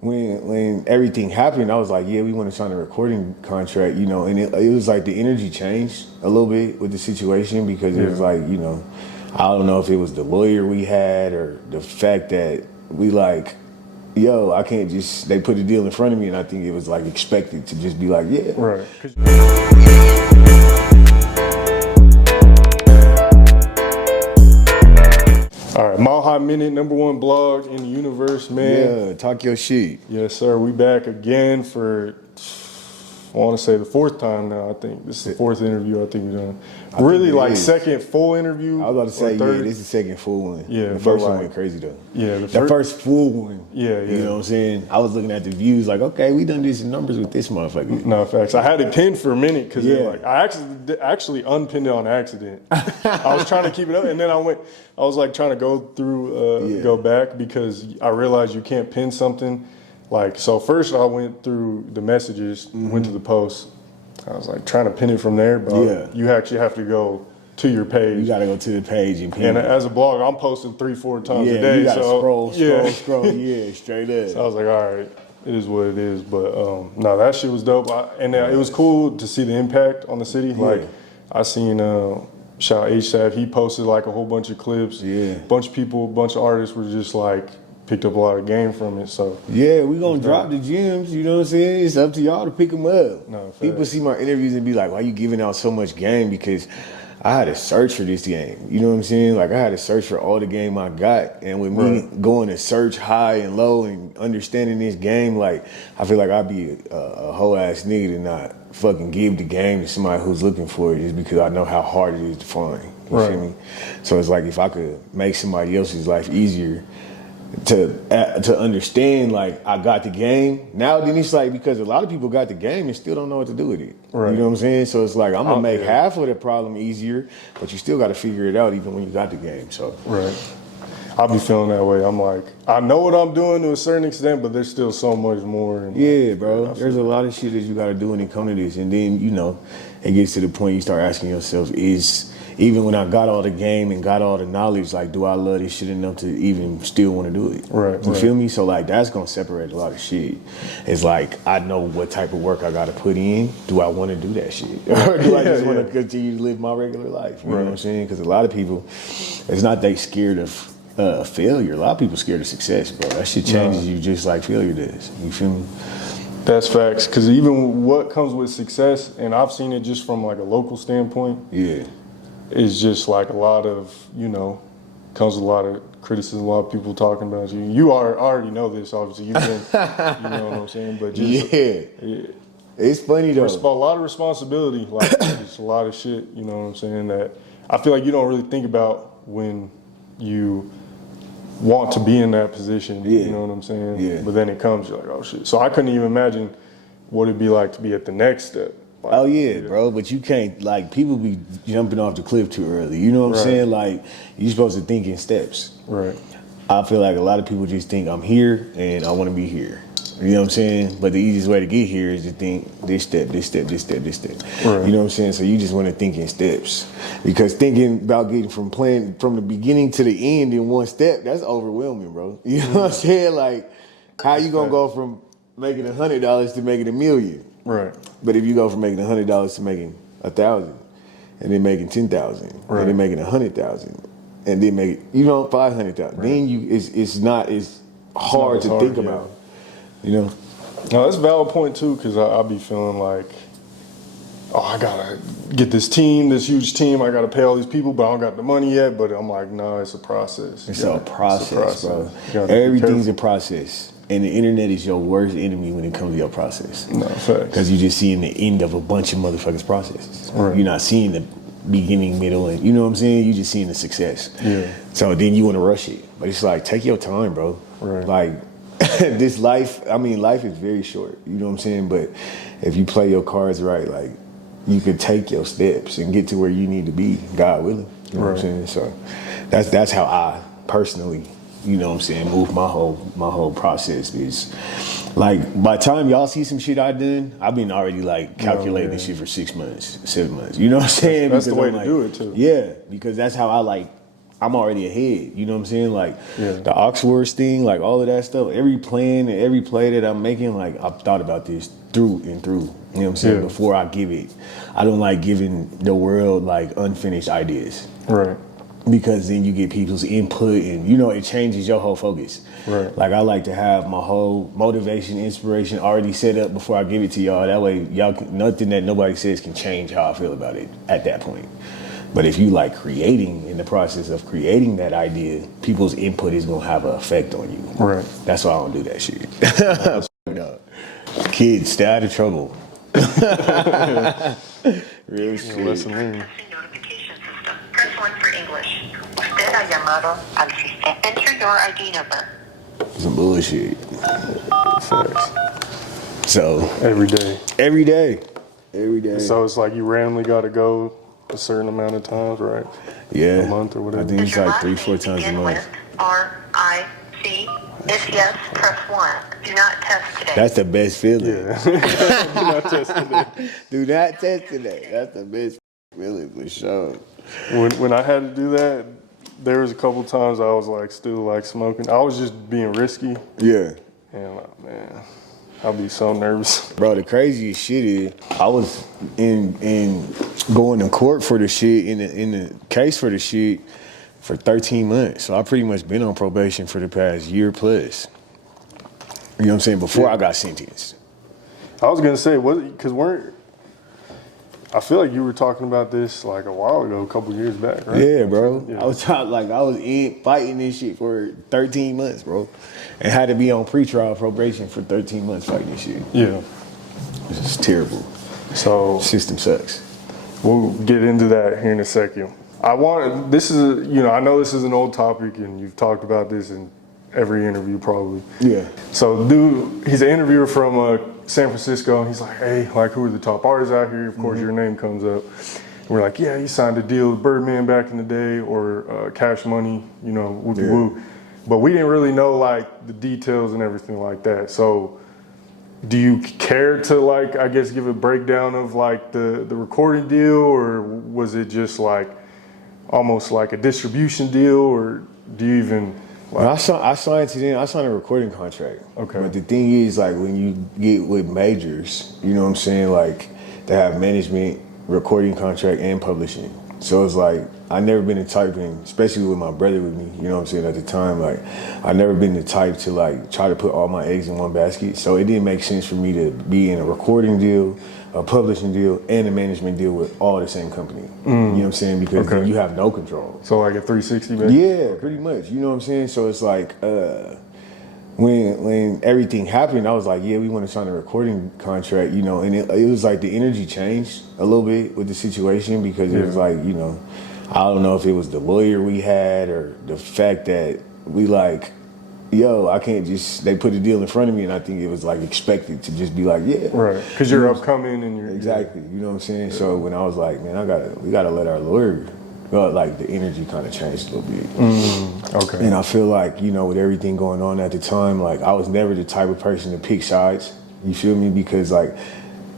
when everything happened, I was like, yeah, we want to sign a recording contract, you know, and it was like the energy changed a little bit with the situation because it was like, you know, I don't know if it was the lawyer we had or the fact that we like, yo, I can't just, they put a deal in front of me and I think it was like expected to just be like, yeah. Right. All right, Mile High Minute, #1 blog in the universe, man. Yeah, talk your shit. Yes, sir. We back again for, I want to say the 4th time now, I think. This is the 4th interview I think we've done. Really, like, second full interview. I was about to say, yeah, this is the second full one. Yeah. The first one went crazy, though. Yeah. The first full one. Yeah. You know what I'm saying? I was looking at the views like, okay, we done these numbers with this motherfucker. No, facts. I had it pinned for a minute because like, I actually unpinned it on accident. I was trying to keep it up, and then I was like trying to go through, go back because I realized you can't pin something. Like, so first I went through the messages, went to the post. I was like trying to pin it from there, but you actually have to go to your page. You got to go to the page and pin it. And it. as a blogger, I'm posting 3-4 times a day. You got to so, scroll, yeah, straight up. So I was like, all right, it is what it is. But no, that shit was dope. It was cool to see the impact on the city. Like, I seen, shout out H-Staff, he posted like a whole bunch of clips. Yeah. Bunch of people, bunch of artists were just like, picked up a lot of game from it, so. Yeah, we gonna drop the gems, you know what I'm saying? It's up to y'all to pick them up. No, people see my interviews and be like, why you giving out so much game? Because I had to search for this game, you know what I'm saying? Like, I had to search for all the game I got, and with me going to search high and low and understanding this game, like, I feel like I'd be a whole ass nigga to not fucking give the game to somebody who's looking for it just because I know how hard it is to find, you feel me? So it's like, if I could make somebody else's life easier, to understand, like, I got the game. Now then it's like, because a lot of people got the game and still don't know what to do with it. Right. You know what I'm saying? So it's like, I'm gonna make half of the problem easier, but you still got to figure it out even when you got the game. So I'll be feeling that way. I'm like, I know what I'm doing to a certain extent, but there's still so much more. And yeah, bro. There's a lot of shit that you got to do when it comes to this, and then, you know, it gets to the point you start asking yourself, even when I got all the game and got all the knowledge, like, do I love this shit enough to even still want to do it? Right. You feel me? So, like, that's going to separate a lot of shit. It's like, I know what type of work I got to put in. Do I want to do that shit? Or do I just want to continue to live my regular life? You know what I'm saying? Because a lot of people, it's not they scared of failure. A lot of people scared of success, bro. That shit changes you just like failure does. You feel me? That's facts. Because even what comes with success, and I've seen it just from, like, a local standpoint. Yeah. It's just like a lot of, you know, comes with a lot of criticism, a lot of people talking about you. You already know this, obviously. You've been, you know what I'm saying? But just, it's funny though. A lot of responsibility, like, just a lot of shit, you know what I'm saying, that I feel like you don't really think about when you want to be in that position, you know what I'm saying? Yeah. But then it comes, you're like, oh shit. So I couldn't even imagine what it'd be like to be at the next step. Like, oh yeah, bro, but you can't, like, people be jumping off the cliff too early. You know what I'm saying? Like, you're supposed to think in steps. Right. I feel like a lot of people just think I'm here and I want to be here. You know what I'm saying? But the easiest way to get here is to think this step, this step, this step, this step. Right. You know what I'm saying? So you just want to think in steps. Because thinking about getting from the beginning to the end in one step, that's overwhelming, bro. You know what I'm saying? Like, how you gonna go from making $100 to making $1 million? Right. But if you go from making $100 to making 1,000, and then making 10,000, and then making 100,000, and then make, you know, 500,000, then it's not as hard to think about. You know. No, that's a valid point too, because I'll be feeling like, oh, I gotta get this team, this huge team. I gotta pay all these people, but I don't got the money yet. But I'm like, no, it's a process. It's a process, bro. Everything's a process. And the internet is your worst enemy when it comes to your process. No, facts. Because you're just seeing the end of a bunch of motherfuckers' processes. Right. You're not seeing the beginning, middle, and you know what I'm saying? You're just seeing the success. Yeah. So then you want to rush it. But it's like, take your time, bro. Right. Like, this life, I mean, life is very short. You know what I'm saying? But if you play your cards right, like, you could take your steps and get to where you need to be, God willing. You know what I'm saying? So that's how I personally, you know what I'm saying, move my whole process. Is like, by the time y'all see some shit I done, I've been already like calculating this shit for 6 months, 7 months. You know what I'm saying? That's the way to do it too. Yeah, because that's how I like I'm already ahead. You know what I'm saying? Like the Oxfords thing, like all of that stuff, every plan and every play that I'm making, like I've thought about this through and through. You know what I'm saying? Before I give it. I don't like giving the world like unfinished ideas. Right. Because then you get people's input and, you know, it changes your whole focus. Right. Like I like to have my whole motivation, inspiration already set up before I give it to y'all. That way y'all, nothing that nobody says can change how I feel about it at that point. But if you like creating, in the process of creating that idea, people's input is gonna have an effect on you. Right. That's why I don't do that shit. No. Kids, stay out of trouble. Real shit. Lesson learned. Press 1 for English. Usted ha llamado al sistema. Enter your ID number. Some bullshit. Facts. So Every day. every day. So it's like you randomly got to go a certain amount of times, right? Yeah. A month or whatever. I think it's Does your like last 3-4 name times a begin month. with R-I-C? If yes, press 1. Do not test today. That's the best feeling. Yeah. Do not test today. Do not test today. That's the best feeling for sure. When I had to do that, there was a couple times I was like still like smoking. I was just being risky, Yeah. and like, man, I'll be so nervous. Bro, the craziest shit is I was in going to court for the shit in the case for the shit for 13 months. So I pretty much been on probation for the past year plus. You know what I'm saying? Before I got sentenced. I was gonna say, because I feel like you were talking about this like a while ago, a couple years back, right? Yeah, bro. Yeah. I was fighting this shit for 13 months, bro. And had to be on pretrial probation for 13 months fighting this shit. Yeah. It's just terrible. So System sucks. we'll get into that here in a second. I know this is an old topic, and you've talked about this in every interview probably. Yeah. So dude, he's an interviewer from San Francisco, and he's like, hey, like, who are the top artists out here? Of course, your name comes up. And we're like, yeah, he signed a deal with Birdman back in the day, or Cash Money, you know, woo. But we didn't really know like the details and everything like that. So do you care to like, I guess, give a breakdown of like the recording deal, or was it just like almost like a distribution deal, or do you even like, Well, I signed a recording contract. Okay. But the thing is, like, when you get with majors, you know what I'm saying? Like, they have management, recording contract, and publishing. So it's like, I never been the type, and especially with my brother with me, you know what I'm saying, at the time, like, I never been the type to like try to put all my eggs in one basket. So it didn't make sense for me to be in a recording deal, a publishing deal, and a management deal with all the same company. You know what I'm saying? Because then you have no control. so like a 360 maybe? Yeah, pretty much. You know what I'm saying? So it's like, when everything happened, I was like, yeah, we want to sign a recording contract, you know, and it was like the energy changed a little bit with the situation, because it was like, you know, I don't know if it was the lawyer we had or the fact that we like, yo, I can't just, they put a deal in front of me, and I think it was like expected to just be like, yeah. Right, because you're upcoming and you're... Exactly, you know what I'm saying? So when I was like, man, we gotta let our lawyer, like the energy kind of changed a little bit. Okay. And I feel like, you know, with everything going on at the time, like I was never the type of person to pick sides. You feel me? Because like,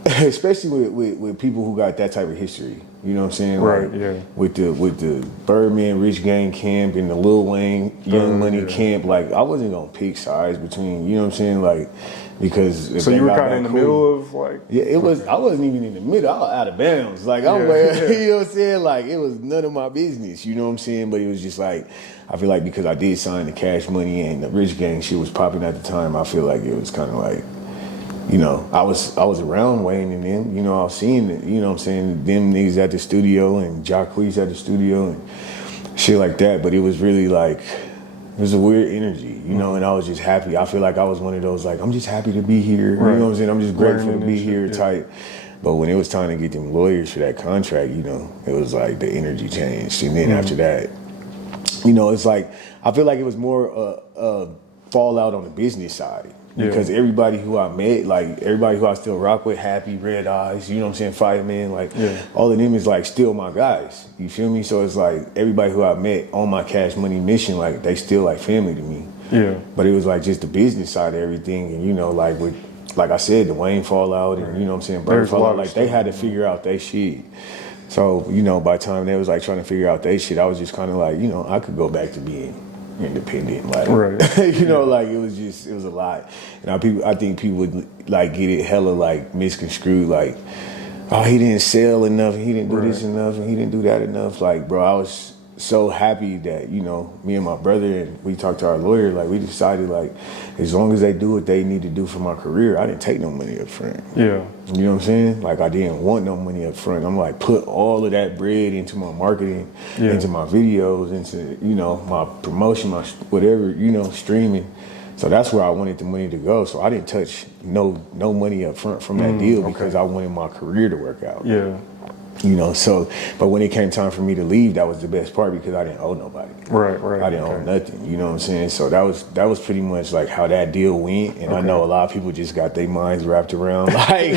especially with people who got that type of history, you know what I'm saying? Right, like, yeah. With the Birdman Rich Gang camp and the Lil Wayne Young Money camp, like I wasn't gonna pick sides between, you know what I'm saying? Like, because if So they you were got kind of in the middle of like... Yeah, it was. I wasn't even in the middle. I was out of bounds. Like I'm, you know what I'm saying? Like it was none of my business. You know what I'm saying? But it was just like, I feel like because I did sign the Cash Money and the Rich Gang shit was popping at the time, I feel like it was kind of like, you know, I was around Wayne and them. You know, I was seeing it. You know what I'm saying? Them niggas at the studio and Jacquees at the studio and shit like that. But it was really like, it was a weird energy, you know, and I was just happy. I feel like I was one of those, like, I'm just happy to be here. Right. You know what I'm saying? I'm just grateful Learning to be and here shit, type. But when it was time to get them lawyers for that contract, you know, it was like the energy changed. And then after that, you know, it's like, I feel like it was more fallout on the business side. Because everybody who I met, like everybody who I still rock with, Happy, Red Eyes, you know what I'm saying, Fireman, like all of them is like still my guys. You feel me? So it's like everybody who I met on my Cash Money mission, like they still like family to me. Yeah. But it was like just the business side of everything, and you know, like with, like I said, the Wayne fallout, and you know what I'm saying, Bird fallout, like they had to figure out their shit. So, you know, by the time they was like trying to figure out their shit, I was just kind of like, you know, I could go back to being independent, like, you know, like it was a lot. And I think people would like get it hella like misconstrued, like, oh, he didn't sell enough, and he didn't do this enough, and he didn't do that enough. Like, bro, I was so happy that, you know, me and my brother, and we talked to our lawyer, like we decided like, as long as they do what they need to do for my career, I didn't take no money up front. Yeah. You know what I'm saying? Like I didn't want no money up front. I'm like, put all of that bread into my marketing, into my videos, into, you know, my promotion, my whatever, you know, streaming. So that's where I wanted the money to go. So I didn't touch no money up front from that deal because I wanted my career to work out. Yeah. You know, so, but when it came time for me to leave, that was the best part because I didn't owe nobody. Right. I didn't owe nothing, you know what I'm saying? So that was pretty much like how that deal went. And I know a lot of people just got their minds wrapped around like,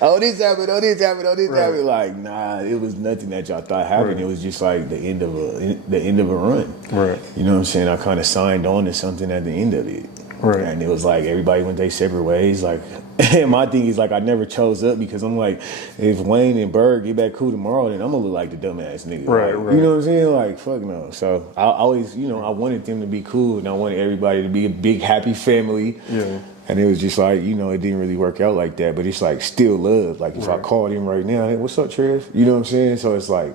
oh, this happened, oh, this happened, oh, this happened. Like, nah, it was nothing that y'all thought happened. It was just like the end of a run. Right. You know what I'm saying? I kind of signed on to something at the end of it. Right. And it was like everybody went their separate ways. Like, and my thing is like I never chose up because I'm like, if Wayne and Berg get back cool tomorrow, then I'm gonna look like the dumbass nigga. Right, like, right. You know what I'm saying? Like, fuck no. So I always, you know, I wanted them to be cool and I wanted everybody to be a big happy family. Yeah. And it was just like, you know, it didn't really work out like that. But it's like still love. Like if I called him right now, hey, what's up, Trev? You know what I'm saying? So it's like,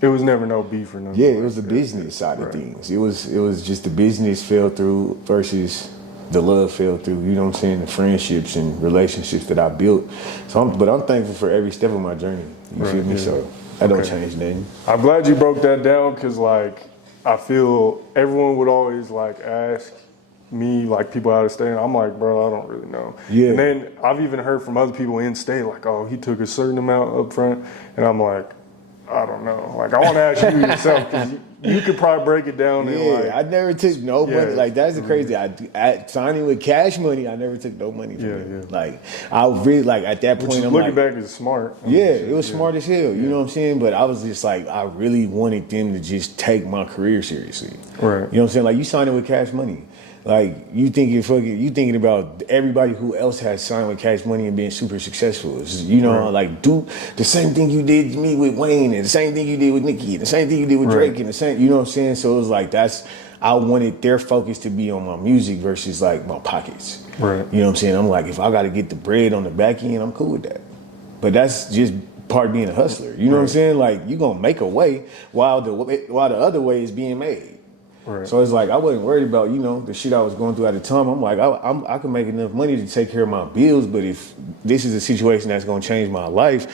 it was never no beef or nothing. yeah, it was the business side of things. It was just the business fell through versus the love fell through, you know what I'm saying, the friendships and relationships that I built. So I'm thankful for every step of my journey. You feel me? So that don't change nothing. I'm glad you broke that down because, like, I feel everyone would always, like, ask me, like, people out of state. And I'm like, bro, I don't really know. Yeah. And then I've even heard from other people in state, like, oh, he took a certain amount up front. And I'm like, I don't know. Like, I want to ask you yourself because you could probably break it down. Yeah, and like, I never took no money. Like, that's the crazy. I signing with cash money, I never took no money from it. Like, I really, like, at that point, I'm looking like, back, is smart. Yeah, it was smart as hell. You know what I'm saying? But I was just like, I really wanted them to just take my career seriously. Right. You know what I'm saying? Like, you signing with cash money. Like, you thinking about everybody who else has signed with cash money and been super successful. It's, you know, like, do the same thing you did to me with Wayne and the same thing you did with Nicki and the same thing you did with Drake and the same, you know what I'm saying? So it was like, I wanted their focus to be on my music versus like my pockets. Right. You know what I'm saying? I'm like, if I got to get the bread on the back end, I'm cool with that. But that's just part of being a hustler. You know what I'm saying? Like, you going to make a way while the other way is being made. Right. So it's like I wasn't worried about, you know, the shit I was going through at the time. I'm like, I can make enough money to take care of my bills, but if this is a situation that's going to change my life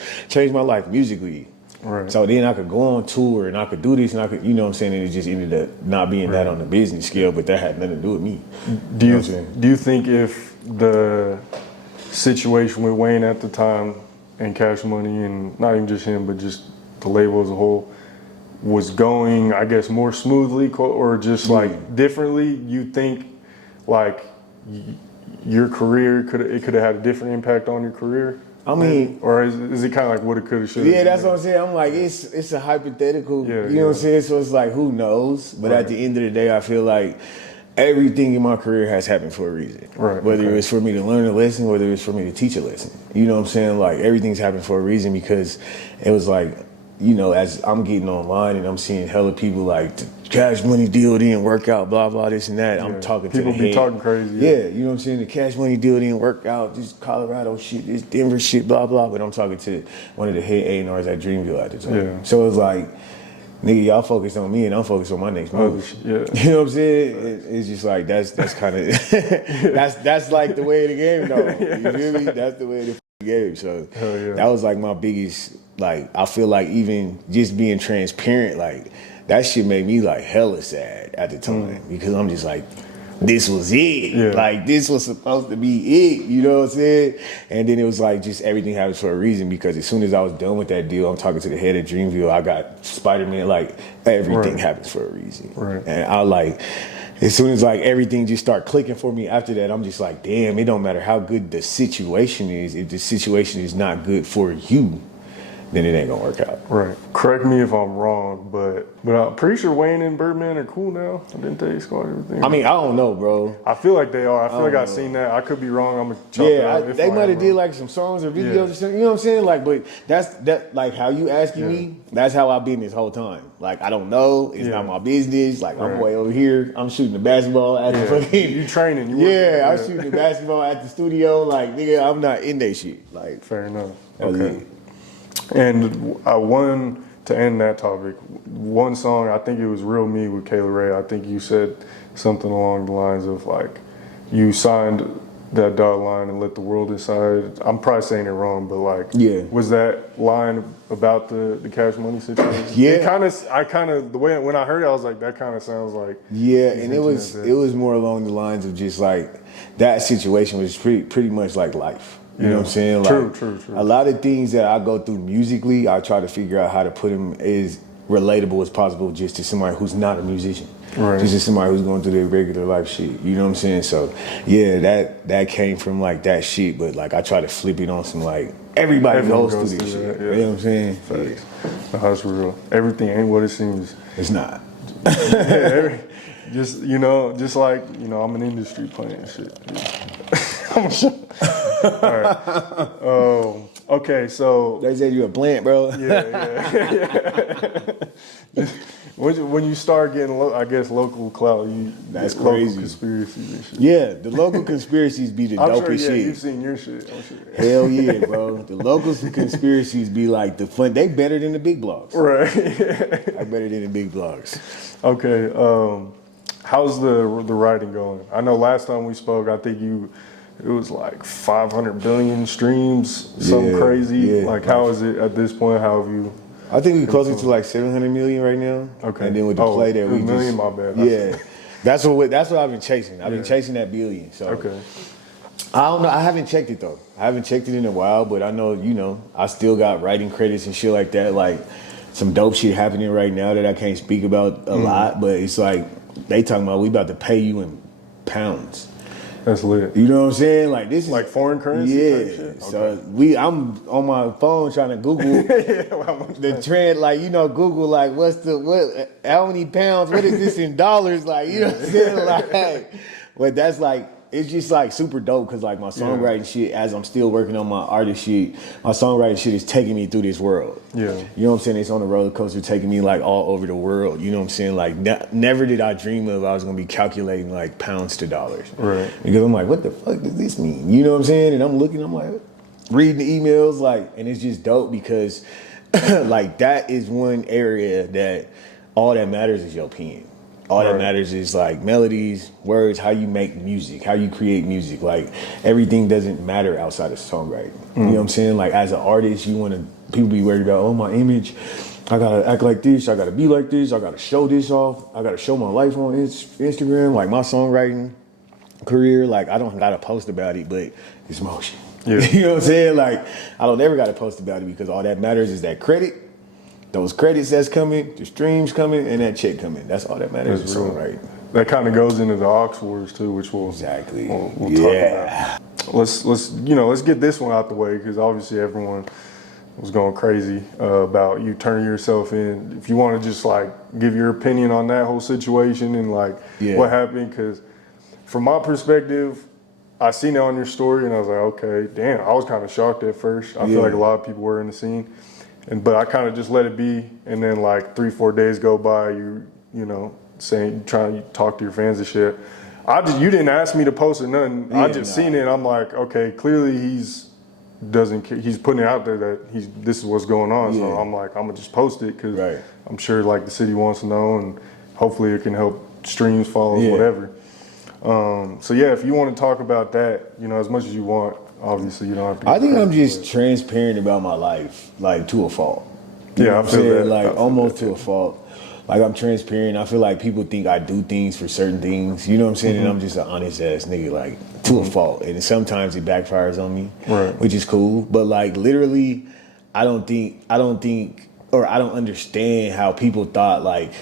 musically. Right. So then I could go on tour and I could do this and I could, you know what I'm saying, and it just ended up not being that on the business scale, but that had nothing to do with me. Do you think if the situation with Wayne at the time and Cash Money and not even just him, but just the label as a whole, was going, I guess, more smoothly or just like differently, you think like your career could have had a different impact on your career? I mean, or is it kind of like what it could have, should have? Yeah, that's what I'm saying. I'm like, it's a hypothetical, you know what I'm saying? So it's like, who knows? But at the end of the day, I feel like everything in my career has happened for a reason. Right. Whether it's for me to learn a lesson, whether it's for me to teach a lesson. You know what I'm saying? Like, everything's happened for a reason because it was like, you know, as I'm getting online and I'm seeing hella people like, the Cash Money deal didn't work out, blah, blah, this and that. I'm talking to the head. People be talking crazy. Yeah, you know what I'm saying? The Cash Money deal didn't work out. This Colorado shit, this Denver shit, blah, blah. But I'm talking to one of the head A&Rs at Dreamville at the time. Yeah. So it's like, nigga, y'all focus on me and I'm focused on my next move. Yeah. You know what I'm saying? It's just like, that's kind of, that's like the way of the game though. You feel me? That's the way of the game. So that was like my biggest, like, I feel like even just being transparent, like, that shit made me like hella sad at the time because I'm just like, this was it. Yeah. Like, this was supposed to be it. You know what I'm saying? And then it was like, just everything happens for a reason because as soon as I was done with that deal, I'm talking to the head of Dreamville, I got Spider-Man, like, everything happens for a reason. Right. And I like, as soon as like everything just start clicking for me after that, I'm just like, damn, it don't matter how good the situation is. If the situation is not good for you, then it ain't gonna work out. Right. Correct me if I'm wrong, but I'm pretty sure Wayne and Birdman are cool now. Didn't they squad everything? I mean, I don't know, bro. I feel like they are. I feel like I've seen that. I could be wrong. I'm gonna chalk it up. They might have did like some songs or videos or something. You know what I'm saying? Like, but that like how you asking me. That's how I've been this whole time. Like, I don't know. It's not my business. Like, I'm way over here. I'm shooting the basketball at the fucking. You training? I'm shooting the basketball at the studio. Like, nigga, I'm not in that shit. Like, fair enough. Okay. And I won to end that topic. One song, I think it was "Real Me" with Kayla Ray. I think you said something along the lines of like, you signed that dotted line and let the world decide. I'm probably saying it wrong, but like, was that line about the Cash Money situation? Yeah. I kind of the way when I heard it, I was like, that kind of sounds like and it was more along the lines of just like that situation was pretty much like life. You know what I'm saying? Like, True. A lot of things that I go through musically, I try to figure out how to put them as relatable as possible just to somebody who's not a musician. Right. Just to somebody who's going through their regular life shit. You know what I'm saying? So, that came from like that shit, but like I try to flip it on some like everybody goes through this shit. You know what I'm saying? Facts. That's real. Everything ain't what it seems. It's not. Just like, I'm an industry plant and shit. All right. Okay, so they said you a plant, bro. Yeah. When you start getting, local clout, that's local crazy. Conspiracies and shit. Yeah, the local conspiracies be the dopest shit. You've seen your shit. I'm sure. Hell yeah, bro. The local conspiracies be like the fun. They better than the big blogs. Right. I better than the big blogs. Okay. How's the writing going? I know last time we spoke, I think it was like 500 billion streams, something crazy. Yeah. Like, how is it at this point? How have you? I think we're closer to like 700 million right now. Okay. And then with the play that we million, my bad. That's what I've been chasing. I've been chasing that billion. So I don't know. I haven't checked it though. I haven't checked it in a while, but I know, I still got writing credits and shit like that. Like some dope shit happening right now that I can't speak about a lot, but it's like they talking about we about to pay you in pounds. That's lit. You know what I'm saying? Like this is like foreign currency. Yeah. Type shit? So I'm on my phone trying to Google the trend. Like Google like how many pounds? What is this in dollars? Like you know what I'm saying? Like, but that's like it's just like super dope because like my songwriting shit, as I'm still working on my artist shit, my songwriting shit is taking me through this world. Yeah. You know what I'm saying? It's on a roller coaster taking me like all over the world. You know what I'm saying? Like never did I dream of I was gonna be calculating like pounds to dollars. Right. Because I'm like, what the fuck does this mean? You know what I'm saying? And I'm looking, I'm like, reading the emails, like, and it's just dope because like that is one area that all that matters is your pen. All that matters is like melodies, words, how you make music, how you create music. Like everything doesn't matter outside of songwriting. You know what I'm saying? Like as an artist, people be worried about, my image. I gotta act like this. I gotta be like this. I gotta show this off. I gotta show my life on Instagram. Like my songwriting career, like I don't gotta post about it, but it's motion. Yeah. You know what I'm saying? Like I don't ever gotta post about it because all that matters is that credit. Those credits that's coming, the streams coming, and that check coming. That's all that matters. That's right. That kind of goes into the aux wars too, which we'll talk about. Let's get this one out the way because obviously everyone was going crazy about you turning yourself in. If you want to just like give your opinion on that whole situation and like what happened, because from my perspective, I seen it on your story and I was like, okay, damn. I was kind of shocked at first. I feel like a lot of people were in the scene. But I kind of just let it be, and then like 3-4 days go by, trying to talk to your fans and shit. You didn't ask me to post or nothing. I just seen it. I'm like, okay, clearly he's putting it out there that this is what's going on. So I'm like, I'm gonna just post it because I'm sure like the city wants to know, and hopefully it can help streams, follows, whatever. If you want to talk about that, as much as you want. Obviously, you don't have to. I think I'm just transparent about my life, like to a fault. I feel that. Like almost to a fault. Like I'm transparent. I feel like people think I do things for certain things. You know what I'm saying? And I'm just an honest ass nigga, like to a fault. And sometimes it backfires on me, which is cool. But like literally, I don't understand how people thought like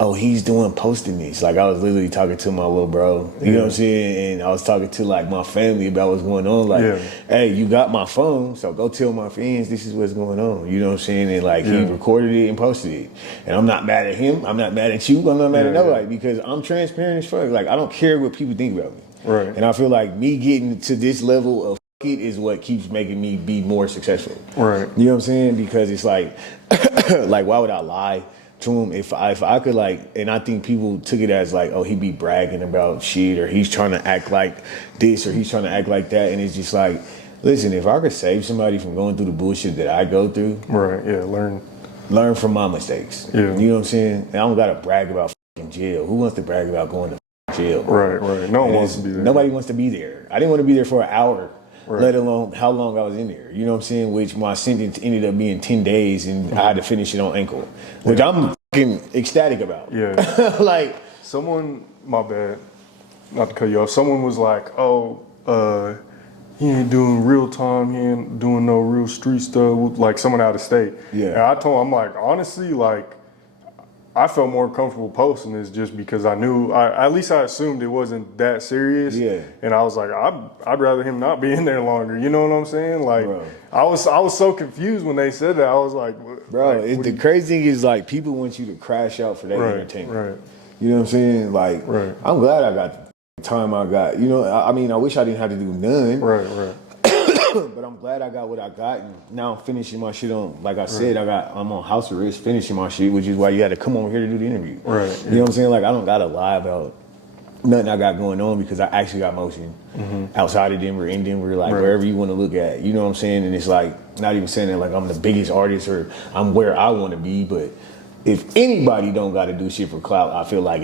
oh, he's posting this. Like I was literally talking to my little bro, you know what I'm saying? And I was talking to like my family about what's going on. Like, hey, you got my phone, so go tell my fans this is what's going on. You know what I'm saying? And like he recorded it and posted it. And I'm not mad at him. I'm not mad at you. I'm not mad at nobody because I'm transparent as fuck. Like I don't care what people think about me. Right. And I feel like me getting to this level of it is what keeps making me be more successful. Right. You know what I'm saying? Because it's like, like why would I lie to him if I could like, and I think people took it as like, oh, he be bragging about shit or he's trying to act like this or he's trying to act like that. And it's just like, listen, if I could save somebody from going through the bullshit that I go through. Right, yeah, learn from my mistakes. Yeah. You know what I'm saying? And I don't gotta brag about fucking jail. Who wants to brag about going to jail? Right. No one wants to be there. Nobody wants to be there. I didn't want to be there for an hour. Right. Let alone how long I was in there. You know what I'm saying? Which my sentence ended up being 10 days and I had to finish it on ankle. Which I'm fucking ecstatic about. Yeah. Like someone, my bad, not to cut you off, someone was like, oh, he ain't doing real time, he ain't doing no real street stuff, like someone out of state. Yeah. And I told him, I'm like, honestly, like, I felt more comfortable posting this just because I knew, at least I assumed it wasn't that serious. Yeah. And I was like, I'd rather him not be in there longer. You know what I'm saying? Like, bro. I was so confused when they said that. I was like, bro, like, the crazy thing is like people want you to crash out for their entertainment. Right. You know what I'm saying? Like, right. I'm glad I got the time I got. You know, I mean, I wish I didn't have to do none. Right. But I'm glad I got what I got, and now I'm finishing my shit on. Like I said, I'm on house arrest finishing my shit, which is why you had to come over here to do the interview. Right. You know what I'm saying? Like I don't gotta lie about nothing I got going on because I actually got motion outside of Denver, in Denver, like wherever you want to look at. You know what I'm saying? And it's like not even saying that like I'm the biggest artist or I'm where I want to be, but if anybody don't got to do shit for clout, I feel like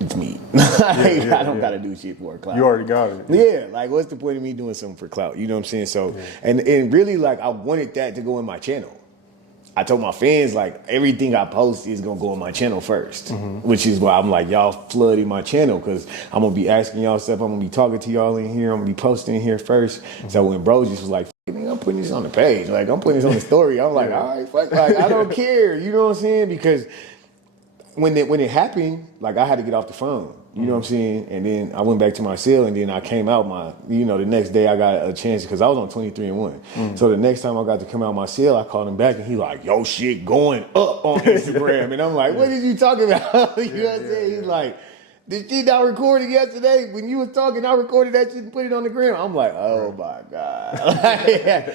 it's me. I don't gotta do shit for clout. You already got it. Yeah, like what's the point of me doing something for clout? You know what I'm saying? So, and really like I wanted that to go in my channel. I told my fans like everything I post is gonna go on my channel first, which is why I'm like y'all flooding my channel because I'm gonna be asking y'all stuff. I'm gonna be talking to y'all in here. I'm gonna be posting in here first. So when bro just was like, I'm putting this on the page, like I'm putting this on the story. I'm like, all right, fuck, like I don't care. You know what I'm saying? Because when it happened, like I had to get off the phone. You know what I'm saying? And then I went back to my cell and then I came out the next day I got a chance because I was on 23-1. So the next time I got to come out my cell, I called him back and he like, yo, shit going up on Instagram. And I'm like, what is you talking about? You know what I'm saying? He's like, the shit I recorded yesterday, when you was talking, I recorded that shit and put it on the gram. I'm like, oh my God.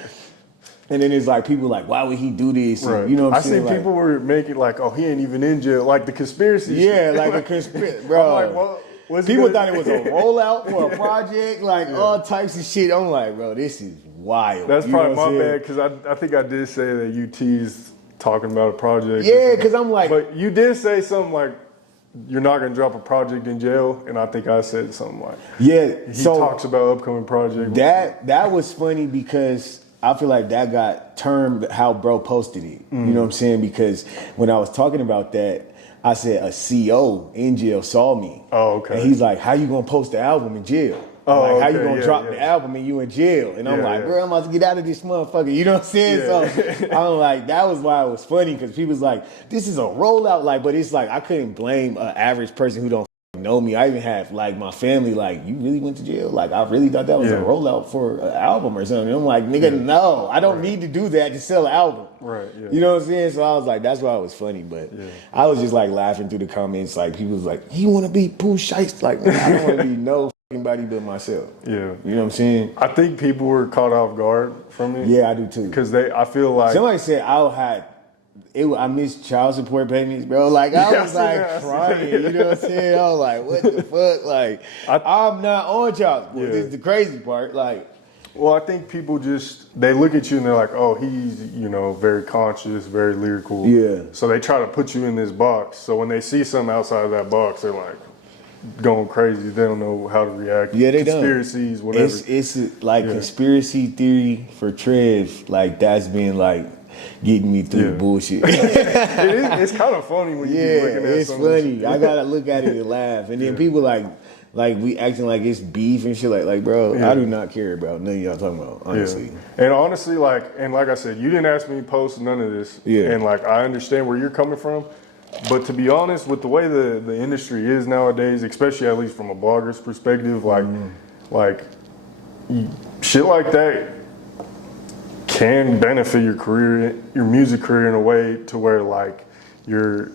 And then it's like people like, why would he do this? Right. And, you know what I'm saying? I see people were making like, oh, he ain't even in jail. Like the conspiracy. Yeah, shit. like a conspiracy. Bro. I'm like, well, people thought it was a rollout for a project, like all types of shit. I'm like, bro, this is wild. That's probably my bad because I think I did say that you teased talking about a project. Yeah, because I'm like. But you did say something like, you're not going to drop a project in jail. And I think I said something like, yeah. He talks about upcoming project. That was funny because I feel like that got termed how bro posted it. You know what I'm saying? Because when I was talking about that, I said a CO in jail saw me. Oh, okay. And he's like, how you gonna post the album in jail? Oh, like, how okay, you gonna drop the album and you in jail? And I'm like, bro, I'm about to get out of this motherfucker. You know what I'm saying? So I'm like, that was why it was funny because people's like, this is a rollout. Like, but it's like, I couldn't blame an average person who don't know me. I even have like my family like, you really went to jail? Like I really thought that was a rollout for an album or something. I'm like, nigga, no, I don't need to do that to sell an album. Right. Yeah. You know what I'm saying? So I was like, that's why it was funny. But I was just like laughing through the comments. Like people was like, you want to be Pooh Shiesty? Like, man, I don't want to be no body but myself. Yeah. You know what I'm saying? I think people were caught off guard from it. Yeah, I do too. Because I feel like somebody said I missed child support payments, bro. Like I was like crying. You know what I'm saying? I was like, what the fuck? Like I'm not on child support. This is the crazy part. Like, well, I think people they look at you and they're like, oh, he's very conscious, very lyrical. Yeah. So they try to put you in this box. So when they see something outside of that box, they're like going crazy. They don't know how to react. Yeah, they conspiracies, don't. Whatever. It's like conspiracy theory for Trev. Like that's been like getting me through the bullshit. It's kind of funny when you be looking at it's funny. I gotta look at it and laugh. And then people like we acting like it's beef and shit. Like bro, I do not care about none of y'all talking about, honestly. Yeah. And honestly, like I said, you didn't ask me to post none of this. Yeah. And like I understand where you're coming from, But to be honest, with the way the industry is nowadays, especially at least from a blogger's perspective, like shit like that can benefit your career, your music career in a way to where like you're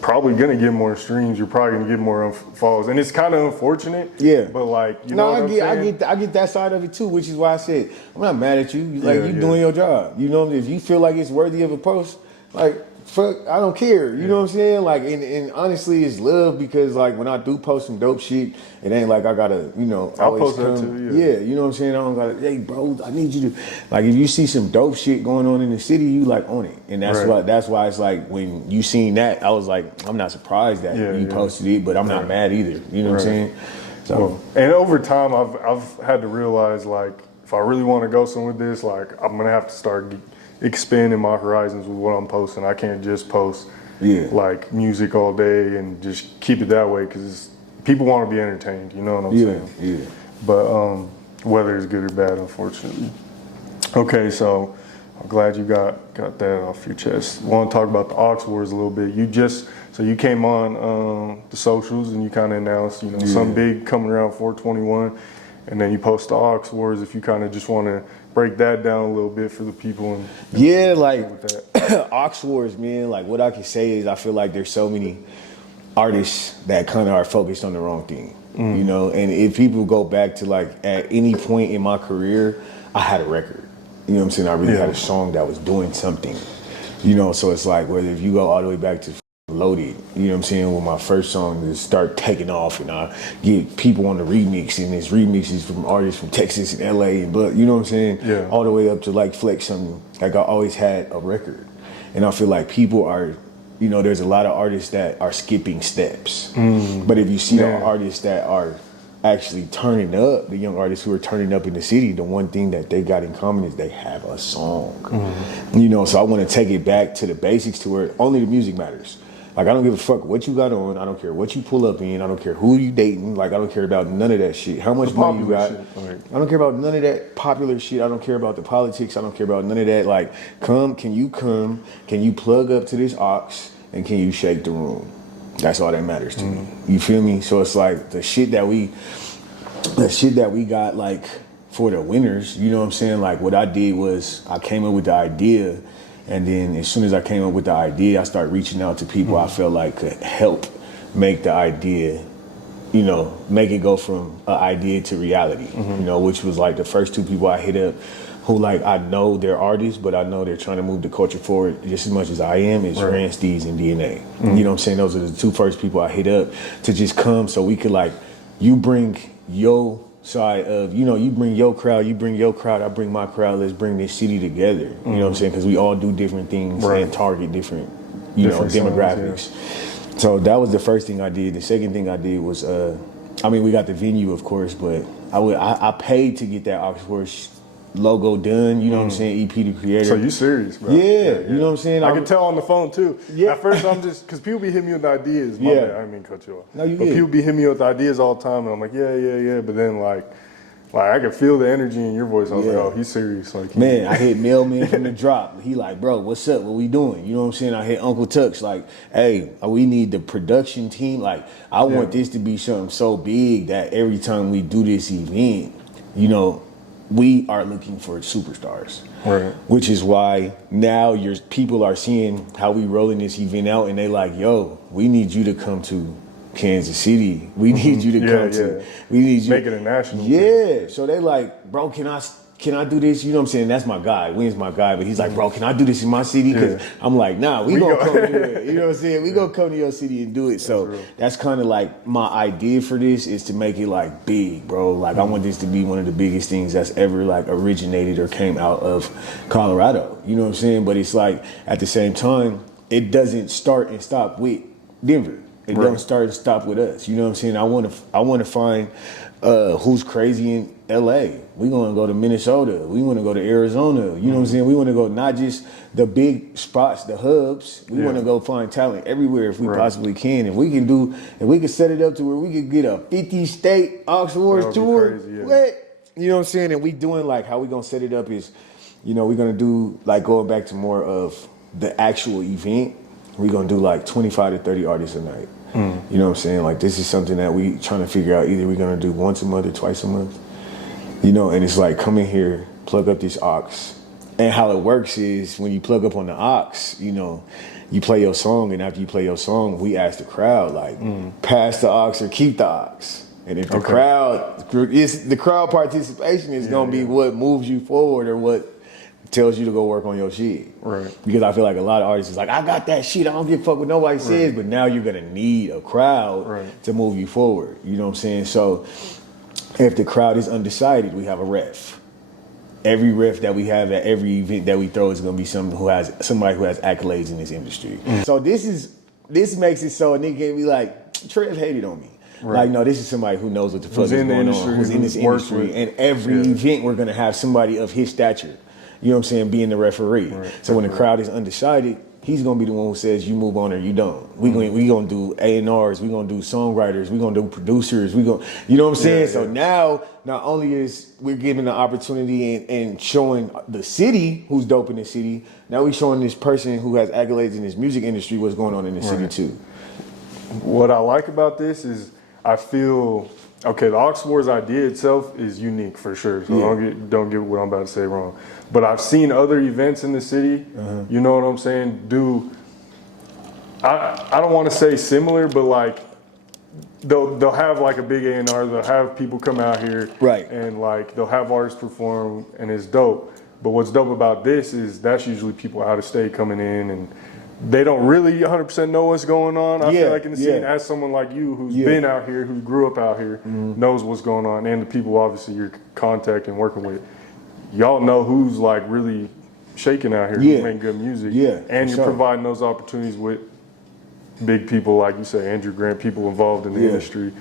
probably gonna get more streams, you're probably gonna get more follows, and it's kind of unfortunate. Yeah, but like you know, I get that side of it too, which is why I said I'm not mad at you. Like you doing your job. You know, if you feel like it's worthy of a post, like fuck, I don't care. You know what I'm saying? Like, and honestly, it's love because like when I do post some dope shit, it ain't like I gotta, you know, I'll post that too. Yeah, you know what I'm saying? I don't gotta, hey bro, I need you to, like, if you see some dope shit going on in the city, you like on it, and that's why it's like when you seen that, I was like, I'm not surprised that you posted it, but I'm not mad either. You know what I'm saying? So, well, and over time, I've had to realize like if I really want to go somewhere with this, like I'm gonna have to start expanding my horizons with what I'm posting. I can't just post like music all day and just keep it that way because people want to be entertained. You know what I'm saying? Yeah. But whether it's good or bad, unfortunately. Okay, so I'm glad you got that off your chest. I want to talk about the Aux Wars a little bit. You came on the socials and you kind of announced, you know, something big coming around 421, and then you post the Aux Wars. If you kind of just want to break that down a little bit for the people. And like Aux Wars, man. Like what I can say is, I feel like there's so many artists that kind of are focused on the wrong thing, you know. And if people go back to like at any point in my career, I had a record. You know what I'm saying? I really had a song that was doing something, you know. So it's like whether if you go all the way back to Loaded, you know what I'm saying, when my first song is start taking off and I get people on the remix, and this remix is from artists from Texas and LA, but you know what I'm saying? Yeah. All the way up to like Flex something. Like I always had a record. And I feel like people are, you know, there's a lot of artists that are skipping steps. But if you see the artists that are actually turning up, the young artists who are turning up in the city, the one thing that they got in common is they have a song. You know, so I want to take it back to the basics to where only the music matters. Like, I don't give a fuck what you got on. I don't care what you pull up in. I don't care who you dating. Like, I don't care about none of that shit. How much money you got. I don't care about none of that popular shit. I don't care about the politics. I don't care about none of that. Like, can you plug up to this aux, and can you shake the room? That's all that matters to me. You feel me? So it's like the shit that we got, like, for the winners, you know what I'm saying? Like, what I did was I came up with the idea. And then as soon as I came up with the idea, I started reaching out to people I felt like could help make the idea, you know, make it go from an idea to reality, you know, which was like the first two people I hit up who, like, I know they're artists, but I know they're trying to move the culture forward just as much as I am, is Ran Steez and DNA. You know what I'm saying? Those are the two first people I hit up to just come so we could, like, you bring your side of, you know, you bring your crowd, I bring my crowd, let's bring this city together. You know what I'm saying? Because we all do different things and target different, you know, demographics. So that was the first thing I did. The second thing I did was, I mean, we got the venue, of course, but I paid to get that Oxford logo done, you know what I'm saying, EP to creator. So you serious, bro? Yeah, you know what I'm saying? I can tell on the phone too. Yeah. At first I'm just, because people be hitting me with ideas. My bad, I didn't mean to cut you off. No, you But good. people be hitting me with ideas all the time, and I'm like, yeah. But then like I could feel the energy in your voice. I was like, oh, he's serious. Like, man, I hit Mailman from the drop. He like, bro, what's up? What we doing? You know what I'm saying? I hit Uncle Tux like, hey, we need the production team. Like, I want this to be something so big that every time we do this event, you know, we are looking for superstars. Right. Which is why now your people are seeing how we rolling this event out, and they like, yo, we need you to come to Kansas City. We need you to come to. We need you. Make it a national thing. Yeah. So they like, bro, can I do this? You know what I'm saying? That's my guy. Wynn's my guy. But he's like, bro, can I do this in my city? Because I'm like, nah, we gonna come do it. You know what I'm saying? We gonna come to your city and do it. So that's kind of like my idea for this, is to make it like big, bro. Like I want this to be one of the biggest things that's ever like originated or came out of Colorado. You know what I'm saying? But it's like at the same time, it doesn't start and stop with Denver. It don't start and stop with us. You know what I'm saying? I want to find who's crazy in LA. We gonna go to Minnesota. We want to go to Arizona. You know what I'm saying? We want to go not just the big spots, the hubs. We want to go find talent everywhere if we possibly can. If we can set it up to where we could get a 50-state Oxford tour. Crazy, You know what I'm saying? And we doing like how we gonna set it up is, you know, we're gonna do like going back to more of the actual event. we're gonna do like 25 to 30 artists a night. You know what I'm saying? Like this is something that we trying to figure out. Either we're gonna do once a month or twice a month. You know, and it's like come in here, plug up this aux. And how it works is when you plug up on the aux, you know, you play your song, and after you play your song, we ask the crowd like, pass the aux or keep the aux. And if the crowd participation is gonna be what moves you forward or what tells you to go work on your shit. Right. Because I feel like a lot of artists is like, I got that shit, I don't give a fuck what nobody says, but now you're gonna need a crowd to move you forward. You know what I'm saying? So if the crowd is undecided, we have a ref. Every ref that we have at every event that we throw is gonna be somebody who has accolades in this industry. So this makes it so a nigga can be like, Trev hated on me. Like, no, this is somebody who knows what the fuck is going on, who's in this industry. And every event we're gonna have somebody of his stature, you know what I'm saying, being the referee. So when the crowd is undecided, he's gonna be the one who says you move on or you don't. We gonna do A&Rs, we gonna do songwriters, we gonna do producers, you know what I'm saying? So now, not only is we're giving the opportunity and showing the city who's dope in the city, now we're showing this person who has accolades in this music industry what's going on in the city too. What I like about this is I feel, okay, the Aux Wars idea itself is unique for sure. So don't get what I'm about to say wrong. But I've seen other events in the city, you know what I'm saying, I don't want to say similar, but like they'll have like a big A&R, they'll have people come out here, and like they'll have artists perform, and it's dope. But what's dope about this is that's usually people out of state coming in, and they don't really 100% know what's going on. I feel like in the scene, as someone like you who's been out here, who grew up out here, knows what's going on, and the people obviously you're contacting, working with, y'all know who's like really shaking out here, who's making good music, and you're providing those opportunities with big people, like you say, Andrew Grant, people involved in the industry.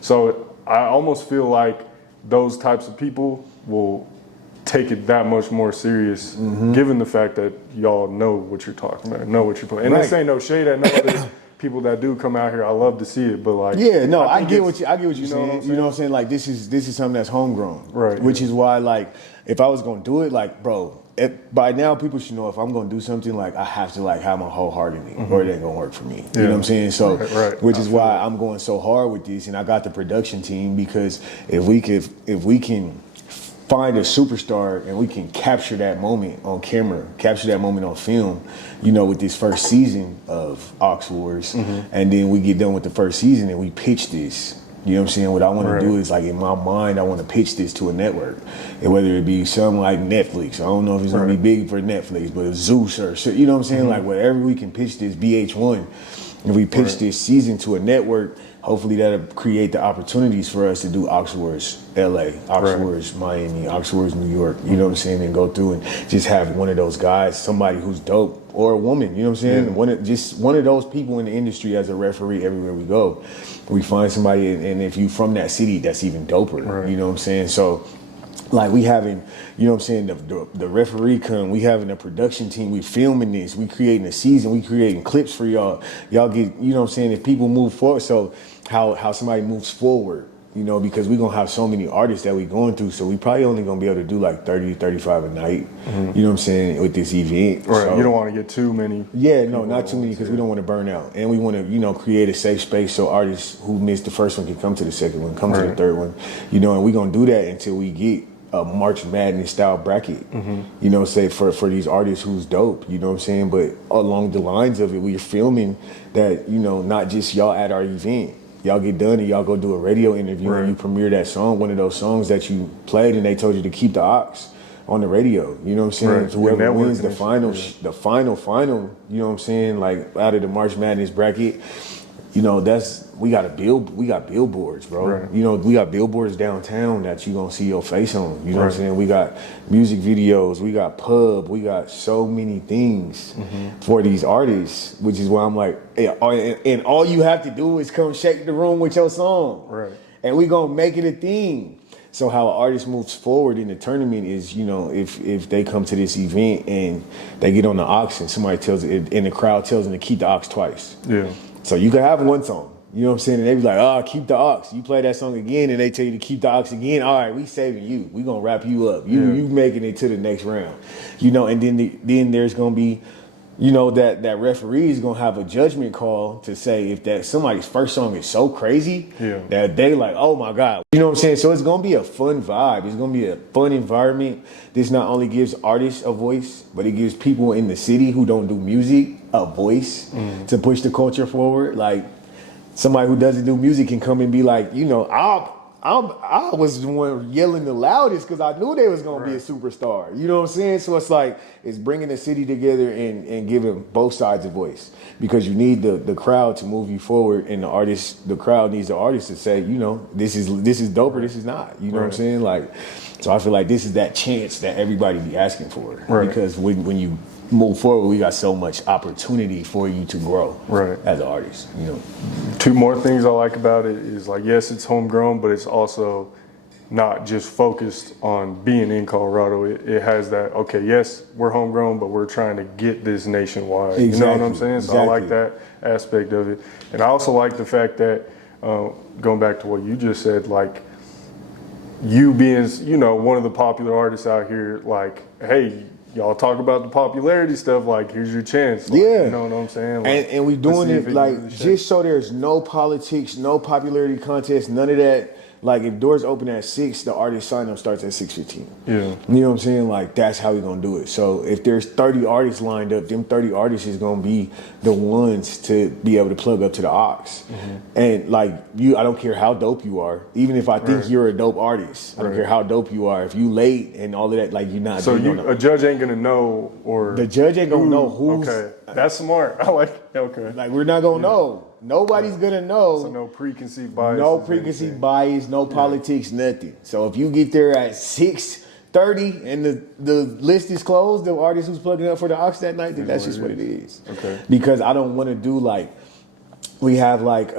So I almost feel like those types of people will take it that much more serious, given the fact that y'all know what you're talking about, know what you're playing. And this ain't no shade at no other people that do come out here. I love to see it, but like, I get what you're saying. You know what I'm saying? Like this is something that's homegrown, Which is why, like, if I was gonna do it, like, bro, by now people should know if I'm gonna do something, like I have to like have my whole heart in it, or it ain't gonna work for me. You know what I'm saying? So, which is why I'm going so hard with this, and I got the production team, because if we can find a superstar and we can capture that moment on camera, capture that moment on film, you know, with this first season of Aux Wars, and then we get done with the first season and we pitch this. You know what I'm saying? What I want to do is, like, in my mind, I want to pitch this to a network, and whether it be something like Netflix, I don't know if it's gonna be big for Netflix, but Zeus or shit, you know what I'm saying? Like, wherever we can pitch this, VH1, if we pitch this season to a network, hopefully that'll create the opportunities for us to do Aux Wars LA, Aux Wars Miami, Aux Wars New York, you know what I'm saying, and go through and just have one of those guys, somebody who's dope, or a woman, you know what I'm saying, just one of those people in the industry as a referee everywhere we go. We find somebody, and if you from that city, that's even doper, you know what I'm saying? So, like, we having, you know what I'm saying, the referee come, we having a production team, we filming this, we creating a season, we creating clips for y'all. Y'all get, you know what I'm saying, if people move forward, so how somebody moves forward, you know, because we're gonna have so many artists that we going through, so we probably only gonna be able to do like 30, 35 a night, you know what I'm saying, with this event. So, you don't want to get too many. Not too many, because we don't want to burn out, and we want to, you know, create a safe space so artists who missed the first one can come to the second one, come to the third one, you know, and we're gonna do that until we get a March Madness style bracket, you know, say for these artists who's dope, you know what I'm saying? But along the lines of it, we're filming that, you know, not just y'all at our event. Y'all get done and y'all go do a radio interview and you premiere that song, one of those songs that you played and they told you to keep the aux on the radio. You know what I'm saying? So whoever wins the final, you know what I'm saying? Like, out of the March Madness bracket, you know, we got billboards, bro. You know, we got billboards downtown that you gonna see your face on. You know what I'm saying? We got music videos, we got pub, we got so many things for these artists, which is why I'm like, and all you have to do is come shake the room with your song. And we gonna make it a thing. So how an artist moves forward in the tournament is, you know, if they come to this event and they get on the aux and somebody tells it, and the crowd tells them to keep the aux twice. So you can have one song, you know what I'm saying? And they be like, keep the aux. You play that song again and they tell you to keep the aux again. All right, we saving you. We gonna wrap you up. You making it to the next round. You know, and then there's gonna be you know, that referee is gonna have a judgment call to say if that somebody's first song is so crazy that they like, oh my God. You know what I'm saying? So it's gonna be a fun vibe. It's gonna be a fun environment. This not only gives artists a voice, but it gives people in the city who don't do music a voice to push the culture forward. Like somebody who doesn't do music can come and be like, you know, I was the one yelling the loudest because I knew they was gonna be a superstar. You know what I'm saying? So it's like it's bringing the city together and giving both sides a voice, because you need the crowd to move you forward, and the crowd needs the artist to say, you know, this is dope or this is not. You know what I'm saying? Like, so I feel like this is that chance that everybody be asking for, because when you move forward, we got so much opportunity for you to grow as an artist. You know, 2 more things I like about it is, like, yes, it's homegrown, but it's also not just focused on being in Colorado. It has that, okay, yes, we're homegrown, but we're trying to get this nationwide. You know what I'm saying? So I like that aspect of it. And I also like the fact that, going back to what you just said, like, you being, you know, one of the popular artists out here, like, hey, y'all talk about the popularity stuff, like, here's your chance. Like, you know what I'm saying? Like, and we doing it like just so there's no politics, no popularity contest, none of that. Like, if doors open at 6, the artist sign up starts at 6:15. You know what I'm saying? Like, that's how we gonna do it. So if there's 30 artists lined up, them 30 artists is gonna be the ones to be able to plug up to the aux. And like I don't care how dope you are. Even if I think you're a dope artist, I don't care how dope you are. If you late and all of that, like, you're not. So a judge ain't gonna know, or the judge ain't gonna know who's. Okay, that's smart. I like. Okay. Like, we're not gonna know. Nobody's gonna know. So no preconceived bias. No preconceived bias, no politics, nothing. So if you get there at 6:30 and the list is closed, the artist who's plugging up for the aux that night, then that's just what it is. Okay. Because I don't want to do, like, we have like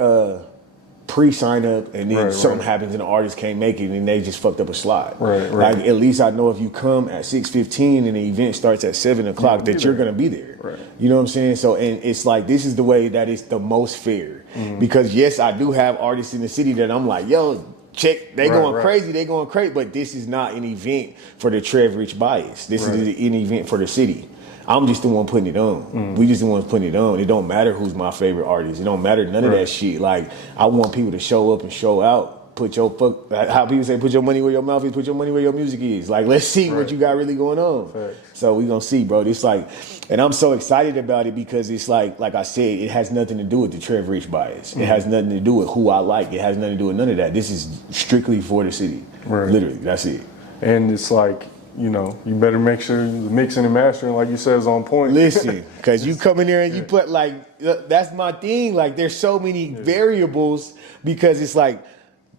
pre-sign up and then something happens and the artist can't make it and they just fucked up a slot. Like, at least I know if you come at 6:15 and the event starts at 7 o'clock that you're gonna be there. You know what I'm saying? So, and it's like, this is the way that is the most fair. Because yes, I do have artists in the city that I'm like, yo, check, they going crazy, but this is not an event for the Trev Rich bias. This is an event for the city. I'm just the one putting it on. We just the ones putting it on. It don't matter who's my favorite artist. It don't matter none of that shit. Like, I want people to show up and show out. How people say, put your money where your mouth is, put your money where your music is. Like, let's see what you got really going on. So we gonna see, bro. It's like, and I'm so excited about it because it's like I said, it has nothing to do with the Trev Rich bias. It has nothing to do with who I like. It has nothing to do with none of that. This is strictly for the city. Literally, that's it. And it's like, you know, you better make sure the mixing and mastering, like you said, is on point. Listen, because you come in there and you put, like, that's my thing. Like, there's so many variables, because it's like,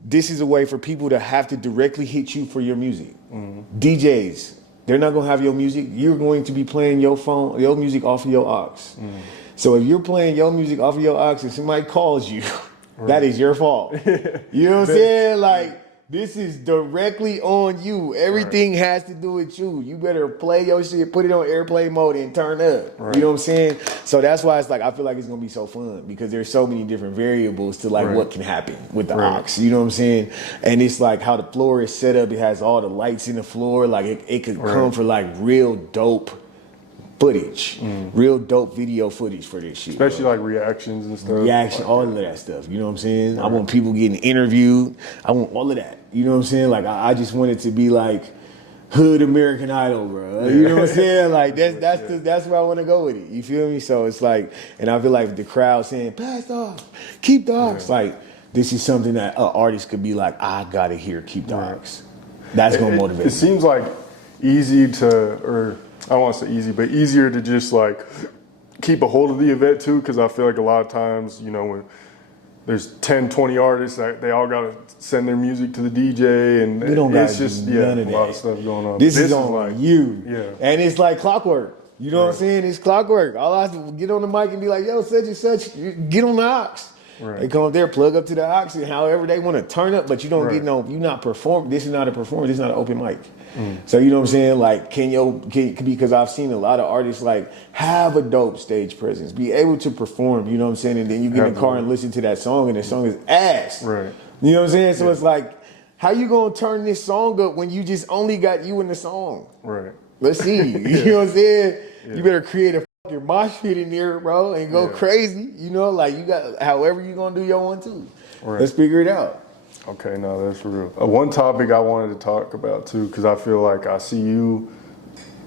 this is a way for people to have to directly hit you for your music. DJs, they're not gonna have your music. You're going to be playing your music off of your aux. So if you're playing your music off of your aux and somebody calls you, that is your fault. You know what I'm saying? Like, this is directly on you. Everything has to do with you. You better play your shit, put it on airplane mode, and turn up. You know what I'm saying? So that's why it's like, I feel like it's gonna be so fun, because there's so many different variables to, like, what can happen with the aux. You know what I'm saying? And it's like how the floor is set up. It has all the lights in the floor. Like, it could come for, like, real dope footage, real dope video footage for this shit. Especially like reactions and stuff. All of that stuff. You know what I'm saying? I want people getting interviewed. I want all of that. You know what I'm saying? Like, I just want it to be like hood American Idol, bro. You know what I'm saying? Like, that's where I want to go with it. You feel me? So it's like, and I feel like the crowd saying, pass off, keep the aux. Like, this is something that an artist could be like, I gotta hear keep the aux. That's gonna motivate me. It seems like easy to, or I don't want to say easy, but easier to just, like, keep a hold of the event too, because I feel like a lot of times, you know, when there's 10, 20 artists, they all got to send their music to the DJ, and it's just a lot of stuff going on. This is on like you. And it's like clockwork. You know what I'm saying? It's clockwork. All I have to get on the mic and be like, yo, such and such, get on the aux. They come up there, plug up to the aux, and however they want to turn up, but you don't get no, you're not performing. This is not a performance. This is not an open mic. So you know what I'm saying? Like, because I've seen a lot of artists, like, have a dope stage presence, be able to perform, you know what I'm saying? And then you get in the car and listen to that song, and the song is ass. You know what I'm saying? So it's like, how you gonna turn this song up when you just only got you in the song? Let's see. You know what I'm saying? You better create a your mosh pit in there, bro, and go crazy. You know, like you got however you gonna do your one too. Right. Let's figure it out. Okay, no, that's real. One topic I wanted to talk about too, because I feel like I see you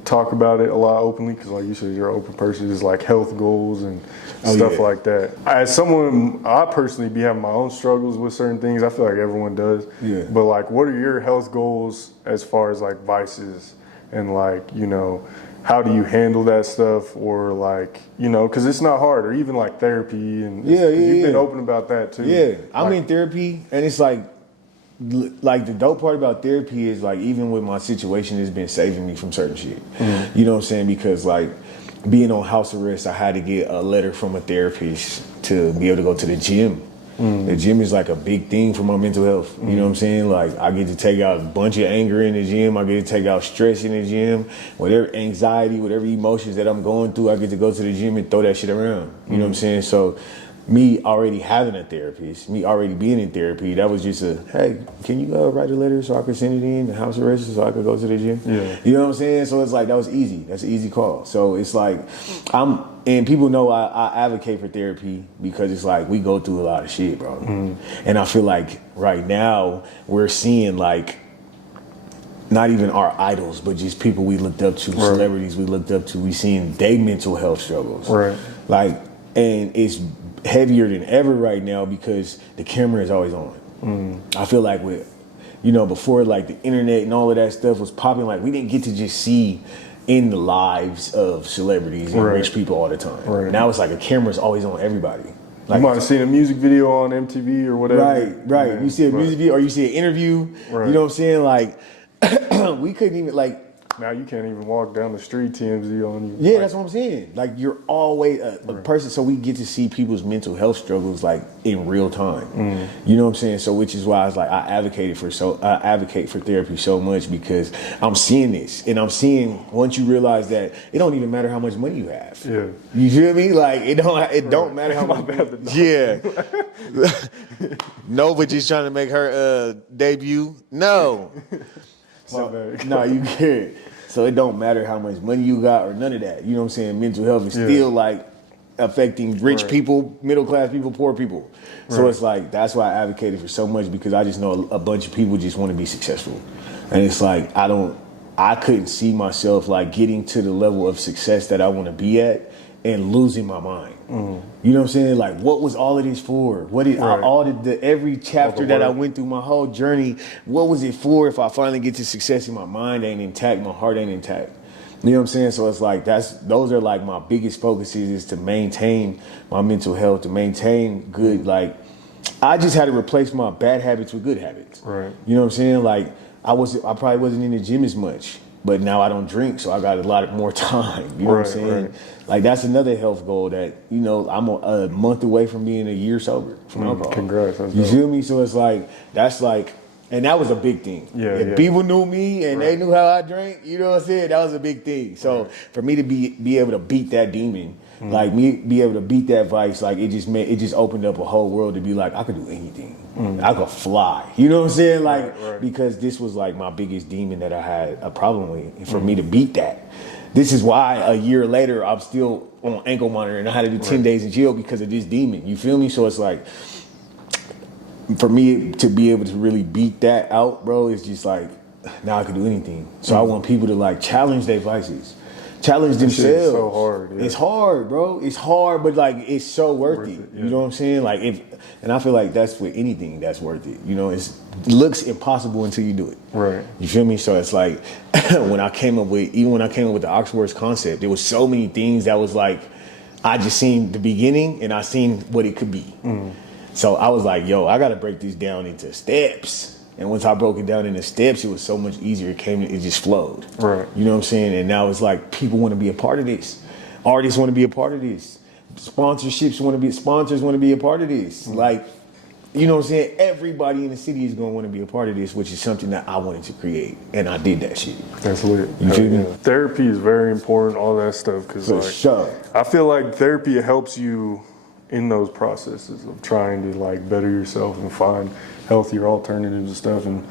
talk about it a lot openly, because like you said, you're an open person, is like health goals and stuff like that. As someone, I personally be having my own struggles with certain things. I feel like everyone does. Yeah. But like, what are your health goals as far as like vices and like, you know, how do you handle that stuff, or like, you know, because it's not hard, or even like therapy and you've been open about that too. Yeah, I'm in therapy, and it's like the dope part about therapy is like even with my situation, it's been saving me from certain shit. You know what I'm saying? Because like being on house arrest, I had to get a letter from a therapist to be able to go to the gym. The gym is like a big thing for my mental health. You know what I'm saying? Like I get to take out a bunch of anger in the gym. I get to take out stress in the gym. Whatever anxiety, whatever emotions that I'm going through, I get to go to the gym and throw that shit around. You know what I'm saying? So me already having a therapist, me already being in therapy, that was just a, hey, can you write a letter so I can send it in the house arrest so I could go to the gym? Yeah. You know what I'm saying? So it's like, that was easy. That's an easy call. So it's like, and people know I advocate for therapy because it's like, we go through a lot of shit, bro. And I feel like right now we're seeing like, not even our idols, but just people we looked up to, celebrities we looked up to, we seeing they mental health struggles. Right. Like, and it's heavier than ever right now because the camera is always on. I feel like with, you know, before like the internet and all of that stuff was popping, like we didn't get to just see in the lives of celebrities and rich people all the time. Now it's like a camera's always on everybody. Like, you might have seen a music video on MTV or whatever. Right. Yeah. You see a music video or you see an interview. You know what I'm saying? Like we couldn't even like. Now you can't even walk down the street, TMZ on you. Yeah, that's what I'm saying. Like you're always a person, so we get to see people's mental health struggles like in real time. You know what I'm saying? So which is why I was like, I advocate for therapy so much because I'm seeing this, and I'm seeing once you realize that it don't even matter how much money you have. Yeah, you feel me? Like it don't matter how much money. Yeah. No, but just trying to make her debut. No. So, no, you can't. So it don't matter how much money you got or none of that. You know what I'm saying? Mental health is still like affecting rich people, middle class people, poor people. So it's like, that's why I advocated for so much, because I just know a bunch of people just want to be successful. And it's like, I couldn't see myself like getting to the level of success that I want to be at and losing my mind. You know what I'm saying? Like, what was all of this for? What did every chapter that I went through, my whole journey, what was it for if I finally get to success and my mind ain't intact, my heart ain't intact? You know what I'm saying? So it's like, those are like my biggest focuses, is to maintain my mental health, to maintain good, like, I just had to replace my bad habits with good habits. Right. You know what I'm saying? Like, I probably wasn't in the gym as much, but now I don't drink, so I got a lot more time. You know what I'm saying? Like, that's another health goal that, you know, I'm a month away from being a year sober from alcohol. Congrats. You feel me? So it's like, that's like, and that was a big thing. If people knew me and they knew how I drank, you know what I'm saying? That was a big thing. So for me to be able to beat that demon, like me be able to beat that vice, like it just opened up a whole world to be like, I could do anything. I could fly. You know what I'm saying? Like, because this was like my biggest demon that I had a problem with. And for me to beat that, this is why a year later I'm still on ankle monitor and I had to do 10 days in jail because of this demon. You feel me? So it's like, for me to be able to really beat that out, bro, it's just like, now I can do anything. So I want people to like challenge their vices, challenge themselves. It's so hard. Yeah. It's hard, bro. It's hard, but like it's so worth it. Yeah. You know what I'm saying? Like and I feel like that's with anything that's worth it. You know, it looks impossible until you do it. Right. You feel me? So it's like when I came up with the Oxford's concept, there was so many things that was like, I just seen the beginning and I seen what it could be. So I was like, yo, I got to break this down into steps. And once I broke it down into steps, it was so much easier. It just flowed. Right. You know what I'm saying? And now it's like people want to be a part of this. Artists want to be a part of this. Sponsors want to be a part of this. Like, you know what I'm saying? Everybody in the city is going to want to be a part of this, which is something that I wanted to create. And I did that shit. That's lit. You feel me? Therapy is very important, all that stuff. Because I feel like therapy helps you in those processes of trying to like better yourself and find healthier alternatives and stuff. And,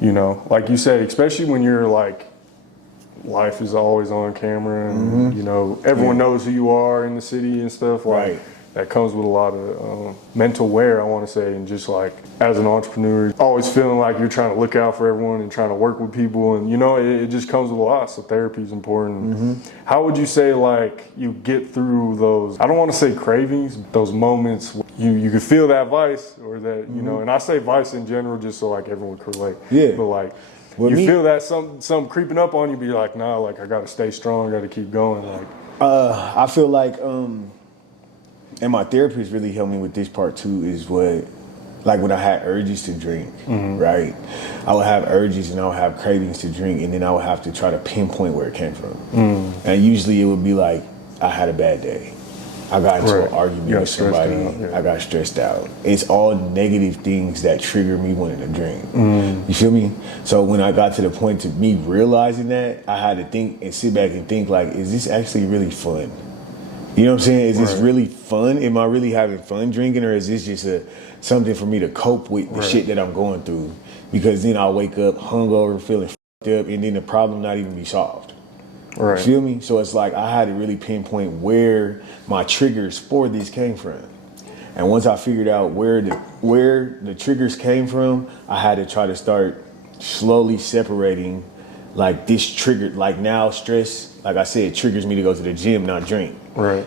you know, like you said, especially when you're like life is always on camera, and you know, everyone knows who you are in the city and stuff. Like that comes with a lot of mental wear, I want to say, and just like as an entrepreneur, always feeling like you're trying to look out for everyone and trying to work with people, and you know, it just comes with a lot. So therapy is important. How would you say like you get through those? I don't want to say cravings, those moments you can feel that vice or that you know, and I say vice in general just so like everyone can relate. Yeah, but like. You feel that something creeping up on you, but you're like, nah, like I gotta stay strong, I gotta keep going. Like, I feel like, and my therapist really helped me with this part too. Is what, like when I had urges to drink, right? I would have urges and I would have cravings to drink, and then I would have to try to pinpoint where it came from. And usually it would be like I had a bad day. I got into an argument with somebody. I got stressed out. It's all negative things that trigger me wanting to drink. You feel me? So when I got to the point to me realizing that, I had to think and sit back and think like, is this actually really fun? You know what I'm saying? Is this really fun? Am I really having fun drinking, or is this just something for me to cope with the shit that I'm going through? Because then I'll wake up hungover, feeling fucked up, and then the problem not even be solved. You feel me? So it's like I had to really pinpoint where my triggers for this came from. And once I figured out where the triggers came from, I had to try to start slowly separating like this triggered, like now stress, like I said, triggers me to go to the gym, not drink.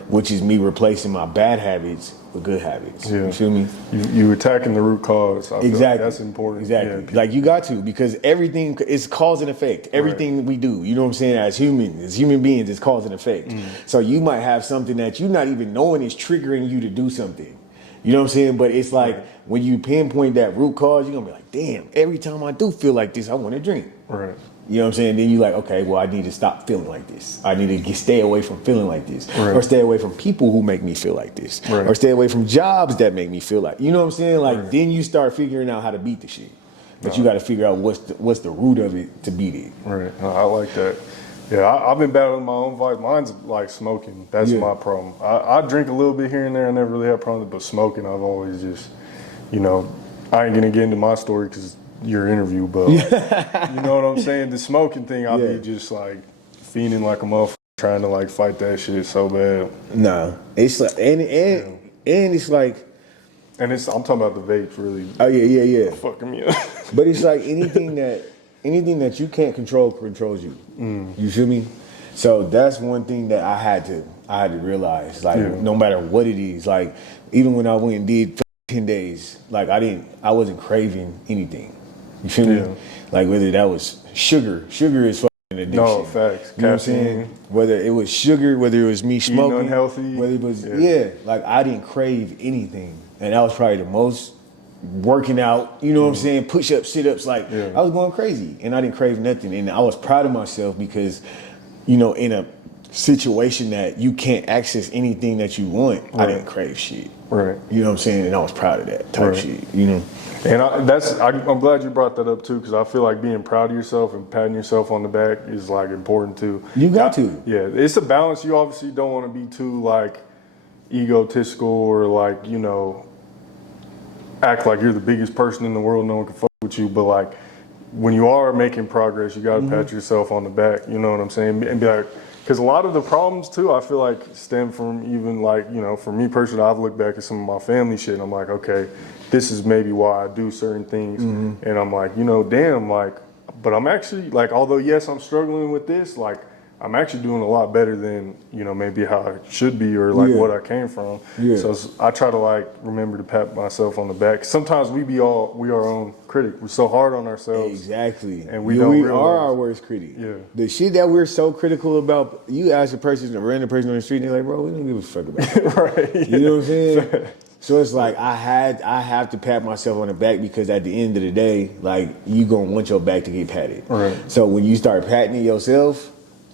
Which is me replacing my bad habits with good habits. You feel me? You attacking the root cause. I feel like that's important. Exactly. Like you got to, because everything is cause and effect. Everything we do, you know what I'm saying? As human beings, it's cause and effect. So you might have something that you're not even knowing is triggering you to do something. You know what I'm saying? But it's like when you pinpoint that root cause, you're gonna be like, damn, every time I do feel like this, I want to drink. You know what I'm saying? Then you're like, okay, well, I need to stop feeling like this. I need to stay away from feeling like this. Or stay away from people who make me feel like this. Or stay away from jobs that make me feel like, you know what I'm saying? Like, then you start figuring out how to beat the shit. But you got to figure out what's the root of it to beat it. I like that. Yeah, I've been battling my own vice. Mine's like smoking. That's my problem. I drink a little bit here and there. I never really had problems, but smoking, I've always just, you know, I ain't going to get into my story because your interview, but you know what I'm saying? The smoking thing, I'll be just like fiending like a motherfucker, trying to like fight that shit so bad. Nah, it's like, and it's like, and it's, I'm talking about the vapes, really. Oh yeah. Fucking me up. But it's like anything that you can't control controls you. You feel me? So that's one thing that I had to realize. Like no matter what it is, like even when I went and did 10 days, like I wasn't craving anything. You feel me? Like whether that was sugar is fucking addiction. No, facts. You know what I'm saying? Whether it was sugar, whether it was me smoking, eating unhealthy, whether it was like I didn't crave anything, and that was probably the most working out. You know what I'm saying? Push-ups, sit-ups, like I was going crazy, and I didn't crave nothing, and I was proud of myself because, you know, in a situation that you can't access anything that you want, I didn't crave shit. You know what I'm saying? And I was proud of that type shit, you know? And I'm glad you brought that up too, because I feel like being proud of yourself and patting yourself on the back is like important too. You got to. Yeah, it's a balance. You obviously don't want to be too like egotistical or like, you know, act like you're the biggest person in the world, no one can fuck with you. But like when you are making progress, you got to pat yourself on the back, you know what I'm saying? And be like, because a lot of the problems too, I feel like stem from even like, you know, for me personally, I've looked back at some of my family shit and I'm like, okay, this is maybe why I do certain things. And I'm like, you know, damn, like, but I'm actually like, although yes, I'm struggling with this, like I'm actually doing a lot better than, you know, maybe how I should be or like what I came from. So I try to like remember to pat myself on the back. Sometimes we our own critic. We're so hard on ourselves. Exactly. And we are our worst critic. The shit that we're so critical about, you ask a random person on the street, and they're like, bro, we don't give a fuck about it. You know what I'm saying? So it's like I have to pat myself on the back because at the end of the day, like you gonna want your back to get patted. So when you start patting yourself,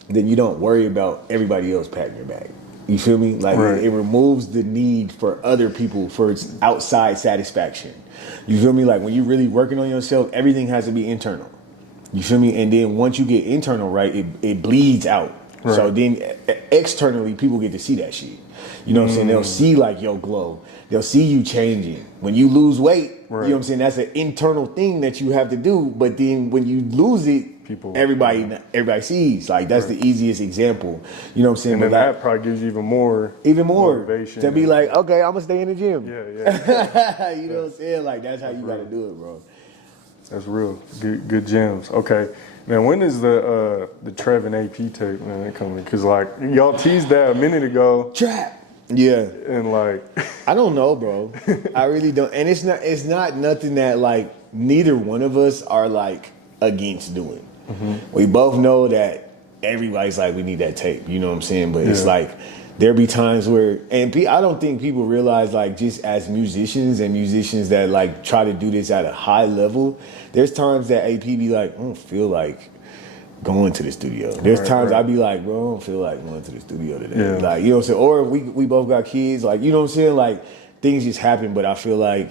then you don't worry about everybody else patting your back. You feel me? Like it removes the need for other people for its outside satisfaction. You feel me? Like when you're really working on yourself, everything has to be internal. You feel me? And then once you get internal right, it bleeds out. So then externally, people get to see that shit. You know what I'm saying? They'll see like your glow. They'll see you changing. When you lose weight, You know what I'm saying? That's an internal thing that you have to do. But then when you lose it, everybody sees. Like that's the easiest example. You know what I'm saying? And then that probably gives you even more motivation to be like, okay, I'm gonna stay in the gym. Yeah. You know what I'm saying? Like that's how you gotta do it, bro. That's real. Good gems. Okay. Man, when is the Trev and AP tape, man, coming? Because, like, y'all teased that a minute ago. Trap. Yeah. And, like... I don't know, bro. I really don't. And it's not nothing that, like, neither one of us are, like, against doing. We both know that everybody's like, we need that tape. You know what I'm saying? But it's like... There be times where, and I don't think people realize, like, just as musicians that, like, try to do this at a high level, there's times that AP be like, I don't feel like going to the studio. There's times I be like, bro, I don't feel like going to the studio today. Like, you know what I'm saying? Or we both got kids, like, you know what I'm saying? Like, things just happen, but I feel like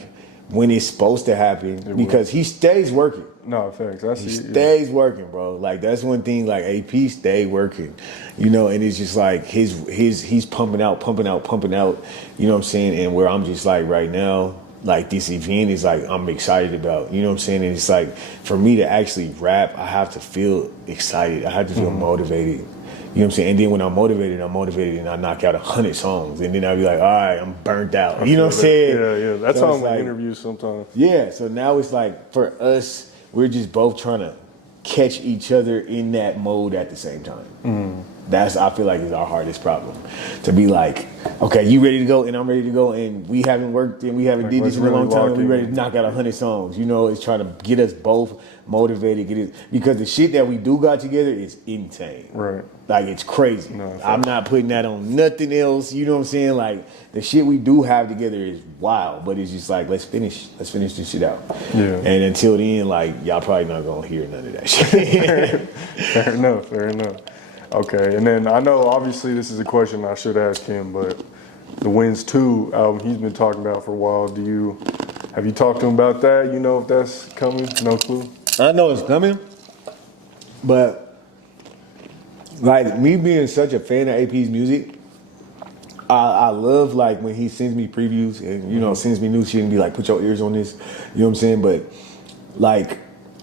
when it's supposed to happen, because he stays working. No, thanks. He stays working, bro. Like that's one thing. Like AP stay working, you know. And it's just like he's pumping out. You know what I'm saying? And where I'm just like right now, like this event is like I'm excited about. You know what I'm saying? And it's like for me to actually rap, I have to feel excited. I have to feel motivated. You know what I'm saying? And then when I'm motivated and I knock out 100 songs. And then I'll be like, all right, I'm burnt out. You know what I'm saying? Yeah. That's how I'm in interviews sometimes. Yeah, so now it's like for us, we're just both trying to catch each other in that mode at the same time. That's, I feel like, is our hardest problem. To be like, okay, you ready to go and I'm ready to go and we haven't worked and we haven't did this in a long time and we ready to knock out 100 songs. You know, it's trying to get us both motivated, because the shit that we do got together is insane. Right. Like, it's crazy. No, I'm not putting that on nothing else. You know what I'm saying? Like, the shit we do have together is wild, but it's just like, let's finish this shit out. Yeah. And until then, like, y'all probably not gonna hear none of that shit. Fair enough. Okay, and then I know obviously this is a question I should ask him, but the Wins 2 album he's been talking about for a while, have you talked to him about that? You know if that's coming? No clue? I know it's coming, but like me being such a fan of AP's music, I love like when he sends me previews and, you know, sends me new shit and be like, put your ears on this, you know what I'm saying? But like,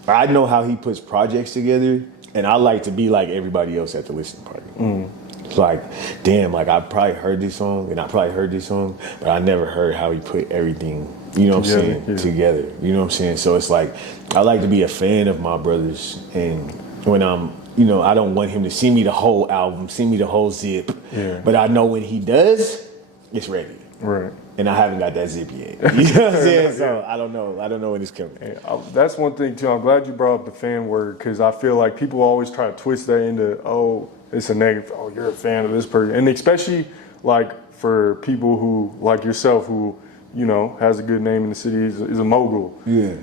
I know how he puts projects together. And I like to be like everybody else at the listening party. It's like, damn, like I probably heard this song and I probably heard this song, but I never heard how he put everything, you know what I'm saying, together. You know what I'm saying? So it's like, I like to be a fan of my brothers. And when I'm, you know, I don't want him to send me the whole album, send me the whole zip. Yeah. But I know when he does, it's ready. Right. And I haven't got that zip yet. You know what I'm saying? So I don't know when it's coming. That's one thing too. I'm glad you brought up the fan word, because I feel like people always try to twist that into, oh, it's a negative. Oh, you're a fan of this person. And especially like for people who, like yourself, who, you know, has a good name in the city, is a mogul. Yeah.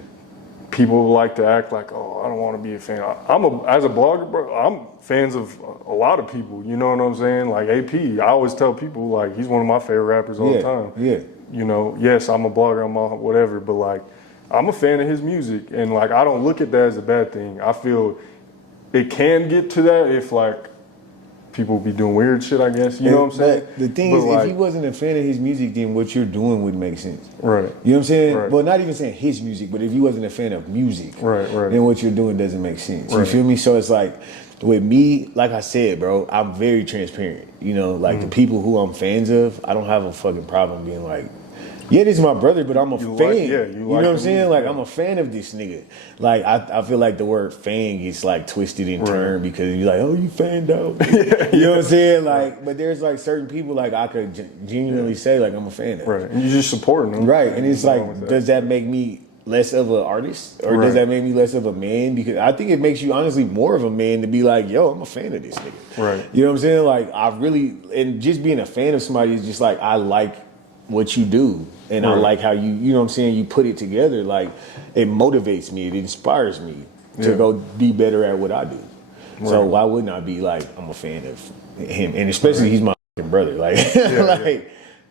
People like to act like, oh, I don't want to be a fan. As a blogger, bro, I'm fans of a lot of people. You know what I'm saying? Like AP, I always tell people like he's one of my favorite rappers all the time. Yeah. You know, yes, I'm a blogger, I'm a whatever, but like I'm a fan of his music, and like I don't look at that as a bad thing. I feel it can get to that if like people be doing weird shit, I guess. You know what I'm saying? The thing is, like, if he wasn't a fan of his music, then what you're doing would make sense. Right. You know what I'm saying? Right. Well, not even saying his music, but if he wasn't a fan of music, right. then what you're doing doesn't make sense. You feel me? So it's like, with me, like I said, bro, I'm very transparent. You know, like the people who I'm fans of, I don't have a fucking problem being like, yeah, this is my brother, but I'm a fan. You know what I'm saying? Like, I'm a fan of this nigga. Like, I feel like the word fan gets, like, twisted and turned because you're like, oh, you fanned out. You know what I'm saying? Like, but there's, like, certain people, like, I could genuinely say, like, I'm a fan of. Right. And you're just supporting them. Right. And it's like, does that make me less of an artist? Or does that make me less of a man? Because I think it makes you, honestly, more of a man to be like, yo, I'm a fan of this nigga. Right. You know what I'm saying? Like, and just being a fan of somebody is just like, I like what you do. And I like how you know what I'm saying, you put it together. Like, it motivates me, it inspires me to go be better at what I do. So why wouldn't I be like, I'm a fan of him? And especially he's my fucking brother. Like, it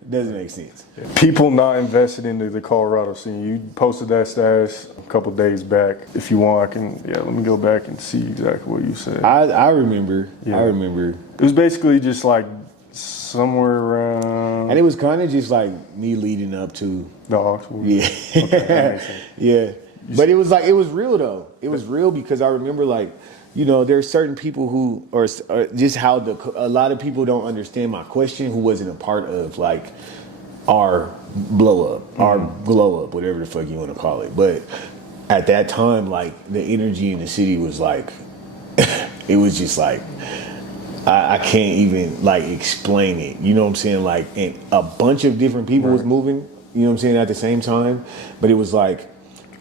doesn't make sense. People not invested into the Colorado scene. You posted that status a couple days back. If you want, I can, let me go back and see exactly what you said. I remember. I remember. It was basically just like somewhere around. And it was kind of just like me leading up to the Oxford. Yeah. Okay, that makes sense. Yeah. But it was like, it was real though. It was real because I remember like, you know, there's certain people who, or just how a lot of people don't understand my question who wasn't a part of like our blow up, our glow up, whatever the fuck you want to call it. But at that time, like the energy in the city was like, it was just like, I can't even like explain it. You know what I'm saying? Like, and a bunch of different people was moving, you know what I'm saying, at the same time. But it was like,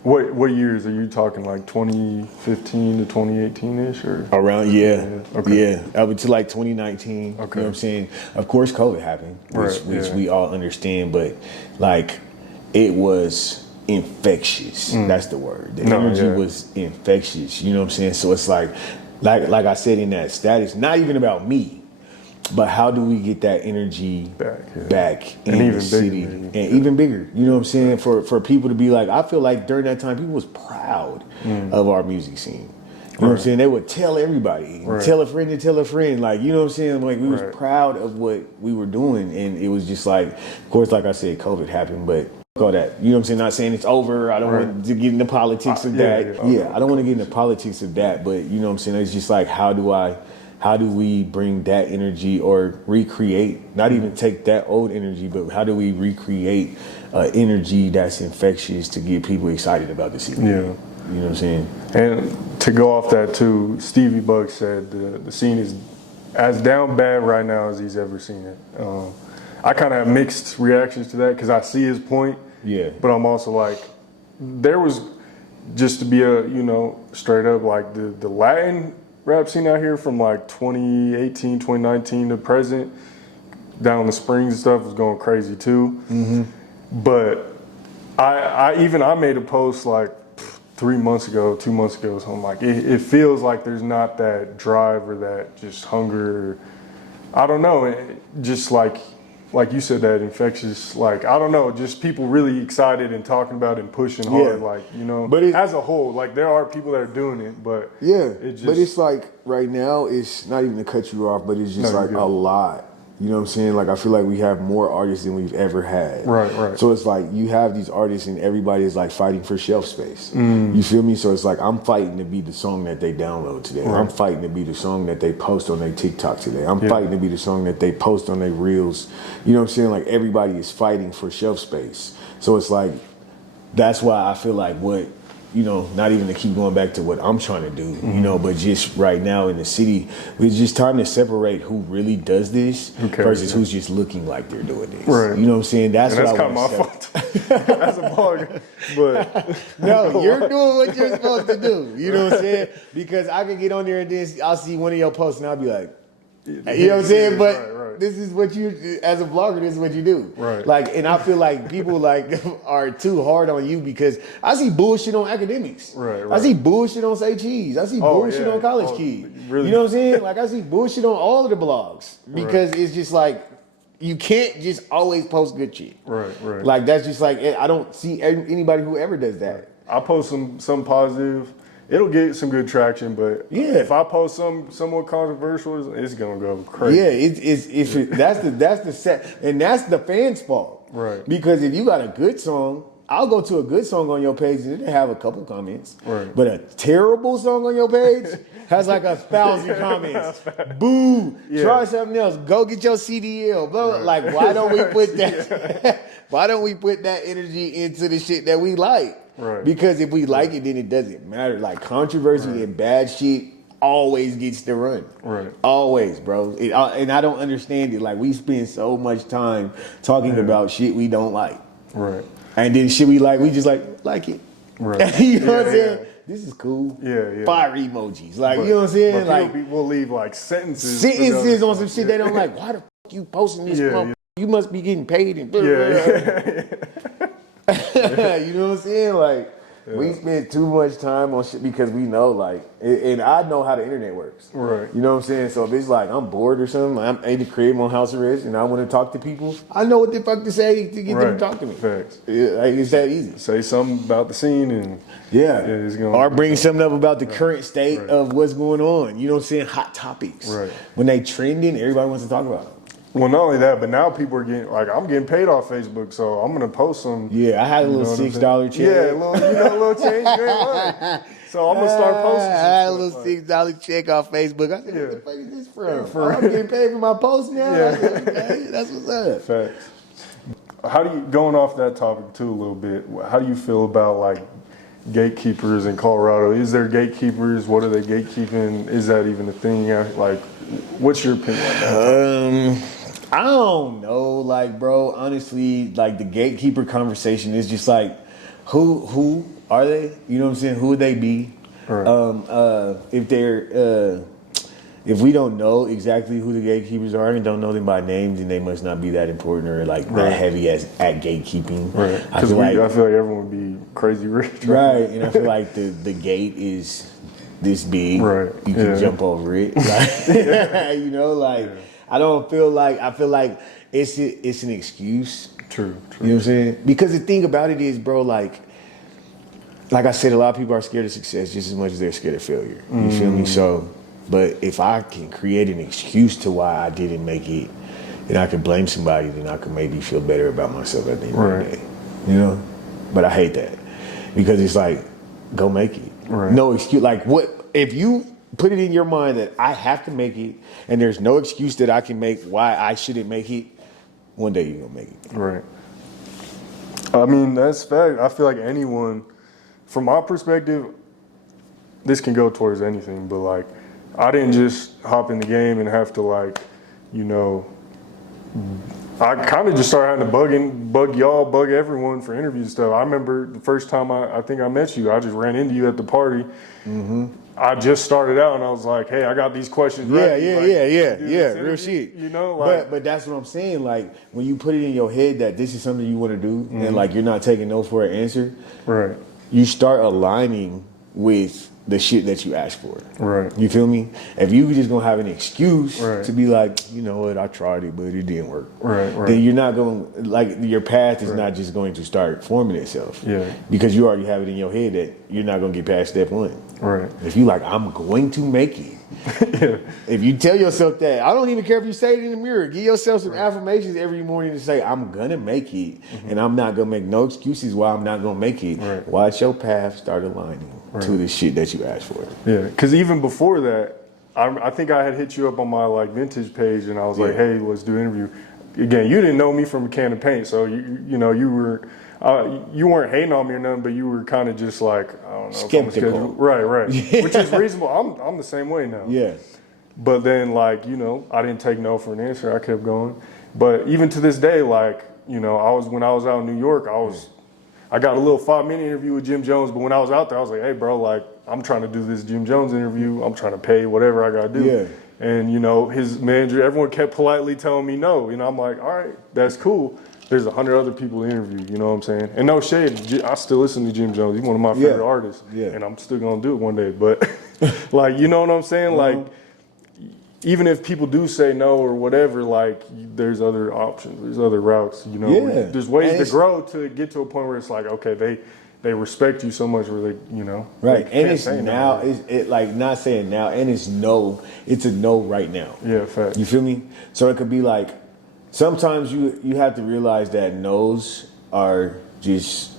What years are you talking? Like 2015 to 2018-ish, or around? Yeah, okay. yeah. Up until like 2019. Okay. You know what I'm saying? Of course, COVID happened, which we all understand. But like, it was infectious. That's the word. The energy was infectious. You know what I'm saying? So it's like I said in that status, not even about me. But how do we get that energy back in the city and even bigger? You know what I'm saying? For people to be like, I feel like during that time, people was proud of our music scene. You know what I'm saying? They would tell everybody, tell a friend to tell a friend. Like, you know what I'm saying? Like, we was proud of what we were doing. And it was just like, of course, like I said, COVID happened, but all that. You know what I'm saying? Not saying it's over. I don't want to get into politics of that. I don't want to get into politics of that. But, you know what I'm saying? It's just like, how do we bring that energy or recreate, not even take that old energy, but how do we recreate energy that's infectious to get people excited about the city? Yeah. You know what I'm saying? And to go off that too, Stevie Buck said the scene is as down bad right now as he's ever seen it. I kind of have mixed reactions to that because I see his point. Yeah. But I'm also like, there was, just to be straight up, like the Latin rap scene out here from like 2018, 2019 to present, down in the Springs and stuff was going crazy too. But I made a post like 3 months ago, 2 months ago, so I'm like, it feels like there's not that drive or that just hunger. I don't know, just like you said, that infectious, like, I don't know, just people really excited and talking about it and pushing hard, like, you know. But as a whole, like, there are people that are doing it, but but it's like right now, it's not even to cut you off, but it's just like a lot. You know what I'm saying? Like, I feel like we have more artists than we've ever had. Right. So it's like you have these artists and everybody is like fighting for shelf space. You feel me? So it's like I'm fighting to be the song that they download today. I'm fighting to be the song that they post on their TikTok today. I'm fighting to be the song that they post on their reels. You know what I'm saying? Like, everybody is fighting for shelf space. So it's like, that's why I feel like not even to keep going back to what I'm trying to do, you know, but just right now in the city, it's just time to separate who really does this versus who's just looking like they're doing this. Right. You know what I'm saying? That's kind of my fault as a blogger. But no, you're doing what you're supposed to do. You know what I'm saying? Because I can get on there and then I'll see one of your posts and I'll be like, you know what I'm saying? But this is what you, as a blogger, this is what you do. Right. Like, and I feel like people like are too hard on you because I see bullshit on academics. Right. I see bullshit on Say Cheese. I see bullshit on College Key. Really? You know what I'm saying? Like, I see bullshit on all of the blogs because it's just like, you can't just always post good shit. Right. Like, that's just like, I don't see anybody who ever does that. I post some positive. It'll get some good traction, but if I post somewhat controversial, it's gonna go crazy. Yeah, that's the set, and that's the fans' fault. Right. Because if you got a good song, I'll go to a good song on your page and it'll have a couple comments. Right. But a terrible song on your page has like 1,000 comments. Boo! Yeah. Try something else. Go get your CDL. Blah. Like, why don't we put that? Why don't we put that energy into the shit that we like? Right. Because if we like it, then it doesn't matter. Like, controversy and bad shit always gets to run. Right. Always, bro. And I don't understand it. Like, we spend so much time talking about shit we don't like. Right. And then shit we like, we just like it. Right. You know what I'm saying? This is cool. Yeah. Fire emojis. Like, you know what I'm saying? Like, we'll leave like sentences on some shit they don't like. Why the fuck you posting this? You must be getting paid and you know what I'm saying? Like, we spend too much time on shit because we know, like, and I know how the internet works. Right. You know what I'm saying? So if it's like I'm bored or something, I'm in the crib on house arrest and I want to talk to people, I know what the fuck to say to get them to talk to me. Facts. Like, it's that easy. Say something about the scene and it's gonna, or bring something up about the current state of what's going on. You know what I'm saying? Hot topics. Right. When they trending, everybody wants to talk about it. Well, not only that, but now people are getting, like, I'm getting paid off Facebook, so I'm going to post some. Yeah, I had a little $6 check. Yeah, a little change. So I'm going to start posting. I had a little $6 check off Facebook. I said, what the fuck is this from? I'm getting paid for my post now? Yeah. Said, okay, that's what's up. Facts. How do you, going off that topic too a little bit, how do you feel about, like, gatekeepers in Colorado? Is there gatekeepers? What are they gatekeeping? Is that even a thing? Like, what's your opinion on that? I don't know, like, bro, honestly, like, the gatekeeper conversation is just like, who are they? You know what I'm saying? Who would they be? Right. If they're, if we don't know exactly who the gatekeepers are and don't know them by names, then they must not be that important or like that heavy at gatekeeping. Right. Because I feel like everyone would be crazy rich. Right. And I feel like the gate is this big. Right. You can jump over it. Like, you know, like. Yeah. I feel like it's an excuse. True. You know what I'm saying? Because the thing about it is, bro, like I said, a lot of people are scared of success just as much as they're scared of failure. You feel me? So, but if I can create an excuse to why I didn't make it, and I can blame somebody, then I can maybe feel better about myself at the end of the day. You know? But I hate that. Because it's like, go make it. Right. No excuse. Like, what if you put it in your mind that I have to make it and there's no excuse that I can make why I shouldn't make it, one day you're going to make it. Right. I mean, that's fact. I feel like anyone, from my perspective, this can go towards anything, but like, I didn't just hop in the game and have to, like, you know, I kind of just started having to bug everyone for interviews and stuff. I remember the first time I think I met you, I just ran into you at the party. Mm-hmm. I just started out and I was like, hey, I got these questions ready. Yeah, real shit. You know, like, but that's what I'm saying. Like, when you put it in your head that this is something you want to do and like you're not taking no for an answer, right? You start aligning with the shit that you asked for. Right. You feel me? If you just gonna have an excuse to be like, you know what, I tried it, but it didn't work. Right. Then you're not going, like, your path is not just going to start forming itself. Yeah. Because you already have it in your head that you're not gonna get past step one. Right. If you like, I'm going to make it. If you tell yourself that, I don't even care if you say it in the mirror. Give yourself some affirmations every morning to say, I'm gonna make it, and I'm not gonna make no excuses why I'm not gonna make it. Right. Watch your path start aligning to the shit that you asked for. Yeah, because even before that, I think I had hit you up on my, like, vintage page, and I was like, hey, let's do an interview. Again, you didn't know me from a can of paint, so you know, you weren't hating on me or nothing, but you were kind of just like, I don't know, skeptical. Right, which is reasonable. I'm the same way now. Yeah. But then, like, you know, I didn't take no for an answer. I kept going. But even to this day, like, you know, when I was out in New York, I got a little 5-minute interview with Jim Jones, but when I was out there, I was like, hey, bro, like, I'm trying to do this Jim Jones interview. I'm trying to pay whatever I got to do. Yeah. And, you know, his manager, everyone kept politely telling me no. You know, I'm like, all right, that's cool. There's 100 other people to interview, you know what I'm saying? And no shade, I still listen to Jim Jones. He's one of my favorite artists. Yeah. And I'm still going to do it one day. But, like, you know what I'm saying? Like, even if people do say no or whatever, like, there's other options, there's other routes, you know. Yeah. There's ways to grow to get to a point where it's like, okay, they respect you so much where they, you know. Right, and it's now, it's like, not saying now, and it's a no right now. Yeah, fact. You feel me? So it could be like, sometimes you have to realize that no's are just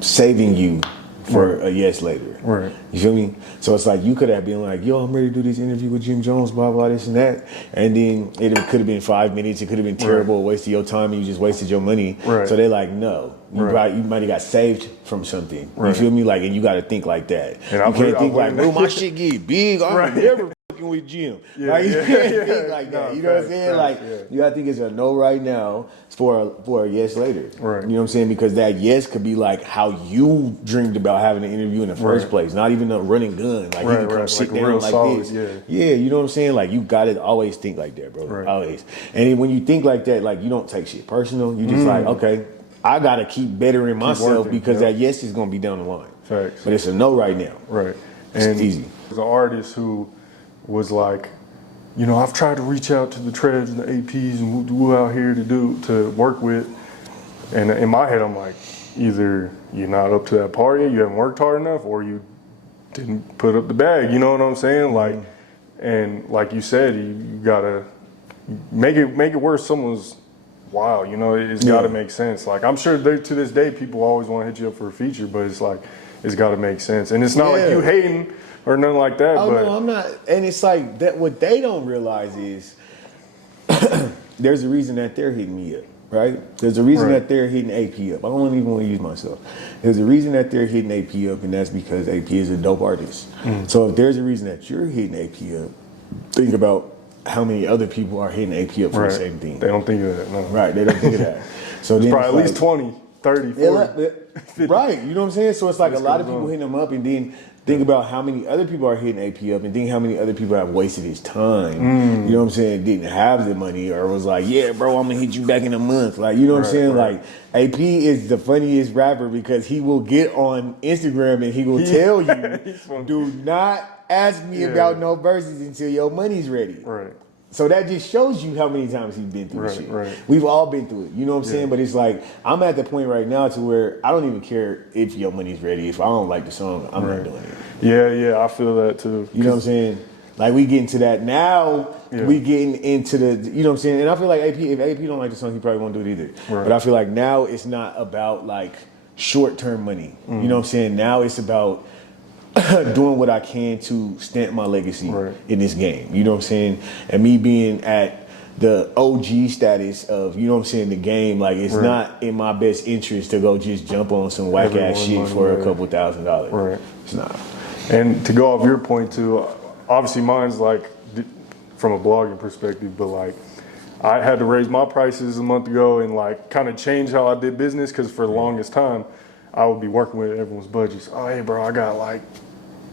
saving you for a yes later. Right. You feel me? So it's like, you could have been like, yo, I'm ready to do this interview with Jim Jones, blah, blah, this and that. And then it could have been 5 minutes. It could have been terrible, a waste of your time, and you just wasted your money. Right. So they're like, no. You might have got saved from something. Right. You feel me? Like, and you got to think like that. And you can't think like, bro, my shit get big. I'm never fucking with Jim. Like, you can't think like that. No, you know what I'm saying? Like, you got to think it's a no right now for a yes later. Right. You know what I'm saying? Because that yes could be like how you dreamed about having an interview in the first place. Not even a running gun. Like, you can come sit like down like solid, this. Yeah, you know what I'm saying? Like, you got to always think like that, bro. Right. Always. And then when you think like that, like, you don't take shit personal. You just like, okay, I got to keep bettering myself because that yes is going to be down the line. Facts. But it's a no right now. Right. It's easy. There's an artist who was like, you know, I've tried to reach out to the Trevs and the APs and who out here to work with. And in my head, I'm like, either you're not up to that party, you haven't worked hard enough, or you didn't put up the bag. You know what I'm saying? Like, and like you said, you gotta make it worth someone's while. You know, it's got to make sense. Like I'm sure to this day, people always want to hit you up for a feature, but it's like it's got to make sense. And it's not like you hating or nothing like that. Oh but no, I'm not. And it's like that. What they don't realize is there's a reason that they're hitting me up. Right? There's a reason that they're hitting AP up. I don't even want to use myself. There's a reason that they're hitting AP up, and that's because AP is a dope artist. So if there's a reason that you're hitting AP up, think about how many other people are hitting AP up for the same thing. They don't think of that. No. Right, they don't think of that. So then probably at least 20, 30, 40. Right, you know what I'm saying? So it's like a lot of people hitting them up, and then think about how many other people are hitting AP up, and think how many other people have wasted his time. You know what I'm saying? Didn't have the money, or was like, yeah, bro, I'm gonna hit you back in a month. Like, you know what I'm saying? Like, AP is the funniest rapper because he will get on Instagram and he will tell you, do not ask me about no verses until your money's ready. Right. So that just shows you how many times he's been through shit. Right. We've all been through it. You know what I'm saying? But it's like, I'm at the point right now to where I don't even care if your money's ready. If I don't like the song, I'm not doing it. Yeah, I feel that too. You know what I'm saying? Like, we getting to that now. We getting into the, you know what I'm saying? And I feel like if AP don't like the song, he probably won't do it either. But I feel like now it's not about like short-term money. You know what I'm saying? Now it's about doing what I can to stamp my legacy in this game. You know what I'm saying? And me being at the OG status of, you know what I'm saying, the game, like it's not in my best interest to go just jump on some whack ass shit for a couple $1,000. Right. It's not. And to go off your point too, obviously mine's like from a blogging perspective, but like I had to raise my prices a month ago and like kind of change how I did business, because for the longest time I would be working with everyone's budgets. Oh, hey bro, I got like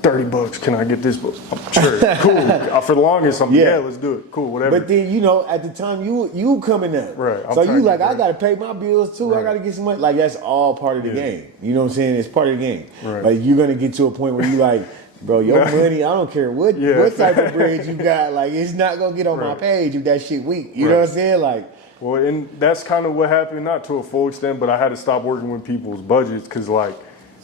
$30. Can I get this book? Sure, cool. For the longest, let's do it. Cool, whatever. But then, you know, at the time you coming up, right? So you like, I gotta pay my bills too. I gotta get some money. Like, that's all part of the game. You know what I'm saying? It's part of the game. Right. Like, you're gonna get to a point where you like, bro, your money, I don't care what type of bread you got. Like, it's not gonna get on my page if that shit weak. You know what I'm saying? Like, well, and that's kind of what happened, not to a full extent, but I had to stop working with people's budgets, because like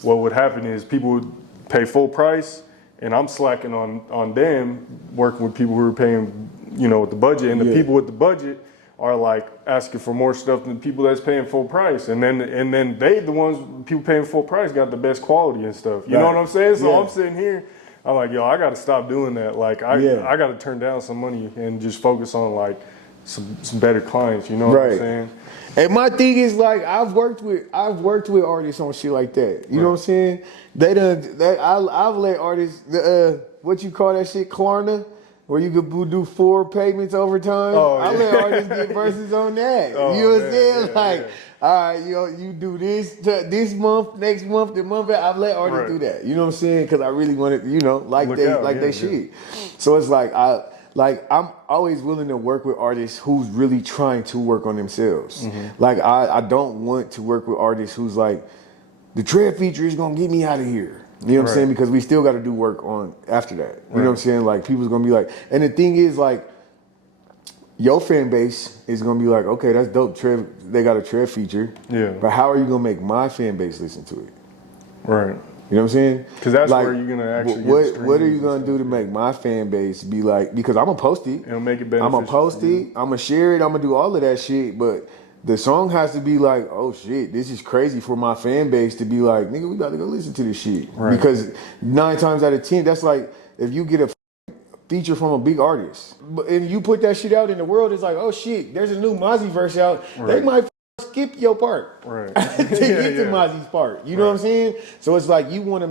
what would happen is people would pay full price and I'm slacking on them, working with people who are paying, you know, with the budget, and the people with the budget are like asking for more stuff than the people that's paying full price, and then they, the ones, people paying full price, got the best quality and stuff. You know what I'm saying? So I'm sitting here, I'm like, yo, I got to stop doing that. Like, I got to turn down some money and just focus on like some better clients. You know what I'm saying? And my thing is, like, I've worked with artists on shit like that. You know what I'm saying? I've let artists, what you call that shit, Klarna, where you could do 4 payments over time. I let artists get verses on that. You know what I'm saying? All right, you do this month, next month, the month. I've let artists do that. You know what I'm saying? Because I really wanted, they shit. So it's like I'm always willing to work with artists who's really trying to work on themselves. Like, I don't want to work with artists who's like, the Trev feature is gonna get me out of here. You know what I'm saying? Because we still got to do work on after that. You know what I'm saying? Like, people's gonna be like, and the thing is, like, your fan base is gonna be like, okay, that's dope. Trev, they got a Trev feature. Yeah. But how are you gonna make my fan base listen to it? Right. You know what I'm saying? Because that's like, where you're gonna actually. What are you gonna do to make my fan base be like? Because I'm gonna post it. It'll make it beneficial. I'm gonna post it. I'm gonna share it. I'm gonna do all of that shit. But the song has to be like, oh shit, this is crazy for my fan base to be like, nigga, we about to go listen to this shit. Right. Because 9 times out of 10, that's like if you get a feature from a big artist, and you put that shit out in the world, it's like, oh shit, there's a new Mozzie verse out. Right. They might skip your part to get to Mozzie's part. You know what I'm saying? So it's like you want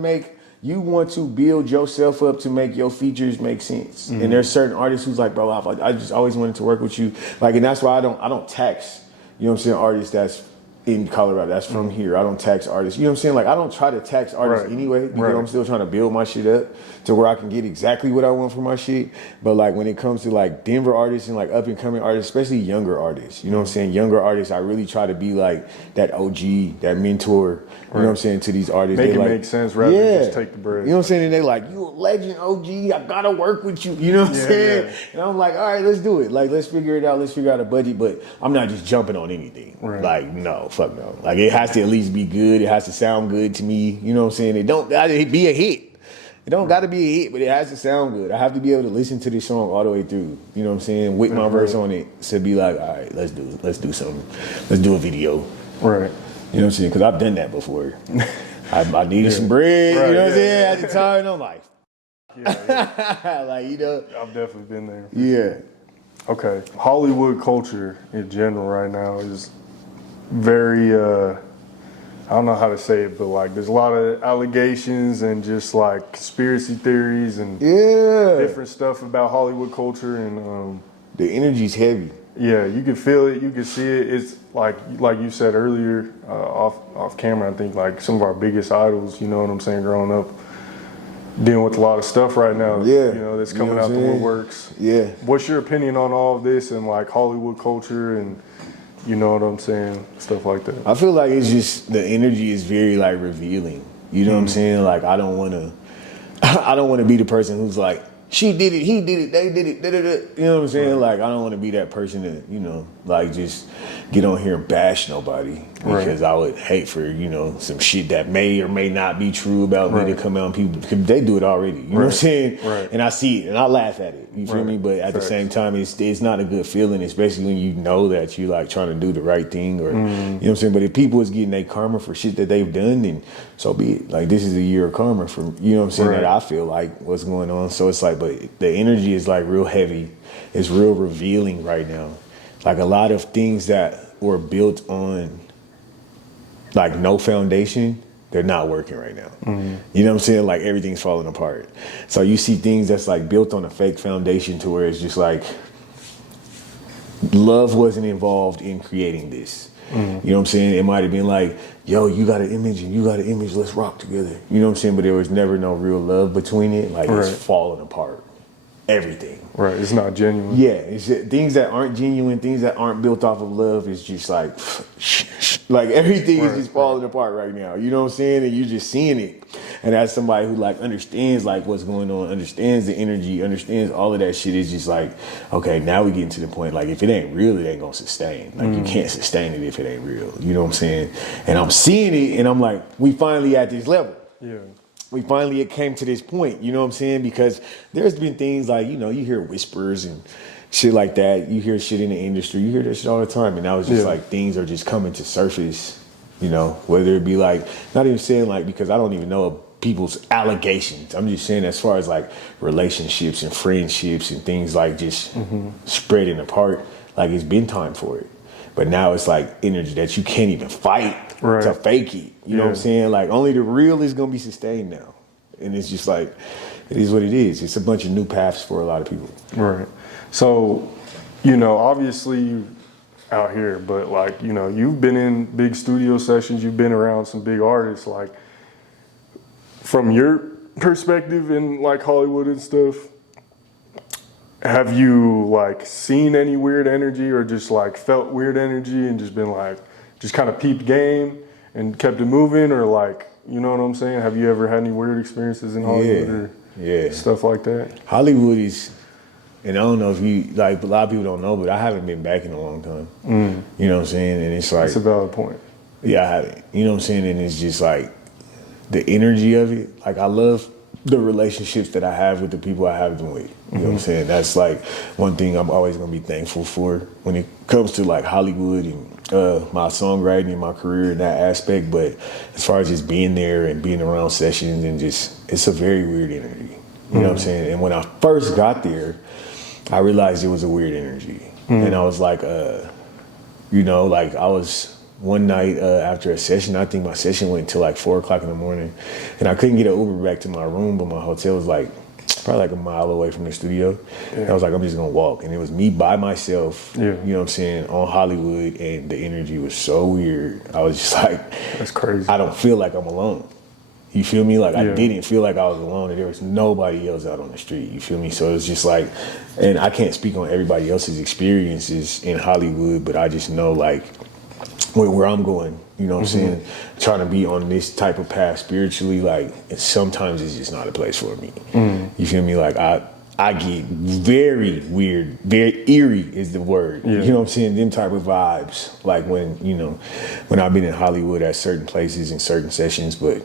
to build yourself up to make your features make sense. And there's certain artists who's like, bro, I just always wanted to work with you. Like, and that's why I don't tax. You know what I'm saying? Artists that's in Colorado, that's from here. I don't tax artists. You know what I'm saying? Like, I don't try to tax artists anyway, because I'm still trying to build my shit up to where I can get exactly what I want for my shit. But like, when it comes to like Denver artists and like up and coming artists, especially younger artists, you know what I'm saying? Younger artists, I really try to be like that OG, that mentor, you know what I'm saying, to these artists. Make it like, make sense rather than just take the bread. You know what I'm saying? And they like, you a legend, OG, I gotta work with you. You know what I'm saying? Yeah. And I'm like, all right, let's do it. Like, let's figure it out. Let's figure out a budget. But I'm not just jumping on anything. Like, no, fuck no. Like, it has to at least be good. It has to sound good to me. You know what I'm saying? It don't gotta be a hit. It don't got to be a hit, but it has to sound good. I have to be able to listen to this song all the way through. You know what I'm saying? With my verse on it, to be like, all right, let's do something. Let's do a video. Right. You know what I'm saying? Because I've done that before. I needed some bread. Right, you know what I'm saying? At the time, and I'm like, like, you know. I've definitely been there. Yeah. Okay. Hollywood culture in general right now is very, I don't know how to say it, but like there's a lot of allegations and just like conspiracy theories and different stuff about Hollywood culture, and the energy's heavy. yeah, you can feel it, you can see it. It's like you said earlier, off camera, I think like some of our biggest idols, you know what I'm saying, growing up, dealing with a lot of stuff right now. Yeah. You know, that's coming out the woodworks. Yeah. What's your opinion on all of this and like Hollywood culture and, you know what I'm saying, stuff like that? I feel like it's just, the energy is very like revealing. You know what I'm saying? Like I don't want to be the person who's like, she did it, he did it, they did it, da-da-da. You know what I'm saying? Like I don't want to be that person that, you know, like just get on here and bash nobody, because I would hate for, you know, some shit that may or may not be true about me to come out, and people, because they do it already. You know what I'm saying? Right. And I see it and I laugh at it. You feel me? But at the same time, it's not a good feeling, especially when you know that you like trying to do the right thing, or you know what I'm saying? But if people is getting their karma for shit that they've done, then so be it. Like this is a year of karma for, you know what I'm saying, that I feel like what's going on. So it's like, but the energy is like real heavy. It's real revealing right now. Like a lot of things that were built on like no foundation, they're not working right now. You know what I'm saying? Like everything's falling apart. So you see things that's like built on a fake foundation to where it's just like love wasn't involved in creating this. You know what I'm saying? It might have been like, yo, you got an image and you got an image, let's rock together. You know what I'm saying? But there was never no real love between it. Like it's falling apart. Everything. Right, it's not genuine. Yeah, it's just, things that aren't genuine, things that aren't built off of love is just like everything is just falling apart right now. You know what I'm saying? And you're just seeing it. And as somebody who like understands like what's going on, understands the energy, understands all of that shit, is just like, okay, now we getting to the point, like if it ain't real, it ain't gonna sustain. Like you can't sustain it if it ain't real. You know what I'm saying? And I'm seeing it and I'm like, we finally at this level. Yeah. We finally came to this point, you know what I'm saying? Because there's been things like, you know, you hear whispers and shit like that. You hear shit in the industry. You hear that shit all the time. And now it's just like things are just coming to surface, you know, whether it be like, not even saying like, because I don't even know of people's allegations. I'm just saying as far as like relationships and friendships and things like just spreading apart, like it's been time for it. But now it's like energy that you can't even fight to fake it. You know what I'm saying? Like only the real is gonna be sustained now. And it's just like, it is what it is. It's a bunch of new paths for a lot of people. Right. So, you know, obviously you out here, but like, you know, you've been in big studio sessions, you've been around some big artists. Like from your perspective in like Hollywood and stuff, have you like seen any weird energy or just like felt weird energy and just been like, just kind of peeped game and kept it moving, or like, you know what I'm saying? Have you ever had any weird experiences in Hollywood or stuff like that? Hollywood is, and I don't know if you, like a lot of people don't know, but I haven't been back in a long time. You know what I'm saying? And it's like, that's a valid point. Yeah, I haven't. You know what I'm saying? And it's just like the energy of it. Like I love the relationships that I have with the people I have them with. You know what I'm saying? That's like one thing I'm always gonna be thankful for when it comes to like Hollywood and my songwriting and my career in that aspect. But as far as just being there and being around sessions and just, it's a very weird energy. You know what I'm saying? And when I first got there, I realized it was a weird energy. And I was like, you know, like I was one night after a session, I think my session went until like 4 o'clock in the morning, and I couldn't get an Uber back to my room, but my hotel was like probably like a mile away from the studio. And I was like, I'm just gonna walk. And it was me by myself, you know what I'm saying, on Hollywood, and the energy was so weird. I was just like, that's crazy. I don't feel like I'm alone. You feel me? Like I didn't feel like I was alone, and there was nobody else out on the street. You feel me? So it's just like, and I can't speak on everybody else's experiences in Hollywood, but I just know like where I'm going, you know what I'm saying? Trying to be on this type of path spiritually, like sometimes it's just not a place for me. You feel me? Like I get very weird, very eerie is the word. You know what I'm saying? Them type of vibes, like when, you know, when I've been in Hollywood at certain places and certain sessions, but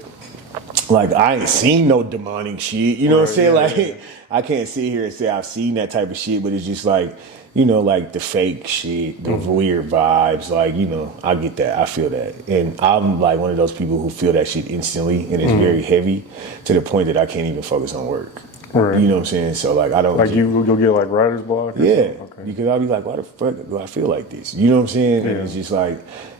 like I ain't seen no demonic shit. You know what I'm saying? Yeah, Like yeah. I can't sit here and say I've seen that type of shit, but it's just like, you know, like the fake shit, the weird vibes. Like, you know, I get that. I feel that. And I'm like one of those people who feel that shit instantly, and it's very heavy to the point that I can't even focus on work. Right. You know what I'm saying? So like I don't Like you'll get like writer's block? Or yeah. something? Okay. Because I'll be like, why the fuck do I feel like this? You know what I'm saying? Yeah. And it's just like,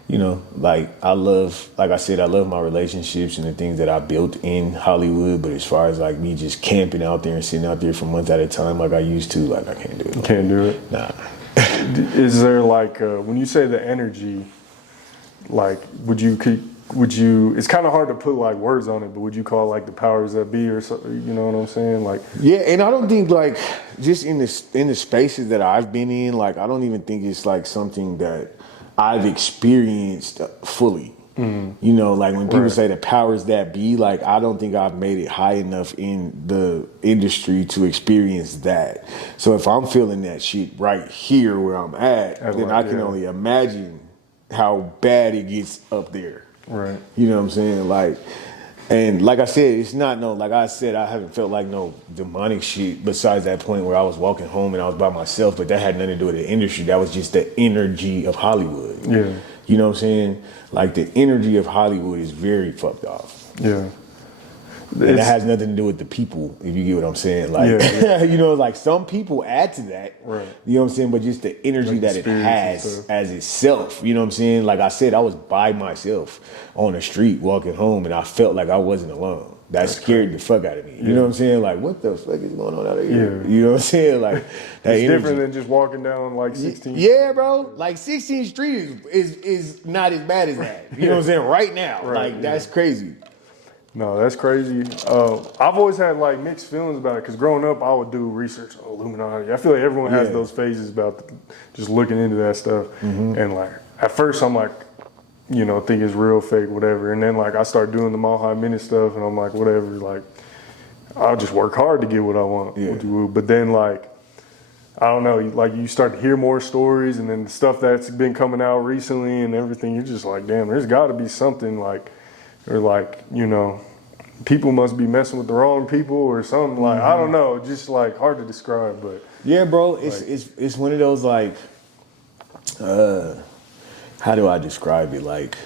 you know, like I love, like I said, I love my relationships and the things that I built in Hollywood. But as far as like me just camping out there and sitting out there for months at a time like I used to, like I can't do it. You can't do it? Nah. Is there like, when you say the energy, like would you, it's kind of hard to put like words on it, but would you call it like the powers that be or something, you know what I'm saying? Like, yeah, and I don't think like, just in the spaces that I've been in, like I don't even think it's like something that I've experienced fully. You know, like when people say the powers that be, like I don't think I've made it high enough in the industry to experience that. So if I'm feeling that shit right here where I'm at, then I can only imagine how bad it gets up there. right. You know what I'm saying? Like, and like I said, it's not no, like I said, I haven't felt like no demonic shit besides that point where I was walking home and I was by myself, but that had nothing to do with the industry. That was just the energy of Hollywood. Yeah. You know what I'm saying? Like the energy of Hollywood is very fucked off. Yeah. And that has nothing to do with the people, if you get what I'm saying. Like, you know, like some people add to that. Right. You know what I'm saying? But just the energy Like that it has stuff. as itself. You know what I'm saying? Like I said, I was by myself on the street walking home and I felt like I wasn't alone. That scared the fuck out of me. You know what I'm saying? Like, what the fuck is going on out here? Yeah. You know what I'm saying? Like, that It's energy. different than just walking down like 16th. Yeah, bro. Like 16th Street is not as bad as that. You know what I'm saying? Right now. Right, Like, that's crazy. No, that's crazy. I've always had like mixed feelings about it because growing up, I would do research on Illuminati. I feel like everyone has those phases about just looking into that stuff. And like at first, I'm like, you know, think it's real, fake, whatever. And then like I start doing the Mile High Minute stuff, and I'm like, whatever. Like I'll just work hard to get what I want. Yeah. But then like I don't know, like you start to hear more stories, and then the stuff that's been coming out recently and everything. You're just like, damn, there's got to be something like. Or like, you know, people must be messing with the wrong people or something. Like, I don't know, just like hard to describe, but Yeah, bro, it's one of those like, how do I describe it? Like,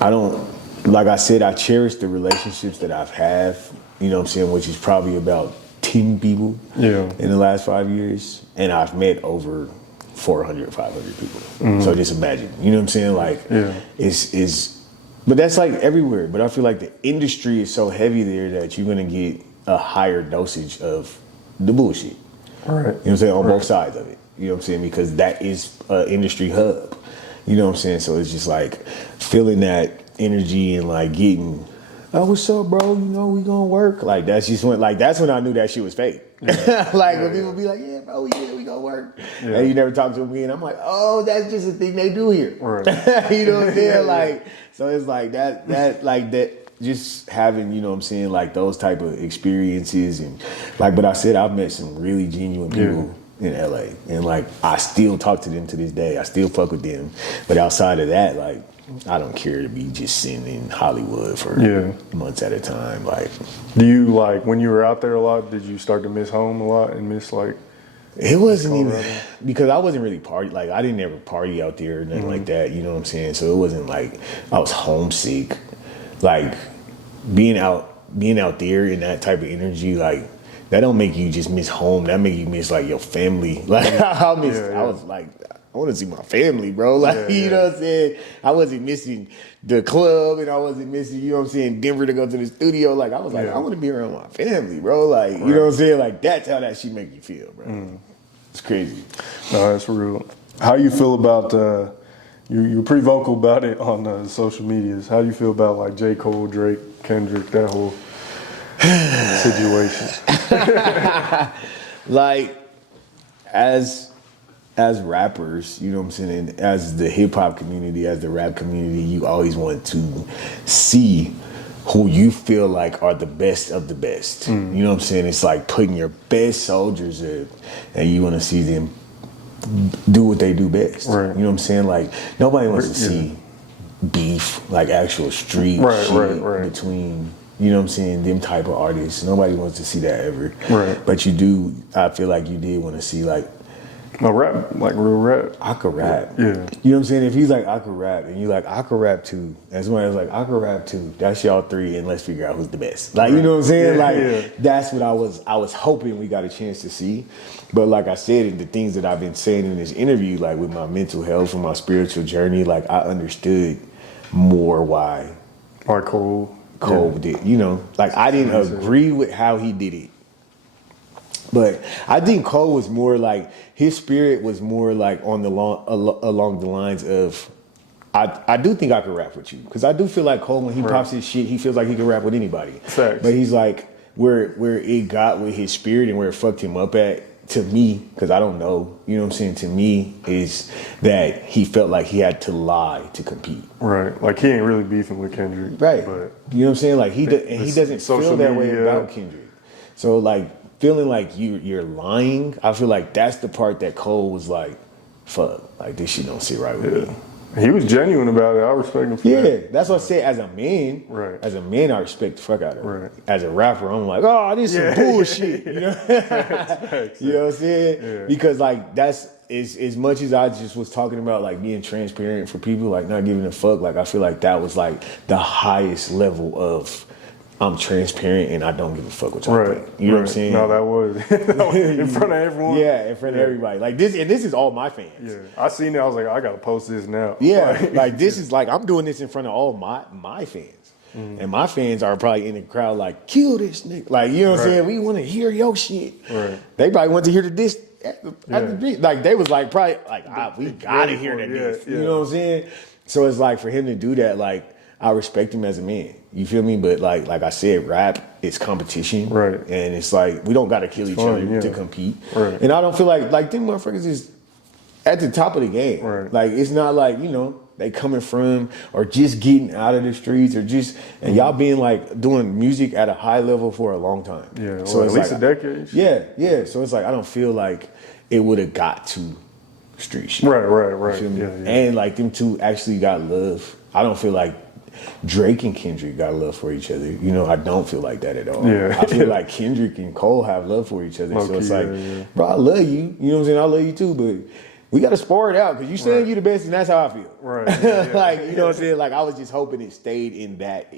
like I said, I cherish the relationships that I've had, you know what I'm saying, which is probably about 10 people in the last 5 years. And I've met over 400, 500 people. So just imagine, you know what I'm saying? Like, but that's like everywhere. But I feel like the industry is so heavy there that you're gonna get a higher dosage of the bullshit. Right. You know what I'm saying? On both sides of it. You know what I'm saying? Because that is an industry hub. You know what I'm saying? So it's just like feeling that energy and like getting, oh, what's up, bro? You know, we gonna work. Like that's just when, like that's when I knew that shit was fake. Like when people be like, yeah, bro, yeah, we gonna work. And you never talk to me, and I'm like, oh, that's just a thing they do here. Right. You know what I'm saying? Like, so it's like that. Just having, you know what I'm saying, like those type of experiences and like, but I said I've met some really genuine people in LA, and like I still talk to them to this day. I still fuck with them, but outside of that, like I don't care to be just sitting in Hollywood for months at a time. Like, do you like when you were out there a lot? Did you start to miss home a lot and miss like? It wasn't even because I wasn't really party. Like I didn't ever party out there or nothing like that. You know what I'm saying? So it wasn't like I was homesick. Like being out there in that type of energy, like that don't make you just miss home. That make you miss like your family. Like I was like, I want to see my family, bro. Like you know what I'm saying? I wasn't missing the club, and I wasn't missing, you know what I'm saying, Denver to go to the studio. Like I was like, I want to be around my family, bro. Like you know what I'm saying? Like that's how that shit make you feel, bro. It's crazy. No, that's real. How you feel about you're pretty vocal about it on social medias. How do you feel about like J. Cole, Drake, Kendrick, that whole situation? Like, as rappers, you know what I'm saying, and as the hip hop community, as the rap community, you always want to see who you feel like are the best of the best. You know what I'm saying? It's like putting your best soldiers in, and you want to see them do what they do best. Right. You know what I'm saying? Like nobody wants to see beef, like actual street shit between, you know what I'm saying, them type of artists. Nobody wants to see that ever. Right. But you do, I feel like you did want to see like, no rap, like real rap. I could rap. Yeah. You know what I'm saying? If he's like, I could rap, and you like, I could rap too. And somebody was like, I could rap too. That's y'all three, and let's figure out who's the best. Like, you know what I'm saying? Like, that's what I was hoping we got a chance to see. But like I said, the things that I've been saying in this interview, like with my mental health and my spiritual journey, like I understood more why. Or Cole did, you know, like I didn't agree with how he did it. But I think Cole was more like, his spirit was more like on the along the lines of, I do think I could rap with you. Because I do feel like Cole, when he pops his shit, he feels like he can rap with anybody. Facts. But he's like, where it got with his spirit and where it fucked him up at, to me, because I don't know, you know what I'm saying, to me, is that he felt like he had to lie to compete. Right. Like he ain't really beefing with Kendrick. Right. But you know what I'm saying? Like he doesn't feel that way about Kendrick. So like, feeling like you're lying, I feel like that's the part that Cole was like, fuck, like this shit don't sit right with me. He was genuine about it. I respect him for that. Yeah, that's what I said. As a man, as a man, I respect the fuck out of it. Right. As a rapper, I'm like, oh, this is bullshit. You know? You know what I'm saying? Yeah. Because like that's as much as I just was talking about like being transparent for people, like not giving a fuck. Like I feel like that was like the highest level of, I'm transparent and I don't give a fuck what y'all think. You know what I'm saying? No, that was in front of everyone. Yeah, in front of everybody. Like this, and this is all my fans. Yeah, I seen it. I was like, I gotta post this now. Yeah, like this is like, I'm doing this in front of all my fans. And my fans are probably in the crowd like, kill this nigga. Like, you know what I'm saying? We want to hear your shit. Right. They probably want to hear the diss at the beat. Like they was like, probably like, we gotta hear the diss. You know what I'm saying? So it's like for him to do that, like, I respect him as a man. You feel me? But like I said, rap, it's competition. Right. And it's like, we don't got to kill each other to compete. Right. And I don't feel like them motherfuckers is at the top of the game. Right. Like, it's not like, you know, they coming from or just getting out of the streets or just, and y'all being like doing music at a high level for a long time. Yeah, so at it's least like, a decade. Yeah. So it's like, I don't feel like it would have got to street shit. Right. You feel me? Yeah. And like them two actually got love. I don't feel like Drake and Kendrick got love for each other. You know, I don't feel like that at all. Yeah. I feel like Kendrick and Cole have love for each other. Okay, so it's like, bro, I love you. You know what I'm saying? I love you too, but we got to spar it out because you saying you the best, and that's how I feel. Right. Like, you know what I'm saying? Like, I was just hoping it stayed in that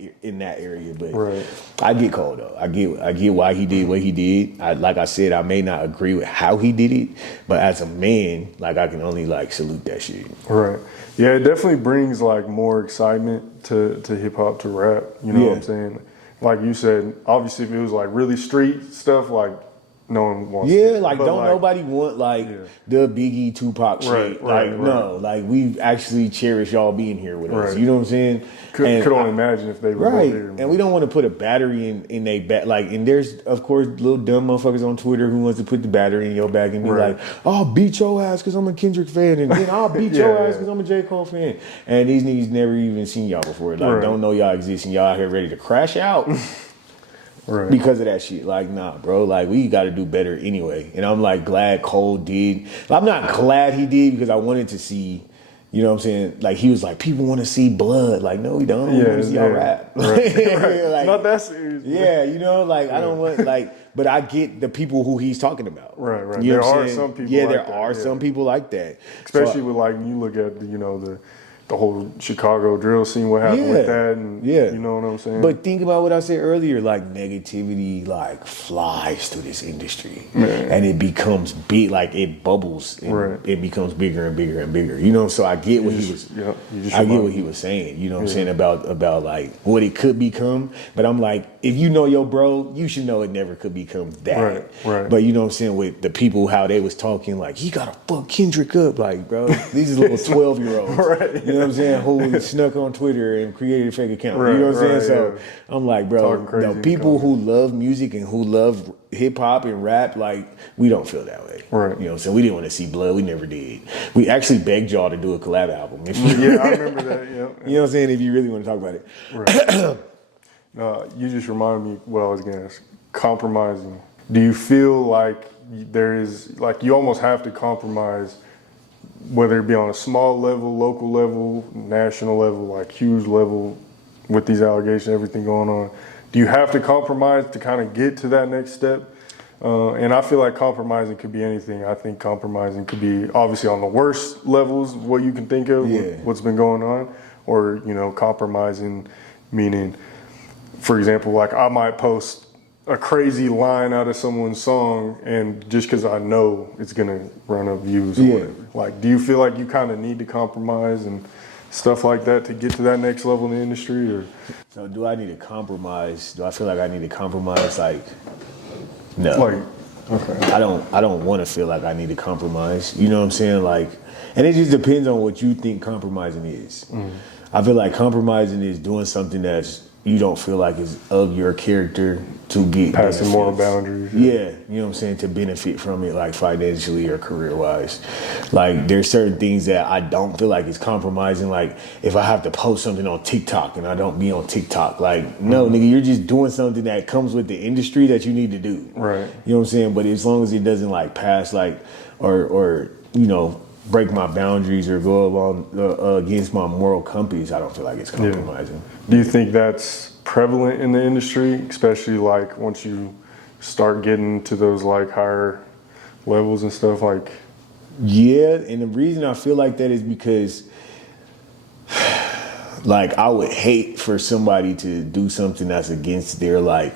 area, but I get Cole though. I get why he did what he did. Like I said, I may not agree with how he did it, but as a man, like I can only like salute that shit. Right. Yeah, it definitely brings like more excitement to hip hop, to rap. You know what I'm saying? Like you said, obviously if it was like really street stuff, like no one wants to. Like, don't nobody want like the Biggie Tupac shit. No, like we actually cherish y'all being here with us. You know what I'm saying? Could only imagine if they were here. And we don't want to put a battery in they back. Like, and there's of course little dumb motherfuckers on Twitter who wants to put the battery in your back and be like, "I'll beat your ass because I'm a Kendrick fan, and then I'll beat your ass because I'm a J. Cole fan." And these niggas never even seen y'all before. Like, don't know y'all exist, and y'all out here ready to crash out. Because of that shit. Like, nah, bro. Like, we got to do better anyway. And I'm like glad Cole did. I'm not glad he did because I wanted to see, you know what I'm saying? Like, he was like, people want to see blood. Like, no, we don't. We want to see y'all rap. Like, not that serious. Yeah, you know, like, I don't want, like, but I get the people who he's talking about. Right. You know there are some people like that. There are some people like that. Especially with, like, you look at, you know, the whole Chicago drill scene, what happened with that, and you know what I'm saying? But think about what I said earlier, like negativity like flies through this industry. And it becomes big, like it bubbles and it becomes bigger and bigger and bigger. You know, so I get what he was saying, you know what I'm saying, about like what it could become. But I'm like, if you know your bro, you should know it never could become that. But you know what I'm saying, with the people, how they was talking, like, he gotta fuck Kendrick up, like, bro, these are little 12-year-olds. You know what I'm saying? Who snuck on Twitter and created a fake account. You know what I'm saying? So I'm like, bro, the people who love music and who love hip hop and rap, like, we don't feel that way. You know, so we didn't want to see blood. We never did. We actually begged y'all to do a collab album. I remember that. You know what I'm saying? If you really want to talk about it. You just reminded me what I was going to ask. Compromising. Do you feel like there is, like, you almost have to compromise whether it be on a small level, local level, national level, like huge level, with these allegations, everything going on, do you have to compromise to kind of get to that next step? And I feel like compromising could be anything. I think compromising could be obviously on the worst levels, what you can think of, what's been going on, or, you know, compromising, meaning, for example, like I might post a crazy line out of someone's song, and just because I know it's gonna run up views or whatever. Like, do you feel like you kind of need to compromise and stuff like that to get to that next level in the industry? Or so do I need to compromise? Do I feel like I need to compromise? Like, no. like, okay, I don't want to feel like I need to compromise. You know what I'm saying? Like, and it just depends on what you think compromising is. I feel like compromising is doing something that's you don't feel like is of your character to get passing benefits. moral boundaries. Yeah, you know what I'm saying, to benefit from it, like financially or career wise. Like, there's certain things that I don't feel like it's compromising. Like, if I have to post something on TikTok and I don't be on TikTok, like, no, nigga, you're just doing something that comes with the industry that you need to do. Right. You know what I'm saying? But as long as it doesn't like pass, like, or you know, break my boundaries or go along against my moral compass, I don't feel like it's compromising. Do you think that's prevalent in the industry, especially like once you start getting to those like higher levels and stuff? Like, yeah, and the reason I feel like that is because, like, I would hate for somebody to do something that's against their, like,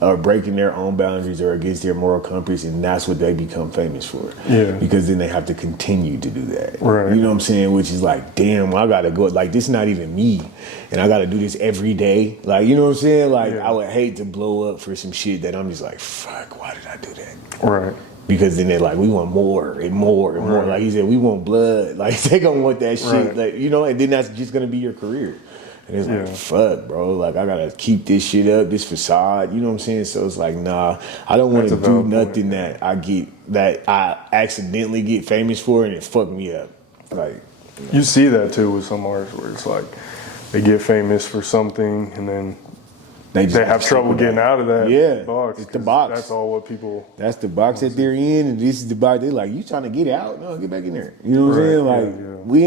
or breaking their own boundaries or against their moral compass, and that's what they become famous for. Yeah. Because then they have to continue to do that. Right. You know what I'm saying? Which is like, damn, I gotta go, like, this is not even me, and I gotta do this every day. Like, you know what I'm saying? Like, I would hate to blow up for some shit that I'm just like, fuck, why did I do that? right. Because then they're like, we want more and more and more. Like he said, we want blood. Like, they gonna want that shit. Right. Like, you know, and then that's just gonna be your career. And it's like, fuck, bro. Like, I gotta keep this shit up, this facade. You know what I'm saying? So it's like, nah, I don't want to do nothing that I accidentally get famous for and it fuck me up. Like, You see that too with some artists where it's like they get famous for something and then they have trouble getting out of that box. It's the box. That's all what people. That's the box that they're in, and this is the box. They're like, you trying to get out? No, get back in there. You know what I'm saying? Like, we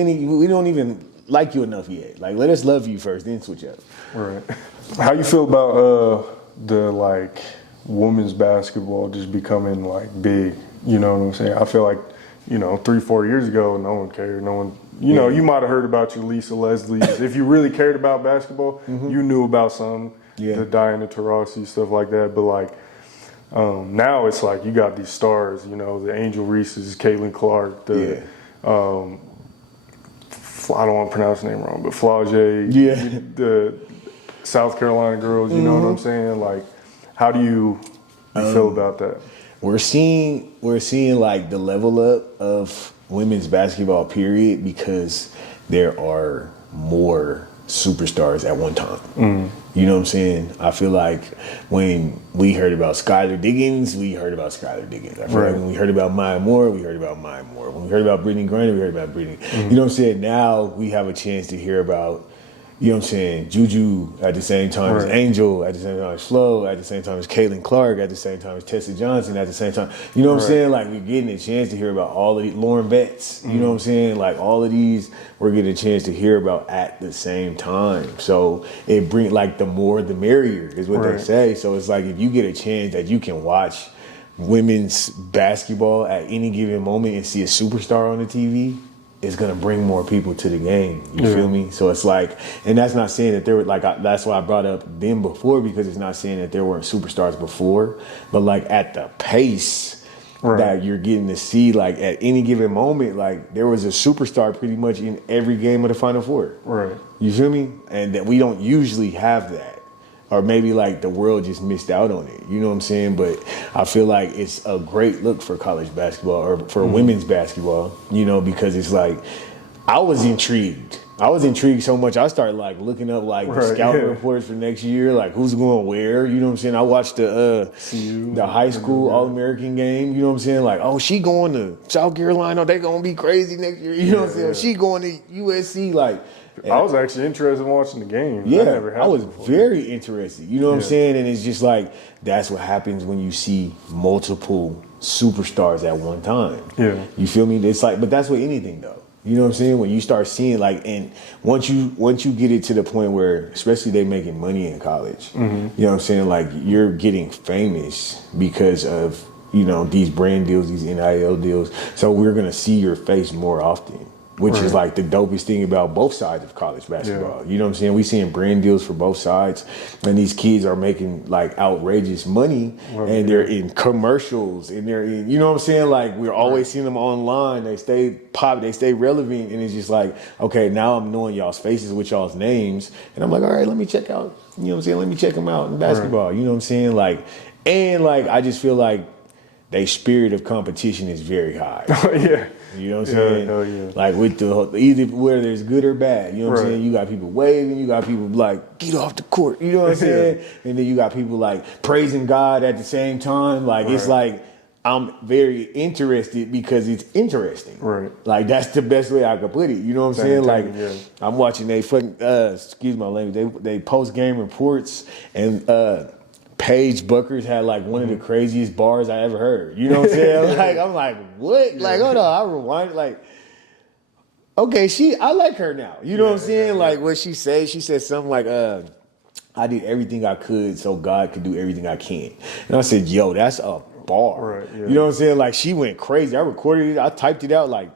don't even like you enough yet. Like, let us love you first, then switch up. Right. How you feel about the like women's basketball just becoming like big? You know what I'm saying? I feel like, you know, 3-4 years ago, no one cared. No one, you know, you might have heard about your Lisa Leslie's. If you really cared about basketball, you knew about some. The Diana Taurasi, stuff like that. But like now it's like you got these stars, you know, the Angel Reese's, Caitlin Clark, the I don't want to pronounce the name wrong, but Flau'jae, the South Carolina girls, you know what I'm saying? Like, how do you feel about that? We're seeing like the level up of women's basketball, period, because there are more superstars at one time. You know what I'm saying? I feel like when we heard about Skylar Diggins, we heard about Skylar Diggins. I feel like when we heard about Maya Moore, we heard about Maya Moore. When we heard about Brittany Griner, we heard about Brittany. You know what I'm saying? Now we have a chance to hear about, you know what I'm saying, Juju at the same time as Angel, at the same time as Flo, at the same time as Caitlin Clark, at the same time as Tessa Johnson, at the same time. You know what I'm saying? Like, we're getting a chance to hear about all of these, Lauren Betts, you know what I'm saying? Like, all of these, we're getting a chance to hear about at the same time. So it brings, like, the more the merrier is what they say. So it's like, if you get a chance that you can watch women's basketball at any given moment and see a superstar on the TV, it's gonna bring more people to the game. You feel me? So it's like, and that's not saying that there were like, that's why I brought up them before, because it's not saying that there weren't superstars before, but like at the pace that you're getting to see, like at any given moment, like there was a superstar pretty much in every game of the Final Four. Right. You feel me? And that we don't usually have that. Or maybe like the world just missed out on it. You know what I'm saying? But I feel like it's a great look for college basketball or for women's basketball, you know, because it's like, I was intrigued. I was intrigued so much, I started like looking up like the scouting reports for next year, like who's going where, you know what I'm saying? I watched the high school All-American game, you know what I'm saying? Like, oh, she going to South Carolina, they going to be crazy next year, you know what I'm saying? She going to USC, like, I was actually interested in watching the game. Yeah, I was very interested. You know what I'm saying? And it's just like, that's what happens when you see multiple superstars at one time. Yeah. You feel me? It's like, but that's with anything though. You know what I'm saying? When you start seeing like, and once you get it to the point where, especially they making money in college, you know what I'm saying? Like you're getting famous because of, you know, these brand deals, these NIL deals. So we're gonna see your face more often, which is like the dopest thing about both sides of college basketball. You know what I'm saying? We seeing brand deals for both sides, and these kids are making like outrageous money, and they're in commercials, and they're in, you know what I'm saying? Like we're always seeing them online. They stay pop, they stay relevant, and it's just like, okay, now I'm knowing y'all's faces with y'all's names, and I'm like, all right, let me check out. You know what I'm saying? Let me check them out in basketball. You know what I'm saying? Like, and like I just feel like their spirit of competition is very high. You know what I'm saying? Hell yeah. Like with either whether it's good or bad. You know what I'm saying? You got people waving, you got people like, get off the court. You know what I'm saying? And then you got people like praising God at the same time. Like it's like I'm very interested because it's interesting. Like that's the best way I could put it. You know what I'm saying? Like I'm watching they fucking excuse my language, they post game reports, and Paige Buckers had like one of the craziest bars I ever heard. You know what I'm saying? Like I'm like, what? Like, hold on, I rewind. Like, okay, I like her now. You know what I'm saying? Like what she said something like, I did everything I could so God could do everything I can. And I said, yo, that's a bar. You know what I'm saying? Like she went crazy. I recorded it, I typed it out, like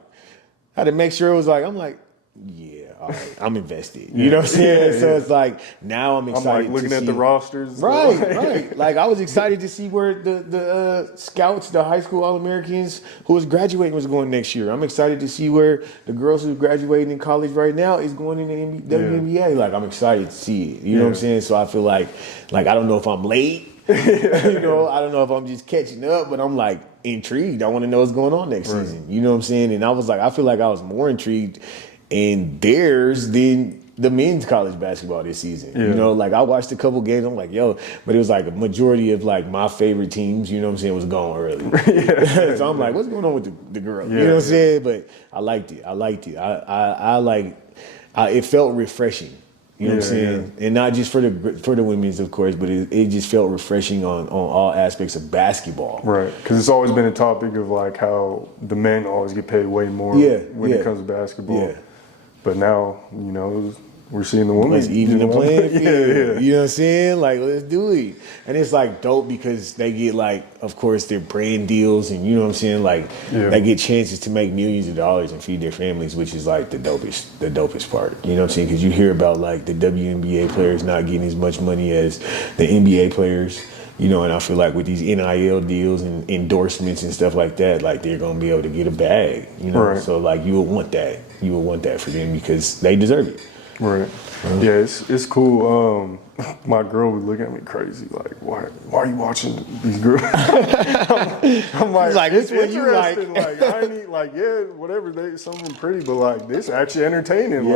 I had to make sure it was like, I'm like, yeah, all right, I'm invested. You know what I'm saying? So it's like now I'm excited. I'm like looking at the rosters. Right. Like I was excited to see where the scouts, the high school All-Americans who was graduating was going next year. I'm excited to see where the girls who's graduating in college right now is going in the WNBA. Like I'm excited to see it. You know what I'm saying? So I feel like I don't know if I'm late. You know, I don't know if I'm just catching up, but I'm like intrigued. I want to know what's going on next season. You know what I'm saying? And I was like, I feel like I was more intrigued in theirs than the men's college basketball this season. You know, like I watched a couple games, I'm like, yo, but it was like a majority of like my favorite teams, you know what I'm saying, was gone early. So I'm like, what's going on with the girls? You know what I'm saying? But I liked it. I like it felt refreshing. You know what I'm saying? And not just for the women's, of course, but it just felt refreshing on all aspects of basketball. Right. Because it's always been a topic of like how the men always get paid way more when it comes to basketball. But now, you know, we're seeing the women. Let's even the playing field. You know what I'm saying? Like, let's do it. And it's like dope because they get like, of course, their brand deals, and you know what I'm saying? Like, they get chances to make millions of dollars and feed their families, which is like the dopest part. You know what I'm saying? Because you hear about like the WNBA players not getting as much money as the NBA players. You know, and I feel like with these NIL deals and endorsements and stuff like that, like they're gonna be able to get a bag. You know, so like you would want that. You would want that for them because they deserve it. Right. Yeah, it's cool. My girl would look at me crazy, like, why are you watching these girls? I'm like, it's what you like. Like, I need, like, whatever, some of them pretty, but like, this actually entertaining.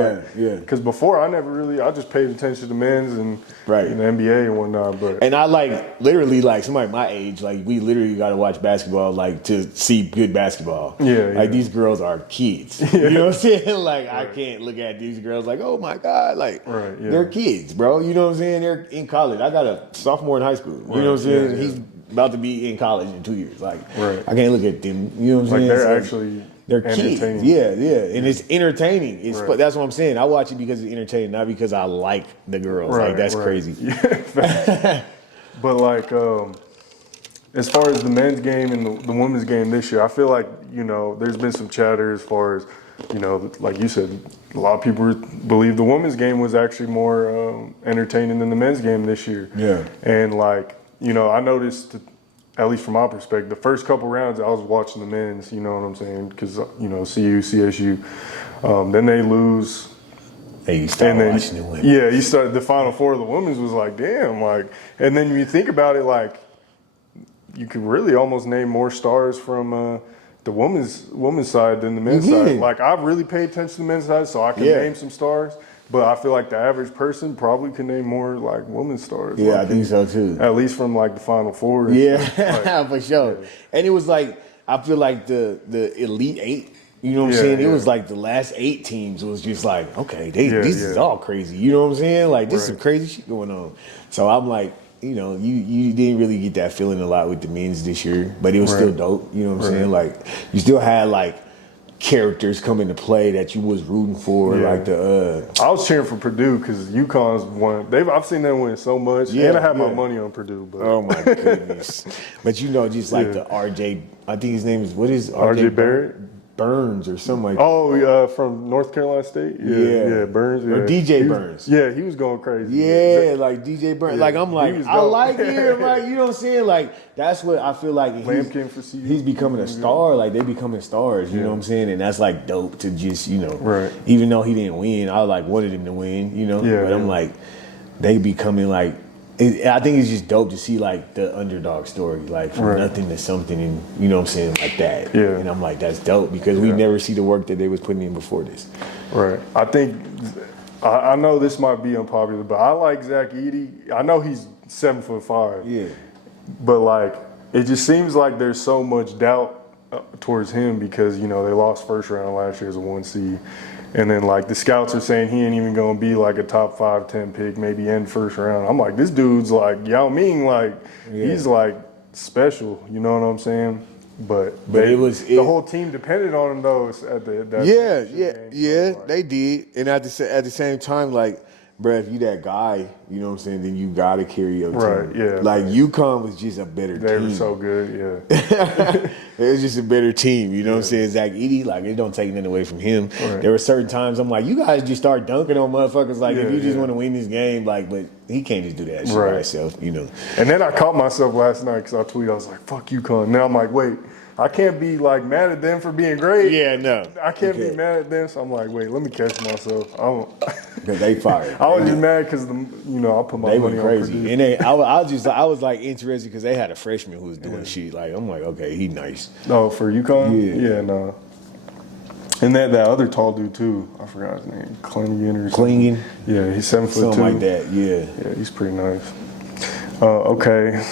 Because before, I just paid attention to the men's and the NBA and whatnot. But and I like, literally, like, somebody my age, like, we literally got to watch basketball, like, to see good basketball. Like, these girls are kids. You know what I'm saying? Like, I can't look at these girls like, oh my God, like, they're kids, bro. You know what I'm saying? They're in college. I got a sophomore in high school. You know what I'm saying? He's about to be in college in 2 years. Like, I can't look at them. You know what I'm saying? They're they're kids. And it's entertaining. That's what I'm saying. I watch it because it's entertaining, not because I like the girls. Like that's crazy. But like, as far as the men's game and the women's game this year, I feel like, you know, there's been some chatter as far as, you know, like you said, a lot of people believe the women's game was actually more entertaining than the men's game this year. And like, you know, I noticed, at least from my perspective, the first couple rounds I was watching the men's, you know what I'm saying? Because, you know, CU, CSU, then they lose. Hey, you start watching the women. Yeah, you started the Final Four of the women's was like, damn, like, and then when you think about it, like, you could really almost name more stars from the women's side than the men's side. Like, I've really paid attention to the men's side, so I can name some stars. But I feel like the average person probably can name more like women's stars. Yeah, I think so too. At least from like the Final Four. For sure. And it was like, I feel like the Elite Eight, you know what I'm saying? It was like the last 8 teams was just like, okay, this is all crazy. You know what I'm saying? Like, this is some crazy shit going on. So I'm like, you know, you didn't really get that feeling a lot with the men's this year, but it was still dope. You know what I'm saying? Like, you still had like characters come into play that you was rooting for, like the. I was cheering for Purdue because UConn's won. I've seen them win so much, and I had my money on Purdue. But oh my goodness! But you know, just like the RJ, I think his name is what is RJ Barrett. Burns or something like that. From North Carolina State? Yeah, Burns. Yeah. Or DJ Burns. He was going crazy. Yeah, like DJ Burns. Yeah. Like, I'm like, I like him. Like, you know what I'm saying? Like, that's what I feel like he's becoming a star. Like, they becoming stars, you know what I'm saying? And that's, like, dope to just, you know, even though he didn't win, I, like, wanted him to win, you know? But I'm like, they becoming, like, I think it's just dope to see like the underdog story, like from nothing to something, and you know what I'm saying, like that. Yeah. And I'm like, that's dope because we never see the work that they was putting in before this. Right. I think I know this might be unpopular, but I like Zach Edey. I know he's 7'5". Yeah. But like, it just seems like there's so much doubt towards him because you know they lost first round last year as a 1 seed. And then, like, the scouts are saying he ain't even going to be, like, a top 5, 10 pick, maybe end first round. I'm like, this dude's, like, Yao Ming, like, he's, like, special. You know what I'm saying? But the whole team depended on him, though, at that game. They did. And at the same time, like, bruh, if you that guy, you know what I'm saying, then you got to carry your team. Right, yeah. Like, UConn was just a better team. They were so good, yeah. It was just a better team, you know what I'm saying? Zach Edey, like, it don't take nothing away from him. Right. There were certain times I'm like, you guys just start dunking on motherfuckers, like, if you just want to win this game, like, but he can't just do that shit by himself, you know. And then I caught myself last night because I tweeted, I was like, fuck UConn. Now I'm like, wait. I can't be like mad at them for being great. Yeah, no. I can't be mad at them, so I'm like, wait, let me catch myself. Because they fired. I was just mad because I put my money on Purdue. They went crazy, and I was like interested because they had a freshman who was doing shit. Like I'm like, okay, he nice. Oh, for UConn? Yeah, no. And that other tall dude too. I forgot his name. Klingen. Yeah, he's 7'2". Something like that. Yeah. Yeah, he's pretty nice. Okay.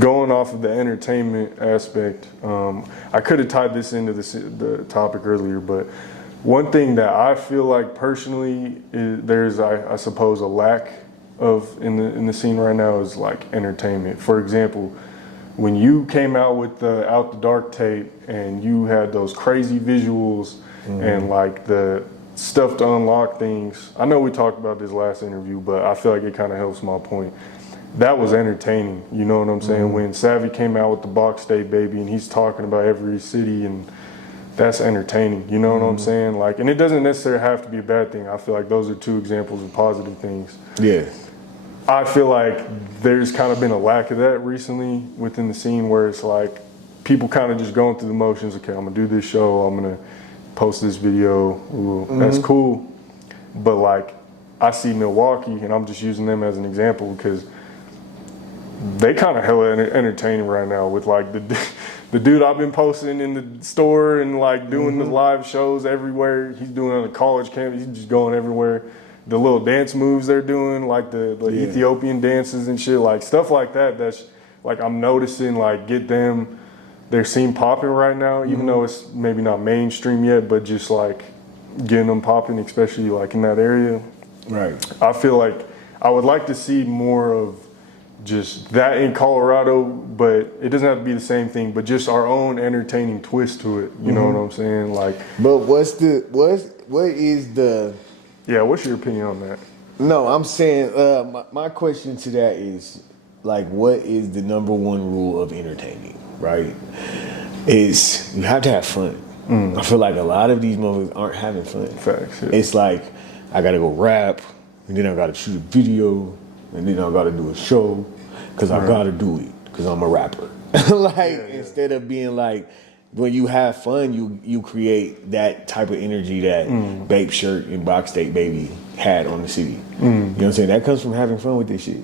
Going off of the entertainment aspect, I could have tied this into the topic earlier, but one thing that I feel like personally there's, I suppose, a lack of in the scene right now is like entertainment. For example, when you came out with the Out the Dark tape and you had those crazy visuals and like the stuff to unlock things. I know we talked about this last interview, but I feel like it kind of helps my point. That was entertaining, you know what I'm saying? When Savvy came out with the Box State Baby and he's talking about every city, and that's entertaining, you know what I'm saying? Like, and it doesn't necessarily have to be a bad thing. I feel like those are two examples of positive things. Yeah. I feel like there's kind of been a lack of that recently within the scene where it's like people kind of just going through the motions. Okay, I'm gonna do this show, I'm gonna post this video, that's cool. But like, I see Milwaukee, and I'm just using them as an example because they kind of hella entertaining right now with like the dude I've been posting in the store and like doing the live shows everywhere. He's doing it on a college campus. He's just going everywhere. The little dance moves they're doing, like the Ethiopian dances and shit, like stuff like that. That's like I'm noticing like their scene popping right now, even though it's maybe not mainstream yet, but just like getting them popping, especially like in that area. Right. I feel like I would like to see more of just that in Colorado, but it doesn't have to be the same thing, but just our own entertaining twist to it. You know what I'm saying? Like, but what is the? Yeah, what's your opinion on that? No, I'm saying my question to that is like, what is the number one rule of entertaining? Right? Is you have to have fun. I feel like a lot of these movies aren't having fun. Facts. Yeah. It's like I gotta go rap, and then I gotta shoot a video, and then I gotta do a show, because I gotta do it, because I'm a rapper. Instead of being like, when you have fun, you create that type of energy that Bape Shirt and Box State Baby had on the city. You know what I'm saying? That comes from having fun with this shit.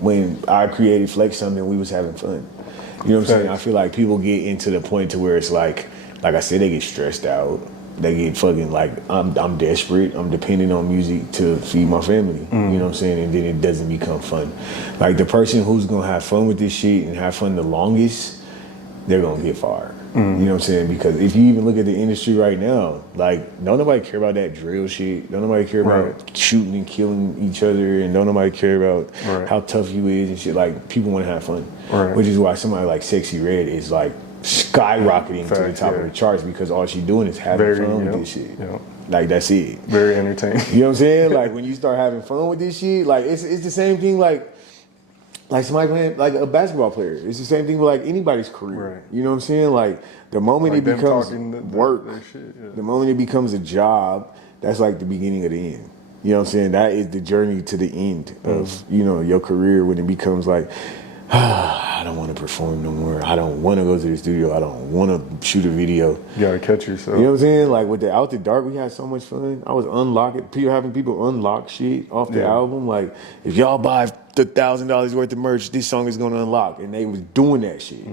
When I created Flex something, we was having fun. You know what I'm saying? I feel like people get into the point to where it's like I said, they get stressed out. They get fucking like, I'm desperate. I'm dependent on music to feed my family. You know what I'm saying? And then it doesn't become fun. Like the person who's gonna have fun with this shit and have fun the longest, they're gonna get fired. You know what I'm saying? Because if you even look at the industry right now, like don't nobody care about that drill shit. Don't nobody care about shooting and killing each other, and don't nobody care about how tough you is and shit. Like people want to have fun, which is why somebody like Sexy Red is like skyrocketing to the top of the charts because all she doing is having fun with this shit. Like that's it. Very entertaining. You know what I'm saying? Like when you start having fun with this shit, like it's the same thing like somebody playing like a basketball player. It's the same thing with like anybody's career. Right. You know what I'm saying? Like the moment it becomes work, the moment it becomes a job, that's like the beginning of the end. You know what I'm saying? That is the journey to the end of, you know, your career when it becomes like, I don't want to perform no more. I don't want to go to the studio. I don't want to shoot a video. You gotta catch yourself. You know what I'm saying? Like with the Out the Dark, we had so much fun. I was unlocking, having people unlock shit off the album. Like, if y'all buy the $1,000 worth of merch, this song is gonna unlock. And they was doing that shit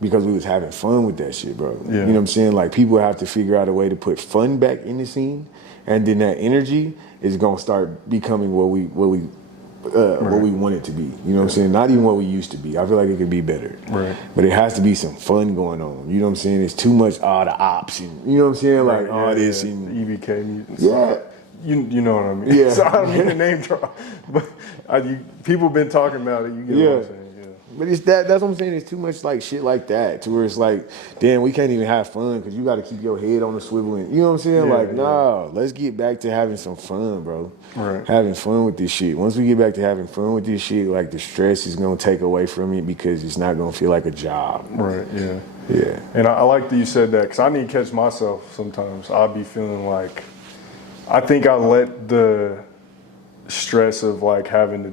because we was having fun with that shit, bro. You know what I'm saying? Like people have to figure out a way to put fun back in the scene, and then that energy is gonna start becoming what we want it to be. You know what I'm saying? Not even what we used to be. I feel like it could be better. Right. But it has to be some fun going on. You know what I'm saying? It's too much the ops and you know what I'm saying? Like all this and EBK music. Yeah. You know what I mean? Yeah. So I don't mean to name drop, but people been talking about it. You get what I'm saying? But it's that's what I'm saying. It's too much like shit like that to where it's like, damn, we can't even have fun because you got to keep your head on the swivel. And, you know what I'm saying? No, let's get back to having some fun, bro. Right. Having fun with this shit. Once we get back to having fun with this shit, like the stress is gonna take away from it because it's not gonna feel like a job. Right. Yeah. Yeah. And I like that you said that because I need to catch myself sometimes. I'll be feeling like I think I let the stress of like having to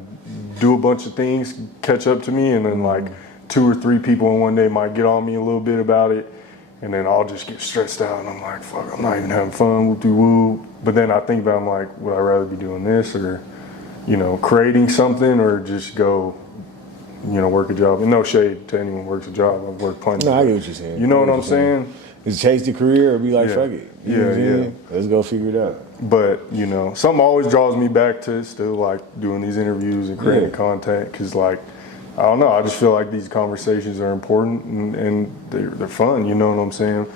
do a bunch of things catch up to me, and then like 2 or 3 people in one day might get on me a little bit about it, and then I'll just get stressed out and I'm like, fuck, I'm not even having fun, whoop-de-whoop. But then I think about, I'm like, would I rather be doing this or, you know, creating something or just go, you know, work a job? And no shade to anyone who works a job. I've worked plenty. No, I get what you're saying. You know what I'm saying? Just chase the career or be like, fuck it. You know what I'm saying? Let's go figure it out. But, you know, something always draws me back to still like doing these interviews and creating content because, like, I don't know, I just feel like these conversations are important and they're fun, you know what I'm saying?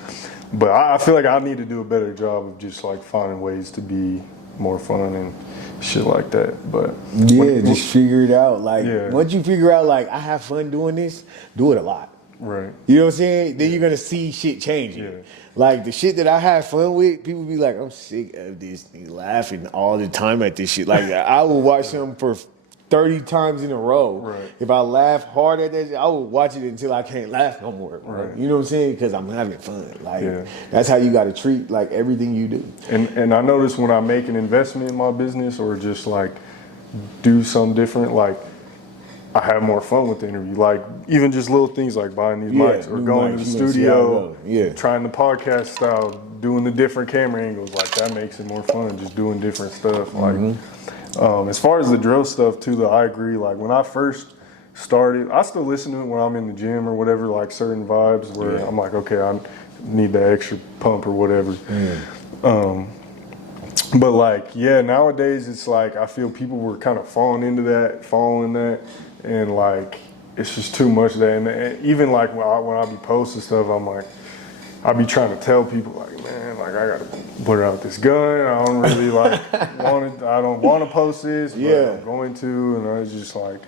But I feel like I need to do a better job of just like finding ways to be more fun and shit like that. But just figure it out. Like once you figure out like I have fun doing this, do it a lot. Right. You know what I'm saying? Then you're gonna see shit changing. Yeah. Like the shit that I have fun with, people be like, I'm sick of this, laughing all the time at this shit. Like I will watch something for 30 times in a row. Right. If I laugh hard at that, I will watch it until I can't laugh no more. Right. You know what I'm saying? Because I'm having fun. Like that's how you got to treat like everything you do. And I notice when I make an investment in my business or just like do something different, like I have more fun with the interview. Like even just little things like buying these mics or going to the studio, trying the podcast style, doing the different camera angles. Like that makes it more fun. Just doing different stuff. Like. As far as the drill stuff too, though, I agree. Like when I first started, I still listen to it when I'm in the gym or whatever, like certain vibes where I'm like, okay, I need that extra pump or whatever. But like, nowadays it's like, I feel people were kind of following that, and like, it's just too much of that. And even like when I be posting stuff, I'm like, I be trying to tell people like, man, like I gotta blur out this gun. I don't really like I don't want to post this, but I'm going to, and I was just like,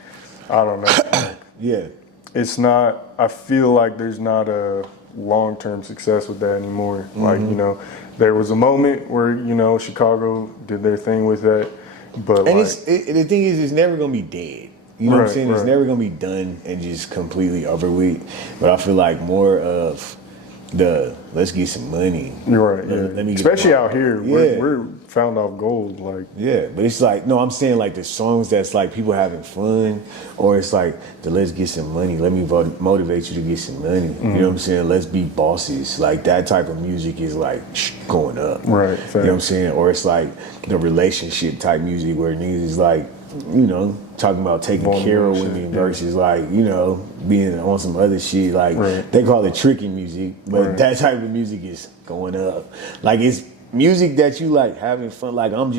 I don't know. It's not. I feel like there's not a long-term success with that anymore. Like you know, there was a moment where you know Chicago did their thing with that, but and the thing is, it's never gonna be dead. You know what I'm saying? It's never gonna be done and just completely over with. But I feel like more of let's get some money. You're right. Let me especially out here, we're found off gold. Like but it's like no, I'm saying like the songs that's like people having fun, or it's like let's get some money. Let me motivate you to get some money. You know what I'm saying? Let's be bosses. Like that type of music is like going up. Right. You know what I'm saying? Or it's like the relationship type music where niggas is like, you know, talking about taking care of women versus like, you know, being on some other shit. Like they call it tricky music, but that type of music is going up. Like it's music that you like having fun. Like I'm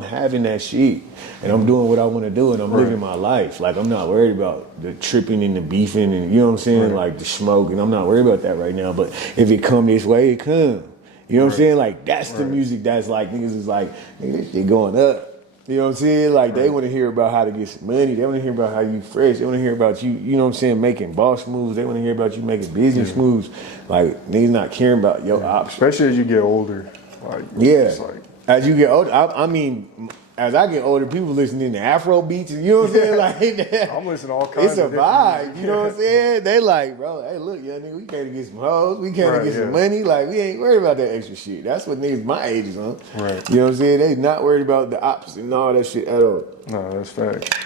having that shit and I'm doing what I want to do and I'm living my life. Like I'm not worried about the tripping and the beefing and you know what I'm saying? Like the smoke, and I'm not worried about that right now. But if it come this way, it come. You know what I'm saying? Like that's the music that's like niggas is like, nigga, this shit going up. You know what I'm saying? Like they want to hear about how to get some money. They want to hear about how you fresh. They want to hear about you. You know what I'm saying? Making boss moves. They want to hear about you making business moves. Like niggas not caring about your options. Especially as you get older. Like it's like, as you get older, I mean, as I get older, people listening to Afro beats, and you know what I'm saying? Like, I'm listening to all kinds. It's a vibe, you know what I'm saying? They like, bro, hey, look, young nigga, we came to get some hoes, we came to get some money. Like, we ain't worried about that extra shit. That's what niggas my age is on. Right. You know what I'm saying? They not worried about the opposite and all that shit at all. No, that's fact.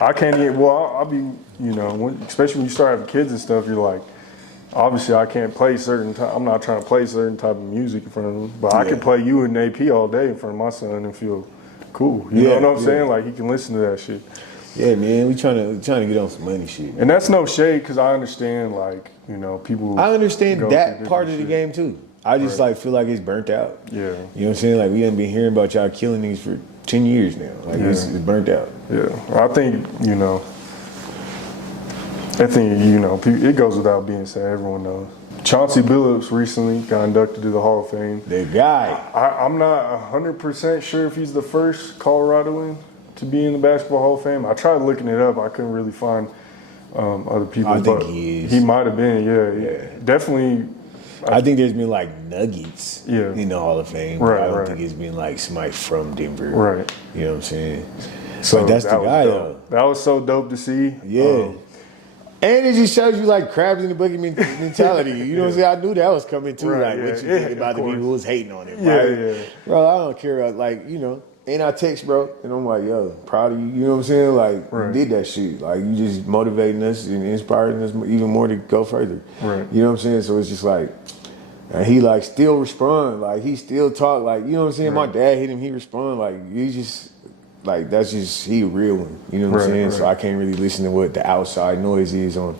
I can't even. Well, I'll be, you know, especially when you start having kids and stuff, you're like. Obviously, I can't play I'm not trying to play certain type of music in front of them, but I can play you and AP all day in front of my son and feel cool. You know what I'm saying? Like he can listen to that shit. Yeah, man, we trying to get on some money shit. And that's no shade because I understand, like, you know, people. I understand that part of the game too. I just like feel like it's burnt out. Yeah. You know what I'm saying? Like we haven't been hearing about y'all killing these for 10 years now. Like it's burnt out. Yeah. I think, you know. It goes without being said. Everyone knows. Chauncey Billups recently got inducted to the Hall of Fame. The guy. I'm not 100% sure if he's the first Coloradoan to be in the Basketball Hall of Fame. I tried looking it up. I couldn't really find other people. I think he is. He might have been, yeah. Definitely. I think there's been like nuggets in the Hall of Fame. Right, I don't think it's been like somebody from Denver. Right. You know what I'm saying? So but that's the guy though. That was so dope to see. Yeah. And it just shows you like crabs in the bucket mentality. You know what I'm saying? I knew that was coming too. Like what you think about the people who was hating on it. Right? Bro, I don't care. Like, you know, and I text, bro, and I'm like, yo, proud of you. You know what I'm saying? Like, you did that shit. Like, you just motivating us and inspiring us even more to go further. Right. You know what I'm saying? So it's just like, and he like still respond. Like, he still talk. Like, you know what I'm saying? My dad hit him, he respond. Like, he just... Like, that's just, he a real one. You know what I'm saying? So I can't really listen to what the outside noise is on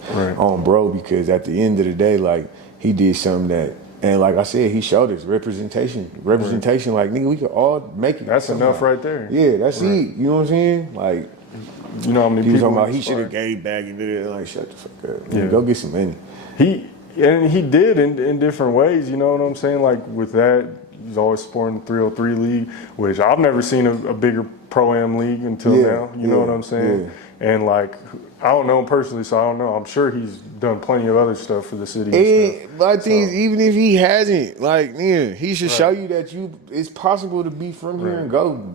bro, because at the end of the day, like, he did something that, and like I said, he showed us representation. Like, nigga, we could all make it. That's enough right there. Yeah, that's it. You know what I'm saying? Like, you know how many people talking about he should have gave back and did it. Like, shut the fuck up. Yeah. Go get some money. He did in different ways, you know what I'm saying? Like, with that, he's always supporting the 303 League, which I've never seen a bigger Pro-Am league until now. You know what I'm saying? And like, I don't know him personally, so I don't know. I'm sure he's done plenty of other stuff for the city. But I think even if he hasn't, like, he should show you that it's possible to be from here and go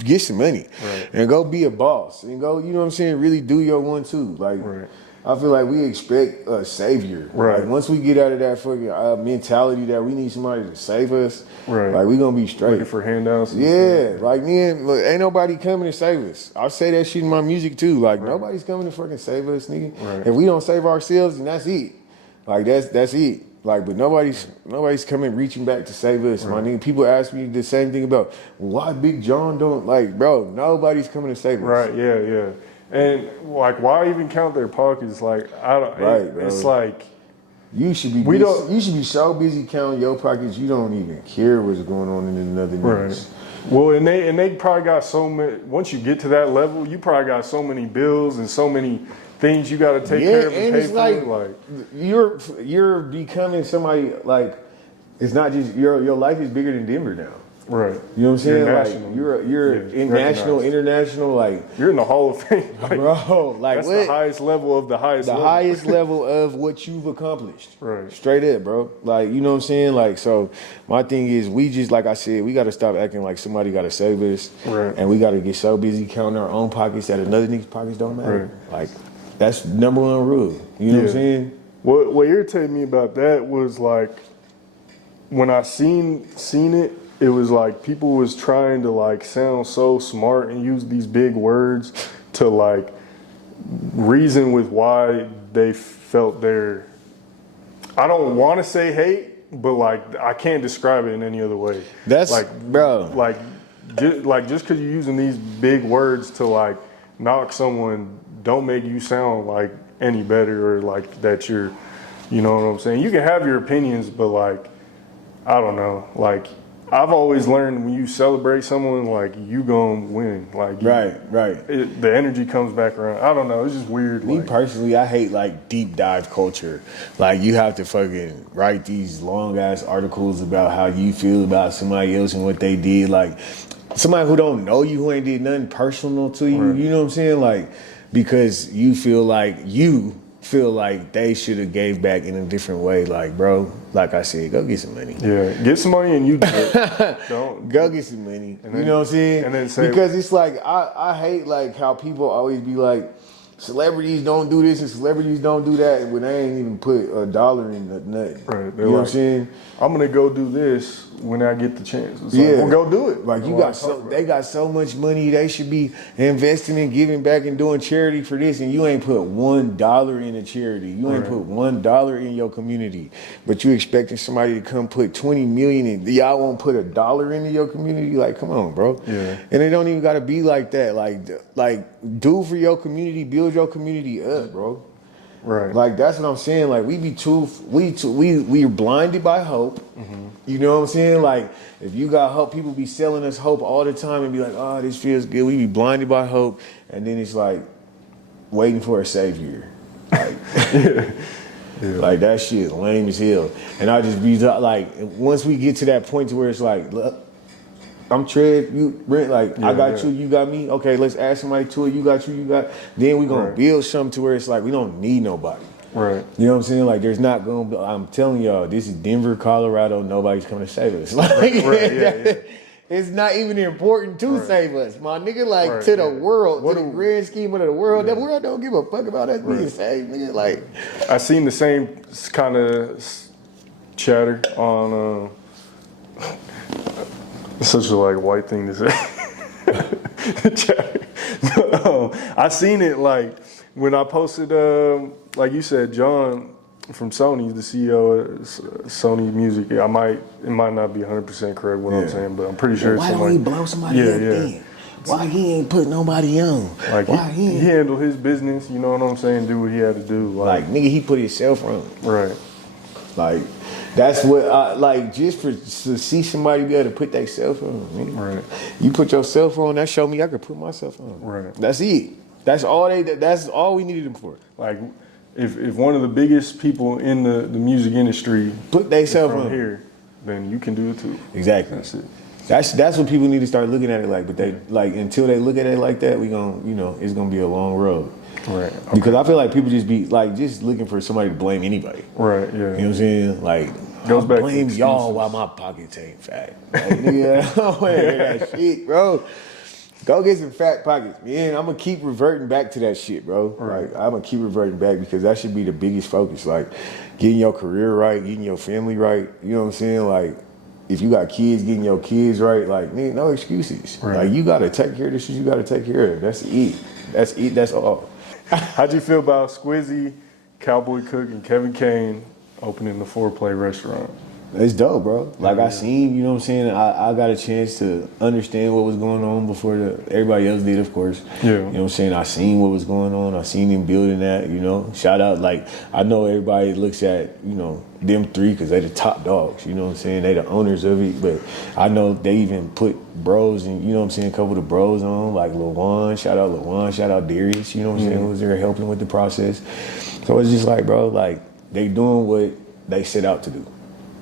get some money and go be a boss and go, you know what I'm saying, really do your one too. Like, I feel like we expect a savior. Like, once we get out of that fucking mentality that we need somebody to save us, like, we gonna be straight. Looking for handouts. Like, look, ain't nobody coming to save us. I say that shit in my music too. Like, nobody's coming to fucking save us, nigga. If we don't save ourselves, then that's it. Like, that's it. Like, but nobody's coming reaching back to save us, my nigga. People ask me the same thing about why Big John don't, like, bro, nobody's coming to save us. Yeah. And like, why even count their pockets? Like, I don't. It's like you should be. You should be so busy counting your pockets, you don't even care what's going on in another news. Well, and they probably got so many. Once you get to that level, you probably got so many bills and so many things you got to take care of and pay for. Like you're becoming somebody. Like, it's not just your life is bigger than Denver now. Right. You know what I'm saying? Like, you're international, like, you're in the Hall of Fame. Like, bro, like, that's the highest level of the highest level. The highest level of what you've accomplished. Right. Straight up, bro. Like, you know what I'm saying? Like, so my thing is, we just, like I said, we got to stop acting like somebody got to save us. Right. And we got to get so busy counting our own pockets that another nigga's pockets don't matter. Like, that's number one rule. You know what I'm saying? What irritated me about that was, like, when I seen it, it was like people was trying to like sound so smart and use these big words to like reason with why they felt their, I don't want to say hate, but like I can't describe it in any other way. That's like, bro. Like just because you're using these big words to like knock someone, don't make you sound like any better or like that you're, you know what I'm saying? You can have your opinions, but like, I don't know, like, I've always learned when you celebrate someone, like, you gonna win. Like, the energy comes back around. I don't know. It's just weird. Me personally, I hate like deep dive culture. Like you have to fucking write these long ass articles about how you feel about somebody else and what they did. Like somebody who don't know you, who ain't did nothing personal to you. You know what I'm saying? Like because you feel like they should have gave back in a different way. Like, bro, like I said, go get some money. Yeah, get some money and you do it. Don't go get some money. Then, you know what I'm saying? And then say, because it's like I hate like how people always be like, celebrities don't do this and celebrities don't do that when they ain't even put $1 in nothing. Right. You know what I'm saying? I'm gonna go do this when I get the chance. It's like, well, go do it. Like they got so much money, they should be investing and giving back and doing charity for this, and you ain't put $1 in a charity. You ain't put $1 in your community, but you expecting somebody to come put 20 million in. Y'all won't put $1 into your community? Like, come on, bro. Yeah. And it don't even gotta be like that. Like do for your community, build your community up, bro. Right. Like that's what I'm saying. Like we're blinded by hope. Mm-hmm. You know what I'm saying? Like if you got hope, people be selling us hope all the time and be like, oh, this feels good. We be blinded by hope, and then it's like waiting for a savior. Like, like that shit lame as hell. And I just be like, once we get to that point to where it's like, look, I'm Trev, you Brent, like I got you, you got me. Okay, let's add somebody to it. You got you, you got. Then we gonna build something to where it's like we don't need nobody. Right. You know what I'm saying? Like there's not gonna be, I'm telling y'all, this is Denver, Colorado, nobody's coming to save us. Like it's not even important to save us. My nigga, like to the world, to the grand scheme of the world, that world don't give a fuck about us being saved, nigga. Like I seen the same kind of chatter on such a like white thing to say. I seen it like when I posted, like you said, John from Sony, the CEO of Sony Music. It might not be 100% correct what I'm saying, but I'm pretty sure. Why don't he blow somebody up then? Why he ain't put nobody on? Like he handled his business. You know what I'm saying? Do what he had to do. Like nigga, he put himself on. Right. Like. That's what I like. Just to see somebody be able to put themselves on. Man. Right. You put yourself on. That showed me I could put myself on. Right. That's it. That's all That's all we needed them for. Like, if one of the biggest people in the music industry put themselves on here, then you can do it too. Exactly. That's it. That's what people need to start looking at it like. But they like until they look at it like that, we gonna it's gonna be a long road. Right. Okay. Because I feel like people just be like just looking for somebody to blame anybody. Right. Yeah. You know what I'm saying? Like goes back blame y'all while my pockets ain't fat. Like, nigga, I don't wanna hear that shit, bro. Go get some fat pockets, man. I'm gonna keep reverting back to that shit, bro. Right. Like I'm gonna keep reverting back because that should be the biggest focus. Like getting your career right, getting your family right. You know what I'm saying? Like if you got kids, getting your kids right. Like man, no excuses. Right. Like you gotta take care of the shit you gotta take care of. That's it. That's it. That's all. How'd you feel about Squizzy, Cowboy Cook, and Kevin Kane opening the Foreplay restaurant? It's dope, bro. Like I seen, you know what I'm saying? I got a chance to understand what was going on before everybody else did, of course. Yeah. You know what I'm saying? I seen what was going on. I seen him building that, you know. Shout out, like, I know everybody looks at, you know, them three because they the top dogs, you know what I'm saying? They the owners of it, but I know they even put bros and, you know what I'm saying, a couple of the bros on, like Lil Juan, shout out Darius, you know what I'm saying, who was there helping with the process. So it's just like, bro, like, they doing what they set out to do.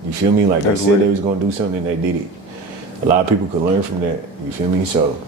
You feel me? Like they said they was gonna do something and they did it. A lot of people could learn from that. You feel me? So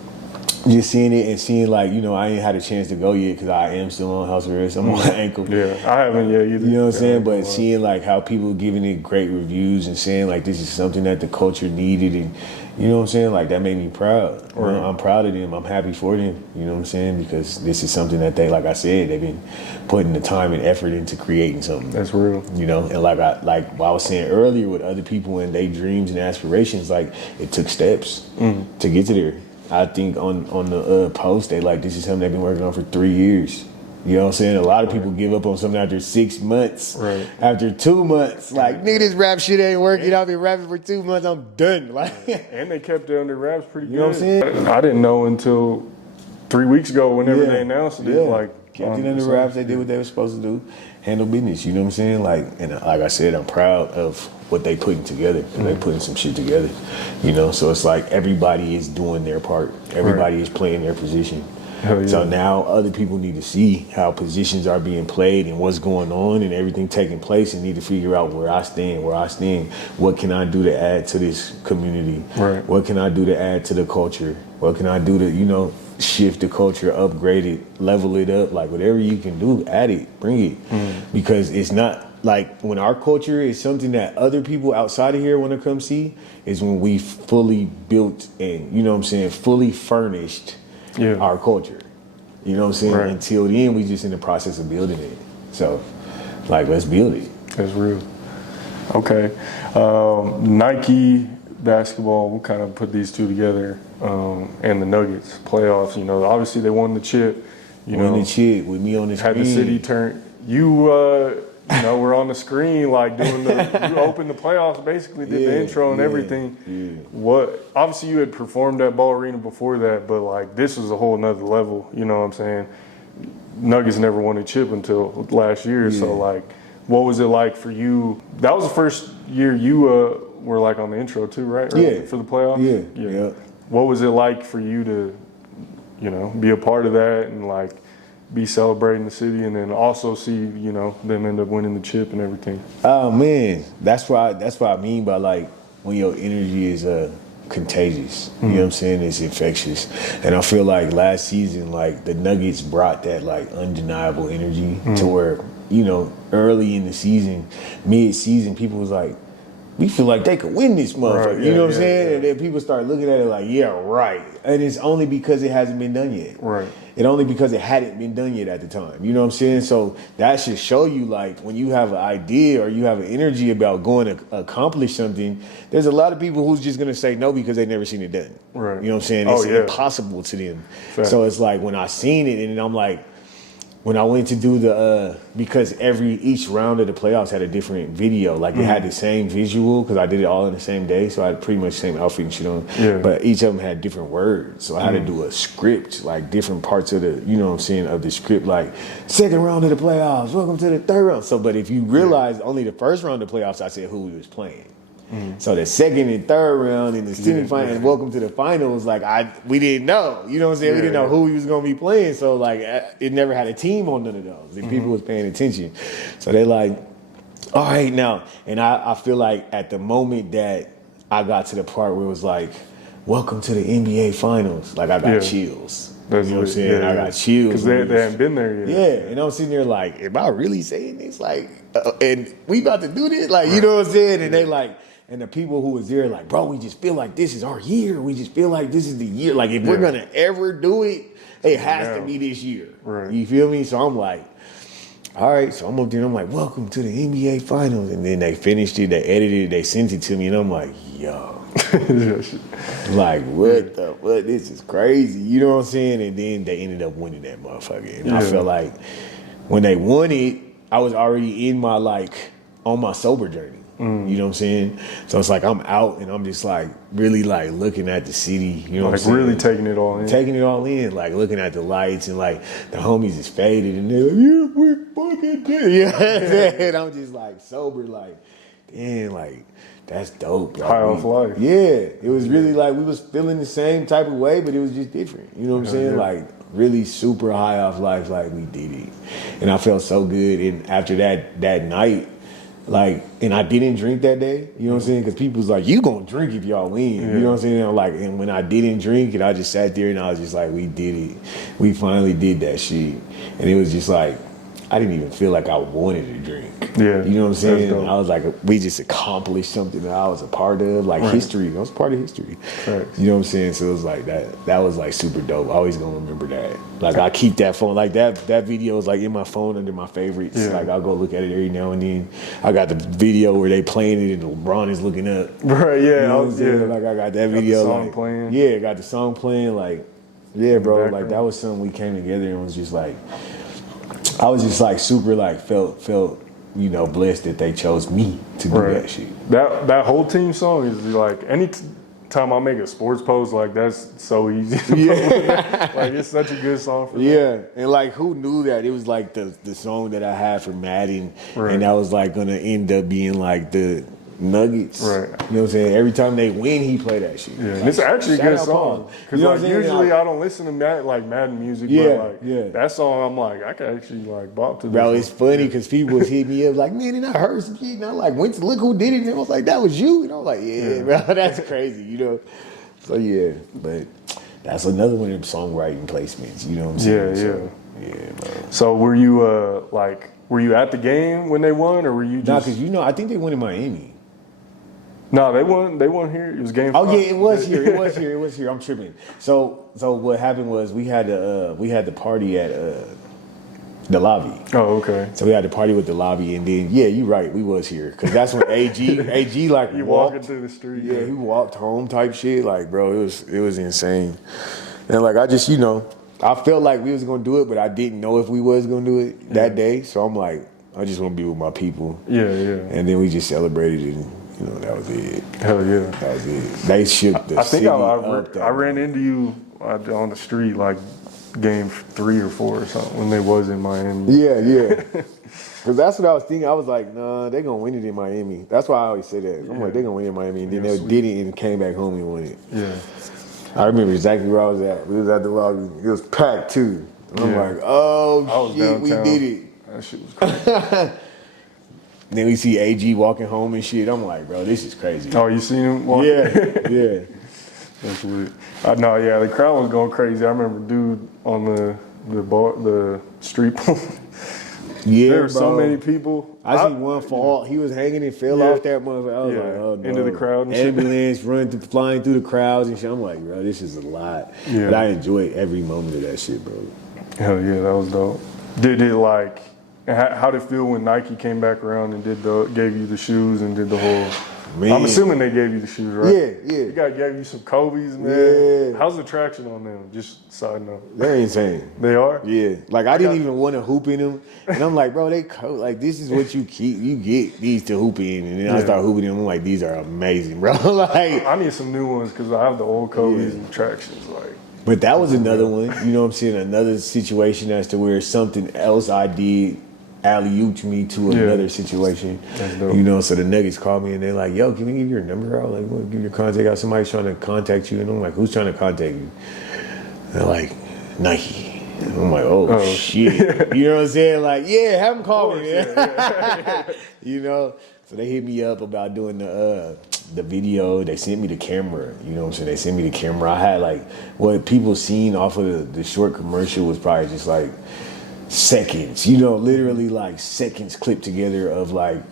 just seeing it and seeing like, you know, I ain't had a chance to go yet because I am still on house arrest. I'm on ankle. Yeah, I haven't yet either. You know what I'm saying? But seeing like how people giving it great reviews and saying like this is something that the culture needed and you know what I'm saying? Like that made me proud. Right. I'm proud of them. I'm happy for them. You know what I'm saying? Because this is something that they, like I said, they've been putting the time and effort into creating something. That's real. You know, and like I was saying earlier with other people and their dreams and aspirations, like it took steps to get to there. I think on the post, they like, this is something they've been working on for 3 years. You know what I'm saying? A lot of people give up on something after 6 months. Right. After 2 months. Like, nigga, this rap shit ain't working. I've been rapping for 2 months. I'm done. Like, and they kept it under wraps pretty good. You know what I'm saying? I didn't know until 3 weeks ago whenever they announced it. Like, kept it under wraps. They did what they were supposed to do, handle business. You know what I'm saying? Like, and like I said, I'm proud of what they putting together. They putting some shit together. You know, so it's like everybody is doing their part. Everybody is playing their position. Yeah. So now other people need to see how positions are being played and what's going on and everything taking place, and need to figure out where I stand. What can I do to add to this community? Right. What can I do to add to the culture? What can I do to, you know, shift the culture, upgrade it, level it up? Like, whatever you can do, add it, bring it. Because it's not like when our culture is something that other people outside of here want to come see, is when we fully built and, you know what I'm saying, fully furnished our culture. You know what I'm saying? Right. Until then, we just in the process of building it. So, like, let's build it. That's real. Okay. Nike basketball, we'll kind of put these two together, and the Nuggets playoffs. You know, obviously they won the chip. Won the chip with me on the screen. Had the city turn. You know, we're on the screen, like doing you opened the playoffs, basically did the intro and everything. What, obviously you had performed at Ball Arena before that, but like this was a whole nother level, you know what I'm saying? Nuggets never won a chip until last year, so like, what was it like for you? That was the first year you were like on the intro too, right? Or for the playoffs? Yeah. What was it like for you to, you know, be a part of that and like be celebrating the city, and then also see, you know, them end up winning the chip and everything? Oh man, that's what I mean by like when your energy is contagious. You know what I'm saying? It's infectious. And I feel like last season, like the Nuggets brought that like undeniable energy to where, you know, early in the season, mid-season, people was like, we feel like they could win this motherfucker. Right, you know what I'm saying? And then people start looking at it like, yeah, right. And it's only because it hasn't been done yet. Right. It only because it hadn't been done yet at the time. You know what I'm saying? So that should show you, like, when you have an idea or you have an energy about going to accomplish something, there's a lot of people who's just going to say no because they've never seen it done. Right. You know what I'm saying? It's impossible to them. Fair. So it's like when I seen it, and I'm like, when I went to do because each round of the playoffs had a different video. Like it had the same visual because I did it all in the same day. So I had pretty much the same outfit and shit on. Yeah. But each of them had different words. So I had to do a script, like different parts of the, you know what I'm saying, of the script. Like second round of the playoffs, welcome to the third round. So, but if you realize only the first round of the playoffs, I said who we was playing. So the second and third round in the semifinal and welcome to the finals, like we didn't know, you know what I'm saying? We didn't know who we was gonna be playing. So like it never had a team on none of those. And people was paying attention. So they like, all right now. And I feel like at the moment that I got to the part where it was like, welcome to the NBA finals, like I got chills. That's, you know what I'm saying? I got chills. Because they hadn't been there yet. Yeah, and I'm sitting there like, am I really saying this? Like, and we about to do this? Like, you know what I'm saying? And they like, and the people who was there like, bro, we just feel like this is our year. We just feel like this is the year. Like, if we're going to ever do it, it has to be this year. Right. You feel me? So I'm like, all right. So I'm up there and I'm like, welcome to the NBA finals. And then they finished it, they edited it, they sent it to me. And I'm like, yo. Like, what the fuck? This is crazy. You know what I'm saying? And then they ended up winning that motherfucker. And I felt like when they won it, I was already in my, like, on my sober journey. You know what I'm saying? So it's like I'm out and I'm just like really like looking at the city, you know what I'm saying? Like really taking it all in. Taking it all in, like looking at the lights and like the homies is faded and they're like, yeah, we're fucking dead. You know what I'm saying? And I'm just like sober, like, damn, like that's dope. Like, high off life. Yeah. It was really like we was feeling the same type of way, but it was just different. You know what I'm saying? Yeah. Like really super high off life, like we did it. And I felt so good. And after that night, like, and I didn't drink that day, you know what I'm saying? Because people was like, you gonna drink if y'all win. You know what I'm saying? Like, and when I didn't drink, and I just sat there and I was just like, we did it. We finally did that shit. And it was just like, I didn't even feel like I wanted to drink. Yeah. You know what I'm saying? I was like, we just accomplished something that I was a part of, like history. I was part of history. Right. You know what I'm saying? So it was like that was like super dope. I always gonna remember that. Like I keep that phone, like that video is like in my phone under my favorites. Yeah. Like I'll go look at it every now and then. I got the video where they playing it and LeBron is looking up. Right, yeah. You know what I'm saying? Like I got that video. The song playing. Yeah, got the song playing. Like, yeah, bro. Like that was something we came together and was just like, I was just like super like felt you know blessed that they chose me to do that shit. That whole team song is like time I make a sports post, like that's so easy. Like it's such a good song for me. Yeah, and like who knew that it was like the song that I had for Madden, and that was like gonna end up being like the Nuggets. Right. You know what I'm saying? Every time they win, he play that shit. Yeah, and it's actually a good song. Because like usually I don't listen to Madden music, but like that song, I'm like, I can actually like bop to this. Bro, it's funny because people was hitting me up like, man, and I heard some shit, and I like went to look who did it, and I was like, that was you, and I was like, yeah, bro, that's crazy, you know. So yeah, but that's another one of them songwriting placements. You know what I'm saying? Yeah, bro. So were you were you at the game when they won, or were you just? Nah, because you know, I think they won in Miami. No, they won here. It was game 5. Oh yeah, it was here. I'm tripping. So what happened was we had the party at the lobby. Oh, okay. So we had the party with the lobby, and then you're right, we was here because that's when AG like you walked walking through the street. Yeah, he walked home type shit. Like, bro, it was insane. And like I just I felt like we was gonna do it, but I didn't know if we was gonna do it that day. So I'm like, I just want to be with my people. Yeah. And then we just celebrated it. That was it. Hell yeah. That was it. They shook the city up. I ran into you on the street like game 3 or 4 or something when they was in Miami. Yeah. Because that's what I was thinking. I was like, nah, they're going to win it in Miami. That's why I always say that. I'm like, they're going to win it in Miami. And then they did it and came back home and won it. Yeah. I remember exactly where I was at. We was at the lobby. It was packed too. And I'm like, oh, shit, downtown. We did it. That shit was crazy. Then we see AG walking home and shit. I'm like, bro, this is crazy. Oh, you seen him walking? Yeah. That's weird. No, the crowd was going crazy. I remember dude on the street. Yeah, there were so many people. I see one fall. He was hanging and fell off that motherfucker. I was like, oh no. Into the crowd and ambulance flying through the crowds and shit. I'm like, bro, this is a lot. Yeah. But I enjoyed every moment of that shit, bro. Hell yeah, that was dope. Did it like? How did it feel when Nike came back around and gave you the shoes and did the whole? Man. I'm assuming they gave you the shoes, right? Yeah. You gave you some Kobe's, man. Yeah. How's the traction on them? Just side note. They're insane. They are? Yeah. Like I didn't even want to hoop in them, and I'm like, bro, like this is what you keep. You get these to hoop in, and then I start hooping in them. I'm like, these are amazing, bro. Like I need some new ones because I have the old Kobe's and tractions, like. But that was another one. You know what I'm saying? Another situation as to where something else I did alley-ooped me to another situation. So the Nuggets called me and they're like, yo, can we give your number out? Like, we'll give your contact out. Somebody's trying to contact you. And I'm like, who's trying to contact you? And they're like, Nike. And I'm like, oh shit. You know what I'm saying? Like, have them call me. So they hit me up about doing the video. They sent me the camera. You know what I'm saying? They sent me the camera. I had like what people seen off of the short commercial was probably just like seconds, literally like seconds clipped together of like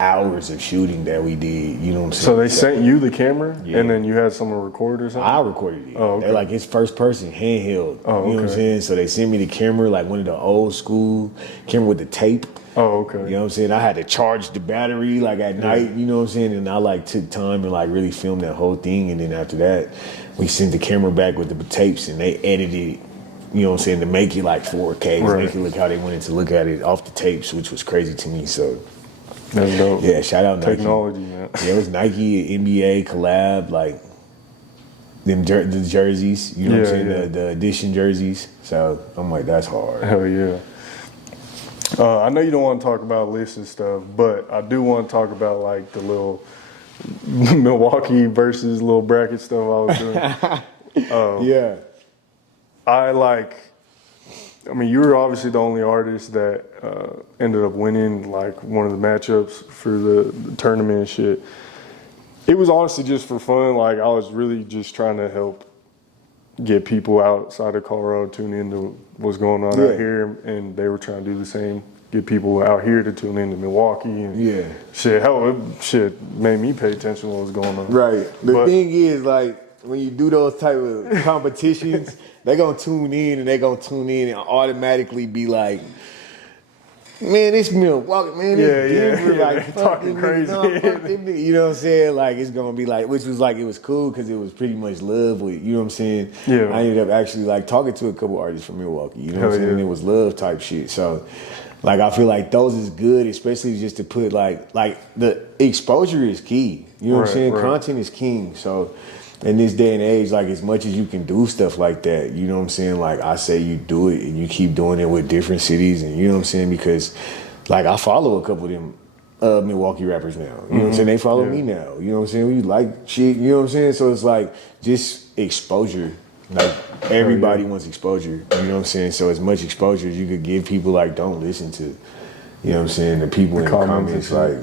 hours of shooting that we did, you know what I'm saying? So they sent you the camera and then you had someone record or something? I recorded it. Oh, okay. They're like, it's first person, handheld. Oh, okay. You know what I'm saying? So they sent me the camera, like one of the old school camera with the tape. Oh, okay. You know what I'm saying? I had to charge the battery like at night, you know what I'm saying? And I like took time and like really filmed that whole thing. And then after that, we sent the camera back with the tapes and they edited it. You know what I'm saying, to make it like 4K, make it look how they wanted to look at it off the tapes, which was crazy to me. So that's dope. Yeah, shout out Nike. Technology, man. Yeah, it was Nike, NBA collab, like them the jerseys. You know what I'm saying, the edition jerseys. So I'm like, that's hard. Hell yeah. I know you don't want to talk about lists and stuff, but I do want to talk about like the little Milwaukee versus little bracket stuff I was doing. I mean, you were obviously the only artist that ended up winning like one of the matchups for the tournament and shit. It was honestly just for fun. Like I was really just trying to help get people outside of Colorado tune into what's going on out here, and they were trying to do the same. Get people out here to tune into Milwaukee and shit made me pay attention to what was going on. Right. The thing is, like, when you do those type of competitions, they gonna tune in and automatically be like, man, it's Milwaukee, man, it's Denver, like talking crazy. You know what I'm saying? Like it's gonna be like, which was like, it was cool because it was pretty much love with, you know what I'm saying? Yeah. I ended up actually like talking to a couple artists from Milwaukee, you know what I'm saying? And it was love type shit. So like I feel like those is good, especially just to put like the exposure is key. You know what I'm saying? Right. Content is king. So in this day and age, like as much as you can do stuff like that, you know what I'm saying? Like I say you do it and you keep doing it with different cities, and you know what I'm saying? Because like I follow a couple of them Milwaukee rappers now. You know what I'm saying? They follow me now. You know what I'm saying? We like shit, you know what I'm saying? So it's like just exposure. Like everybody wants exposure. You know what I'm saying? So as much exposure as you could give people, like don't listen to, you know what I'm saying, the people in the comments, like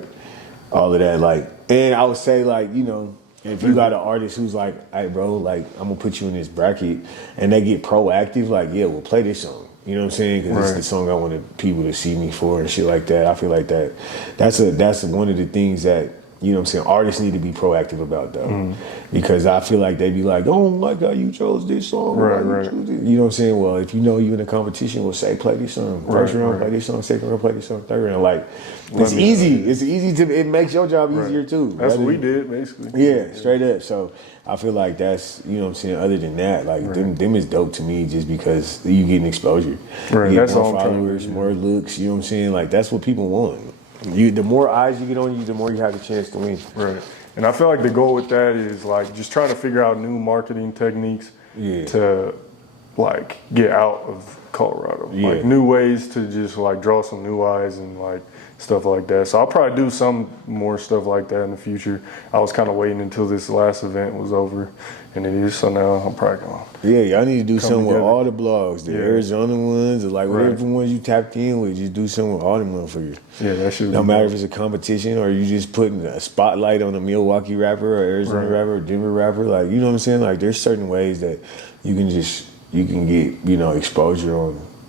all of that. Like, and I would say like, you know, if you got an artist who's like, hey bro, like I'm gonna put you in this bracket, and they get proactive, like, yeah, we'll play this song. You know what I'm saying? Because it's the song I wanted people to see me for and shit like that. I feel like that's one of the things that, you know what I'm saying, artists need to be proactive about though. Because I feel like they be like, oh my God, you chose this song. Right. You know what I'm saying? Well, if you know you in a competition, well say play this song. First round, play this song. Second round, play this song. Third round. Like, it's easy. It's easy it makes your job easier too. That's what we did basically. Yeah, straight up. So I feel like that's, you know what I'm saying, other than that, like them is dope to me just because you getting exposure. Right. You get That's more all followers, more looks, you know what I'm saying? Like that's what people want. The more eyes you get on you, the more you have a chance to win. Right. And I feel like the goal with that is like just trying to figure out new marketing techniques to like get out of Colorado. Like new ways to just like draw some new eyes and like stuff like that. So I'll probably do some more stuff like that in the future. I was kind of waiting until this last event was over, and it is, so now I'm probably going. Yeah, y'all need to do something with all the blogs, the Arizona ones, or like whatever ones you tapped in with, just do something with all them motherfuckers. Yeah, that should. No matter if it's a competition or you just putting a spotlight on a Milwaukee rapper or Arizona rapper or Denver rapper, like, you know what I'm saying? Like there's certain ways that you can get, you know, exposure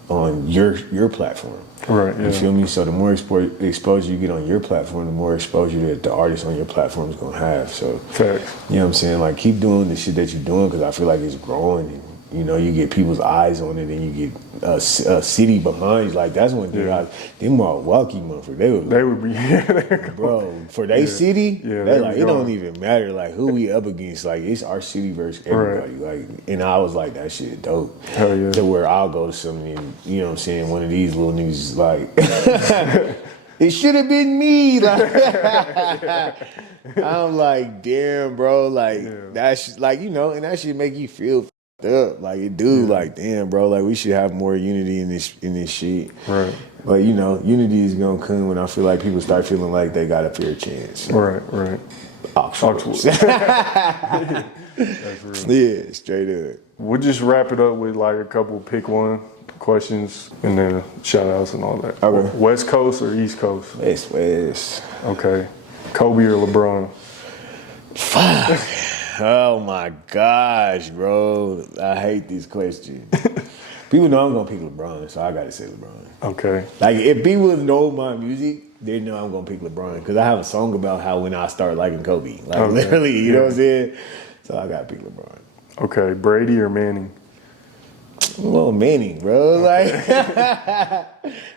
on your platform. Right, You feel me? So the more exposure you get on your platform, the more exposure that the artist on your platform is gonna have. So, you know what I'm saying? Like keep doing the shit that you're doing because I feel like it's growing. And, you know, you get people's eyes on it, and you get a city behind you. Like that's one thing. Them Milwaukee motherfuckers, they would be, bro, for they city. They like it don't even matter like who we up against. Like it's our city versus everybody. Like, and I was like that shit dope. Hell yeah. To where I'll go to something, and, you know what I'm saying, one of these little niggas is like, it should have been me. Like, I'm like, damn, bro. Like that's like, you know, and that should make you feel up. Like it do. Like, damn, bro. Like we should have more unity in this shit. Right. But you know, unity is gonna come when I feel like people start feeling like they got a fair chance. Right. Oxford. That's real. Yeah, straight up. We'll just wrap it up with like a couple pick one questions and then shout outs and all that. Okay. West Coast or East Coast? West. Okay. Kobe or LeBron? Fuck. Oh my gosh, bro. I hate this question. People know I'm gonna pick LeBron, so I gotta say LeBron. Okay. Like if people know my music, they know I'm gonna pick LeBron because I have a song about how when I start liking Kobe. Like literally, you know what I'm saying? So I gotta pick LeBron. Okay, Brady or Manning? Well, Manning, bro. Like I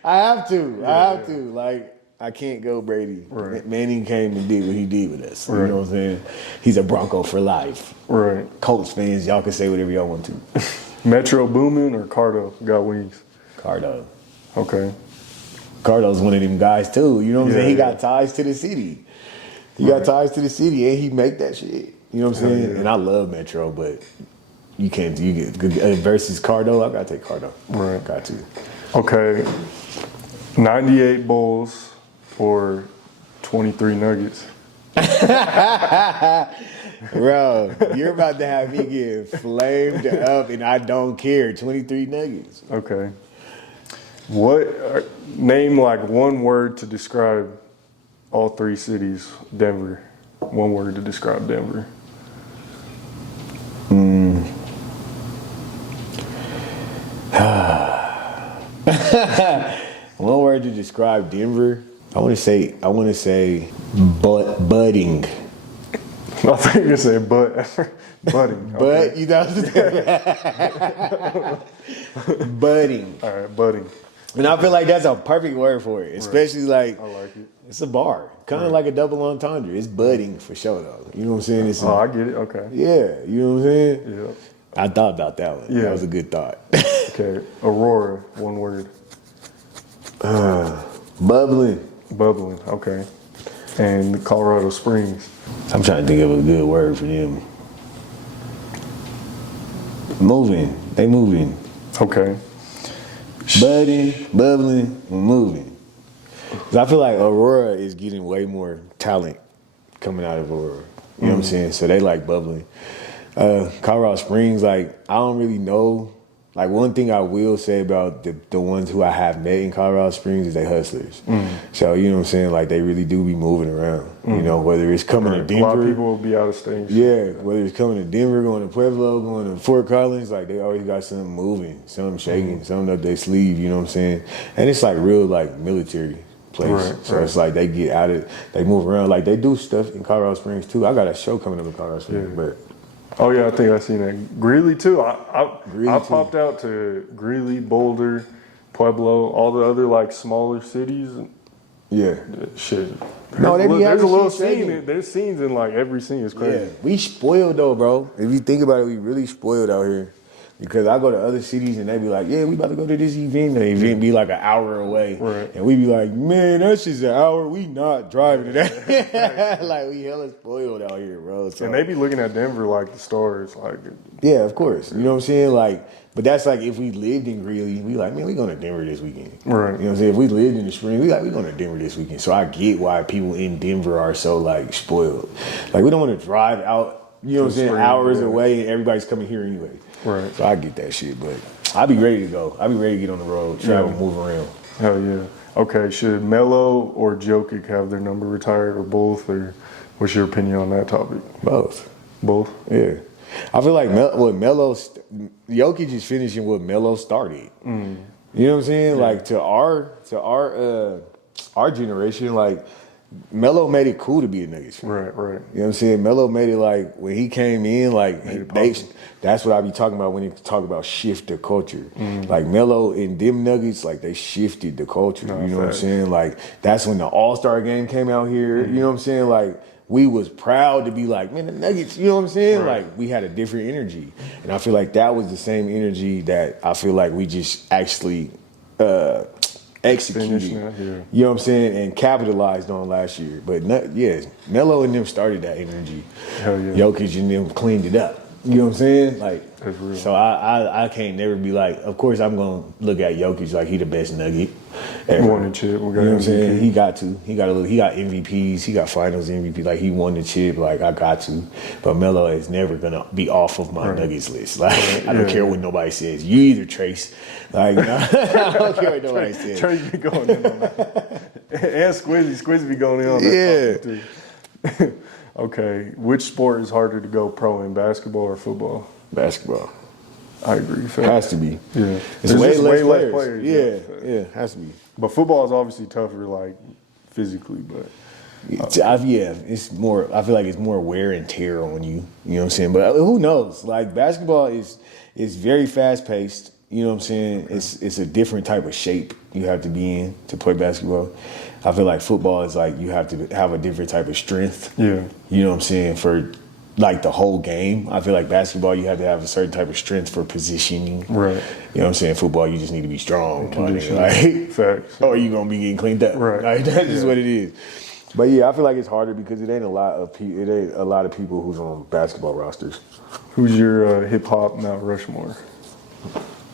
have to. Like I can't go Brady. Right. Manning came and did what he did with us. Right. You know what I'm saying? He's a Bronco for life. Right. Colts fans, y'all can say whatever y'all want to. Metro Boomin or Cardo got wings? Cardo. Okay. Cardo's one of them guys too. You know what I'm saying? He got ties to the city. He got ties to the city, and he make that shit. You know what I'm saying? And I love Metro, but you can't. You get versus Cardo. I gotta take Cardo. Right. Got to. Okay. 98 Bulls or 23 Nuggets. Bro, you're about to have me get flamed up, and I don't care. 23 Nuggets. Okay. Name like one word to describe all three cities. Denver. One word to describe Denver. One word to describe Denver. I want to say budding. I think you're gonna say budding. But you know what I'm saying? Budding. All right, budding. And I feel like that's a perfect word for it, especially like I like it. It's a bar, kind of like a double entendre. It's budding for sure, though. You know what I'm saying? It's I get it. Okay. Yeah, you know what I'm saying? Yeah. I thought about that one. Yeah, that was a good thought. Okay, Aurora, one word. Bubbling. Bubbling. Okay. And Colorado Springs. I'm trying to think of a good word for them. Moving. They moving. Okay. Bubbling, moving. 'Cause I feel like Aurora is getting way more talent coming out of Aurora. You know what I'm saying? So they like bubbling. Colorado Springs, like, I don't really know. Like, one thing I will say about the ones who I have met in Colorado Springs is they hustlers. So, you know what I'm saying? Like, they really do be moving around. You know, whether it's coming to Denver. A lot of people will be out of state. Yeah, whether it's coming to Denver, going to Pueblo, going to Fort Collins, like, they always got something moving, something shaking, something up their sleeve, you know what I'm saying? And it's like real, like, military place. Right, So it's like they get out of, they move around. Like, they do stuff in Colorado Springs, too. I got a show coming up in Colorado Springs, but... Oh yeah, I think I seen that. Greeley too. I Greeley, popped out to Greeley, Boulder, Pueblo, all the other like smaller cities. Yeah. Shit. No, There's a little scene. There's scenes in like every scene. It's crazy. Yeah, we spoiled though, bro. If you think about it, we really spoiled out here. Because I go to other cities and they be like, yeah, we about to go to this event. The event be like an hour away. Right. And we be like, man, that's just an hour. We not driving to that. Like, we hella spoiled out here, bro. So, And they be looking at Denver like the stars. Like, yeah, of course. You know what I'm saying? Like, but that's like if we lived in Greeley, we like, man, we going to Denver this weekend. Right. You know what I'm saying? If we lived in the spring, we going to Denver this weekend. So I get why people in Denver are so like spoiled. Like, we don't want to drive out, you know what I'm saying, hours away and everybody's coming here anyway. Right. So I get that shit, but I be ready to go. I be ready to get on the road, travel, move around. Hell yeah. Okay, should Melo or Jokic have their number retired or both? Or what's your opinion on that topic? Both. Both? Yeah. I feel like Jokic is finishing what Melo started. You know what I'm saying? Yeah. Like to our generation, like Melo made it cool to be a Nuggets fan. Right. You know what I'm saying? Melo made it like when he came in, like that's what I be talking about when you talk about shift the culture. Like Melo and them Nuggets, like they shifted the culture. You know what I'm saying? Like that's when the All-Star game came out here. You know what I'm saying? Like we was proud to be like, man, the Nuggets, you know what I'm saying? Right. Like we had a different energy. And I feel like that was the same energy that I feel like we just actually executed, you know what I'm saying, and capitalized on last year. But Melo and them started that energy. Hell yeah. Jokic and them cleaned it up. You know what I'm saying? Like, that's real. So I can't never be like, of course I'm gonna look at Jokic like he the best Nugget ever. Won the chip. You know what I'm saying? He got MVPs, he got finals MVP, like he won the chip, like I got to. But Melo is never gonna be off of my Nuggets list. Like I don't care what nobody says. You either Trace. Like I don't care what nobody says. Trace be going in on that. And Squizzy be going in on that too. Okay, which sport is harder to go pro in, basketball or football? Basketball. I agree. It has to be. Yeah. It's way less players. Yeah, it has to be. But football is obviously tougher, like, physically, but... it's more, I feel like it's more wear and tear on you. You know what I'm saying? But who knows? Like, basketball is very fast-paced. You know what I'm saying? It's a different type of shape you have to be in to play basketball. I feel like football is like you have to have a different type of strength. Yeah. You know what I'm saying? For like the whole game. I feel like basketball you have to have a certain type of strength for positioning. Right. You know what I'm saying? Football you just need to be strong. Like, facts. Or you gonna be getting cleaned up. Right. Like, that's just what it is. But yeah, I feel like it's harder because it ain't a lot of people who's on basketball rosters. Who's your hip hop Mount Rushmore?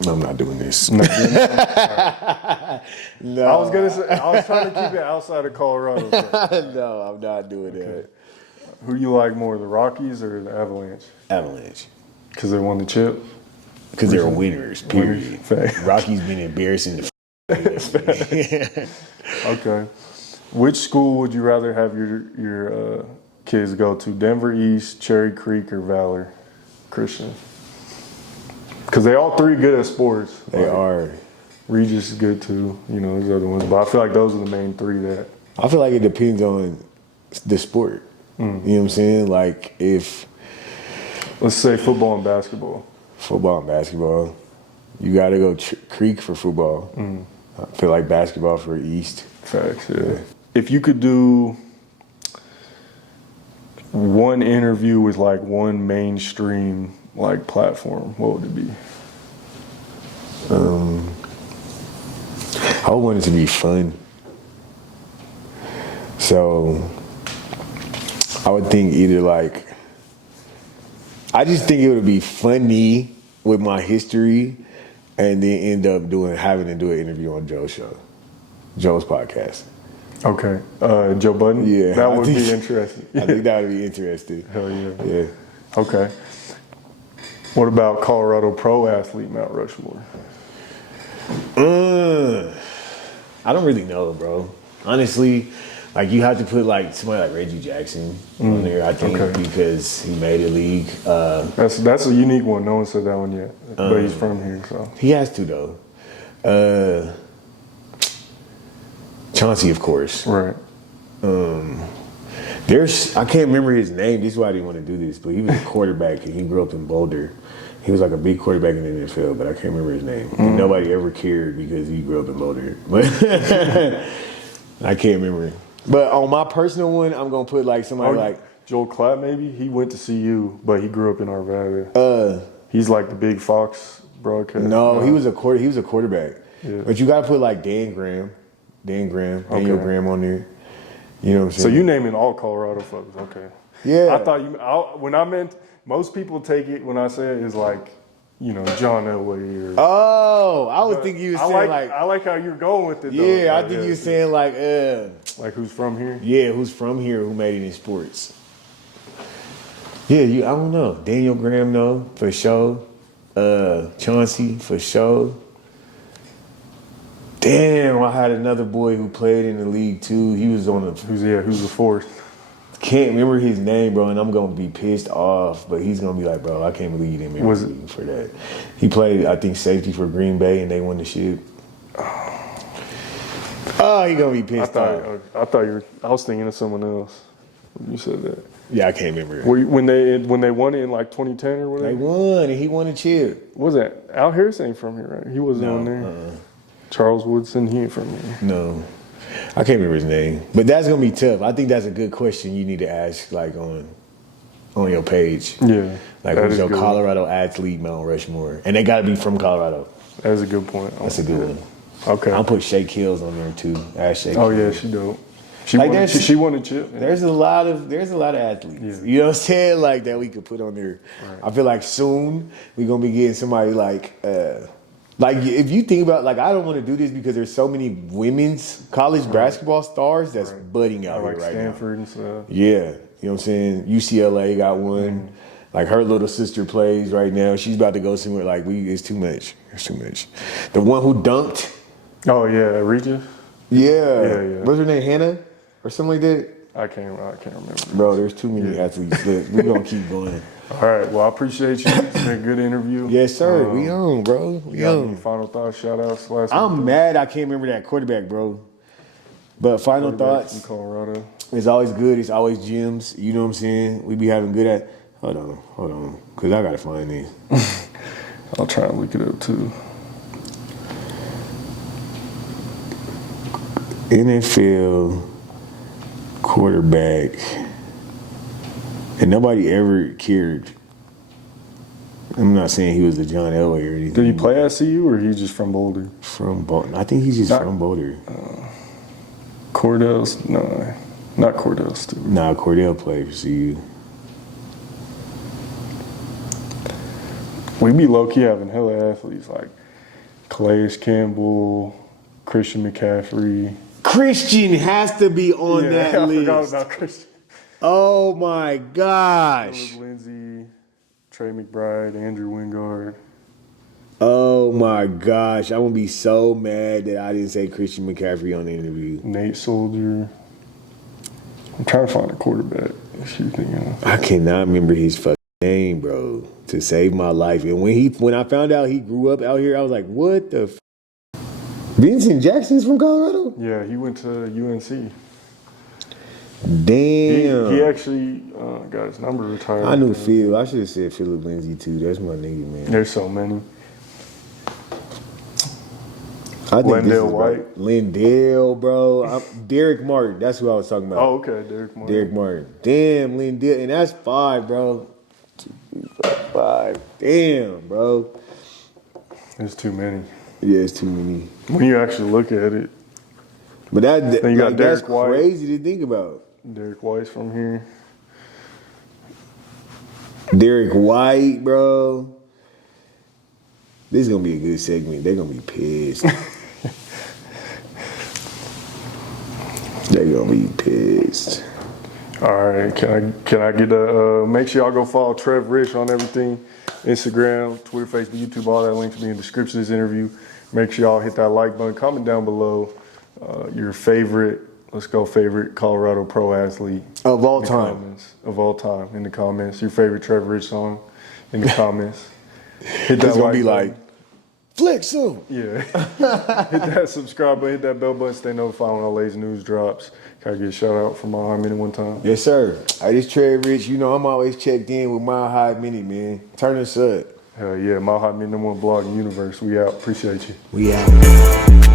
I'm not doing this. Not doing this? Right. No. I was trying to keep it outside of Colorado. No, I'm not doing that. Who you like more, the Rockies or the Avalanche? Avalanche. Because they won the chip? Because they're winners, period. Rockies been embarrassing the Okay. Which school would you rather have your kids go to? Denver East, Cherry Creek, or Valor Christian? Because they all three good at sports. They are. Regis is good too. You know, there's other ones. But I feel like those are the main three that... I feel like it depends on the sport. You know what I'm saying? Like if... Let's say football and basketball. Football and basketball. You got to go Creek for football. I feel like basketball for East. Facts, yeah. If you could do one interview with like one mainstream like platform, what would it be? I want it to be fun. So I would think either like, I just think it would be funny with my history, and then end up having to do an interview on Joe's show, Joe's podcast. Okay, Joe Budden. Yeah, that would be interesting. I think that would be interesting. Hell yeah. Yeah. Okay. What about Colorado pro athlete Mount Rushmore? I don't really know, bro. Honestly, like you have to put like somebody like Reggie Jackson on there, I think, because he made a league. That's a unique one. No one said that one yet, but he's from here, so he has to though. Chauncey, of course. Right. I can't remember his name. This is why I didn't want to do this, but he was a quarterback and he grew up in Boulder. He was like a big quarterback in the NFL, but I can't remember his name. And nobody ever cared because he grew up in Boulder. But I can't remember. But on my personal one, I'm gonna put like somebody like Joel Klatt. Maybe he went to CU, but he grew up in Arvada. He's like the big Fox broadcast. No, he was a quarterback. Yeah. But you gotta put like Daniel Graham on there. You know what I'm saying? So you naming all Colorado folks? Okay. Yeah. I thought when I meant most people take it when I say it is like, you know, John Elway or. Oh, I was thinking you were saying I like how you're going with it. Though. Yeah, I think you were saying like who's from here? Yeah, who's from here who made it in sports? Yeah, I don't know. Daniel Graham, no, for sure. Chauncey, for sure. Damn, I had another boy who played in the league too. He was on the. Who's the fourth? Can't remember his name, bro, and I'm gonna be pissed off. But he's gonna be like, bro, I can't believe you didn't make the league for that. He played, I think, safety for Green Bay, and they won the shit. Oh, he gonna be pissed off. I was thinking of someone else when you said that. Yeah, I can't remember. When they won it in like 2010 or whatever. They won, and he won a chip. What was that? Al Harris ain't from here, right? He wasn't on there. Charles Woodson, he ain't from here. No. I can't remember his name. But that's gonna be tough. I think that's a good question you need to ask like on your page. Yeah. Like who's your Colorado athlete Mount Rushmore? And they gotta be from Colorado. That's a good point. That's a good one. Okay. I'll put Shake Hills on there too. Ask Shake. Oh yeah, she dope. She won a chip. Man. There's a lot of athletes. Yeah. You know what I'm saying? Like that we could put on there. Right. I feel like soon we're gonna be getting somebody like if you think about, like, I don't want to do this because there's so many women's college basketball stars that's budding out here right Stanford now. And stuff. Yeah, you know what I'm saying? UCLA got one. Like, her little sister plays right now. She's about to go somewhere. Like, it's too much. It's too much. The one who dunked. Oh, yeah, Regis? Yeah. What's her name, Hannah? Or something like that? I can't remember. Bro, there's too many athletes. We're going to keep going. All right. Well, I appreciate you. It's been a good interview. Yes, sir. We on, bro. We on. Any final thoughts, shout-outs last I'm mad I can't remember that quarterback, bro. But final thoughts. From Colorado. It's always good. It's always gyms. You know what I'm saying? We be having good at. Hold on. Because I got to find these. I'll try and look it up, too. NFL quarterback. And nobody ever cared. I'm not saying he was a John Elway or anything. Did he play at CU or he's just from Boulder? From Boulder. I think he's just from Boulder. Cordell's? No, not Cordell Stewart. Nah, Cordell played for CU. We be low-key having hella athletes like Calais Campbell, Christian McCaffrey. Christian has to be on that list. I forgot about Christian. Oh my gosh. Philip Lindsay, Trey McBride, Andrew Wingard. Oh my gosh. I'm going to be so mad that I didn't say Christian McCaffrey on the interview. Nate Soldier. I'm trying to find a quarterback. I cannot remember his fucking name, bro, to save my life. And when I found out he grew up out here, I was like, what the f? Vincent Jackson's from Colorado? Yeah, he went to UNC. Damn. He actually got his number retired. I knew Phil. I should have said Philip Lindsay too. That's my nigga, man. There's so many. I think Lindell White. Lindell, bro. Derek Martin. That's who I was talking about. Oh, okay. Derek Martin. Damn, Lindell. And that's 5, bro. 2, 3, 4, 5. Damn, bro. There's too many. Yeah, it's too many. When you actually look at it. But then you got that's Derek White. Crazy to think about. Derek White's from here. Derek White, bro. This is gonna be a good segment. They're gonna be pissed. They're gonna be pissed. All right, can I get a make sure y'all go follow Trev Rich on everything, Instagram, Twitter, Facebook, YouTube, all that links will be in the description of this interview. Make sure y'all hit that like button, comment down below your favorite, favorite Colorado pro athlete of all time. Of all time in the comments. Your favorite Trev Rich song in the comments. Hit that It's gonna like be button. like flex soon. Yeah. Hit that subscribe button, hit that bell button, stay notified when all latest news drops. Can I get a shout out from Mile High Minute one time? Yes, sir. Hey, this Trev Rich, you know I'm always checked in with Mile High Minute, man. Turn us up. Hell yeah, Mile High Minute #1 blog in the universe. We out. Appreciate you. We out.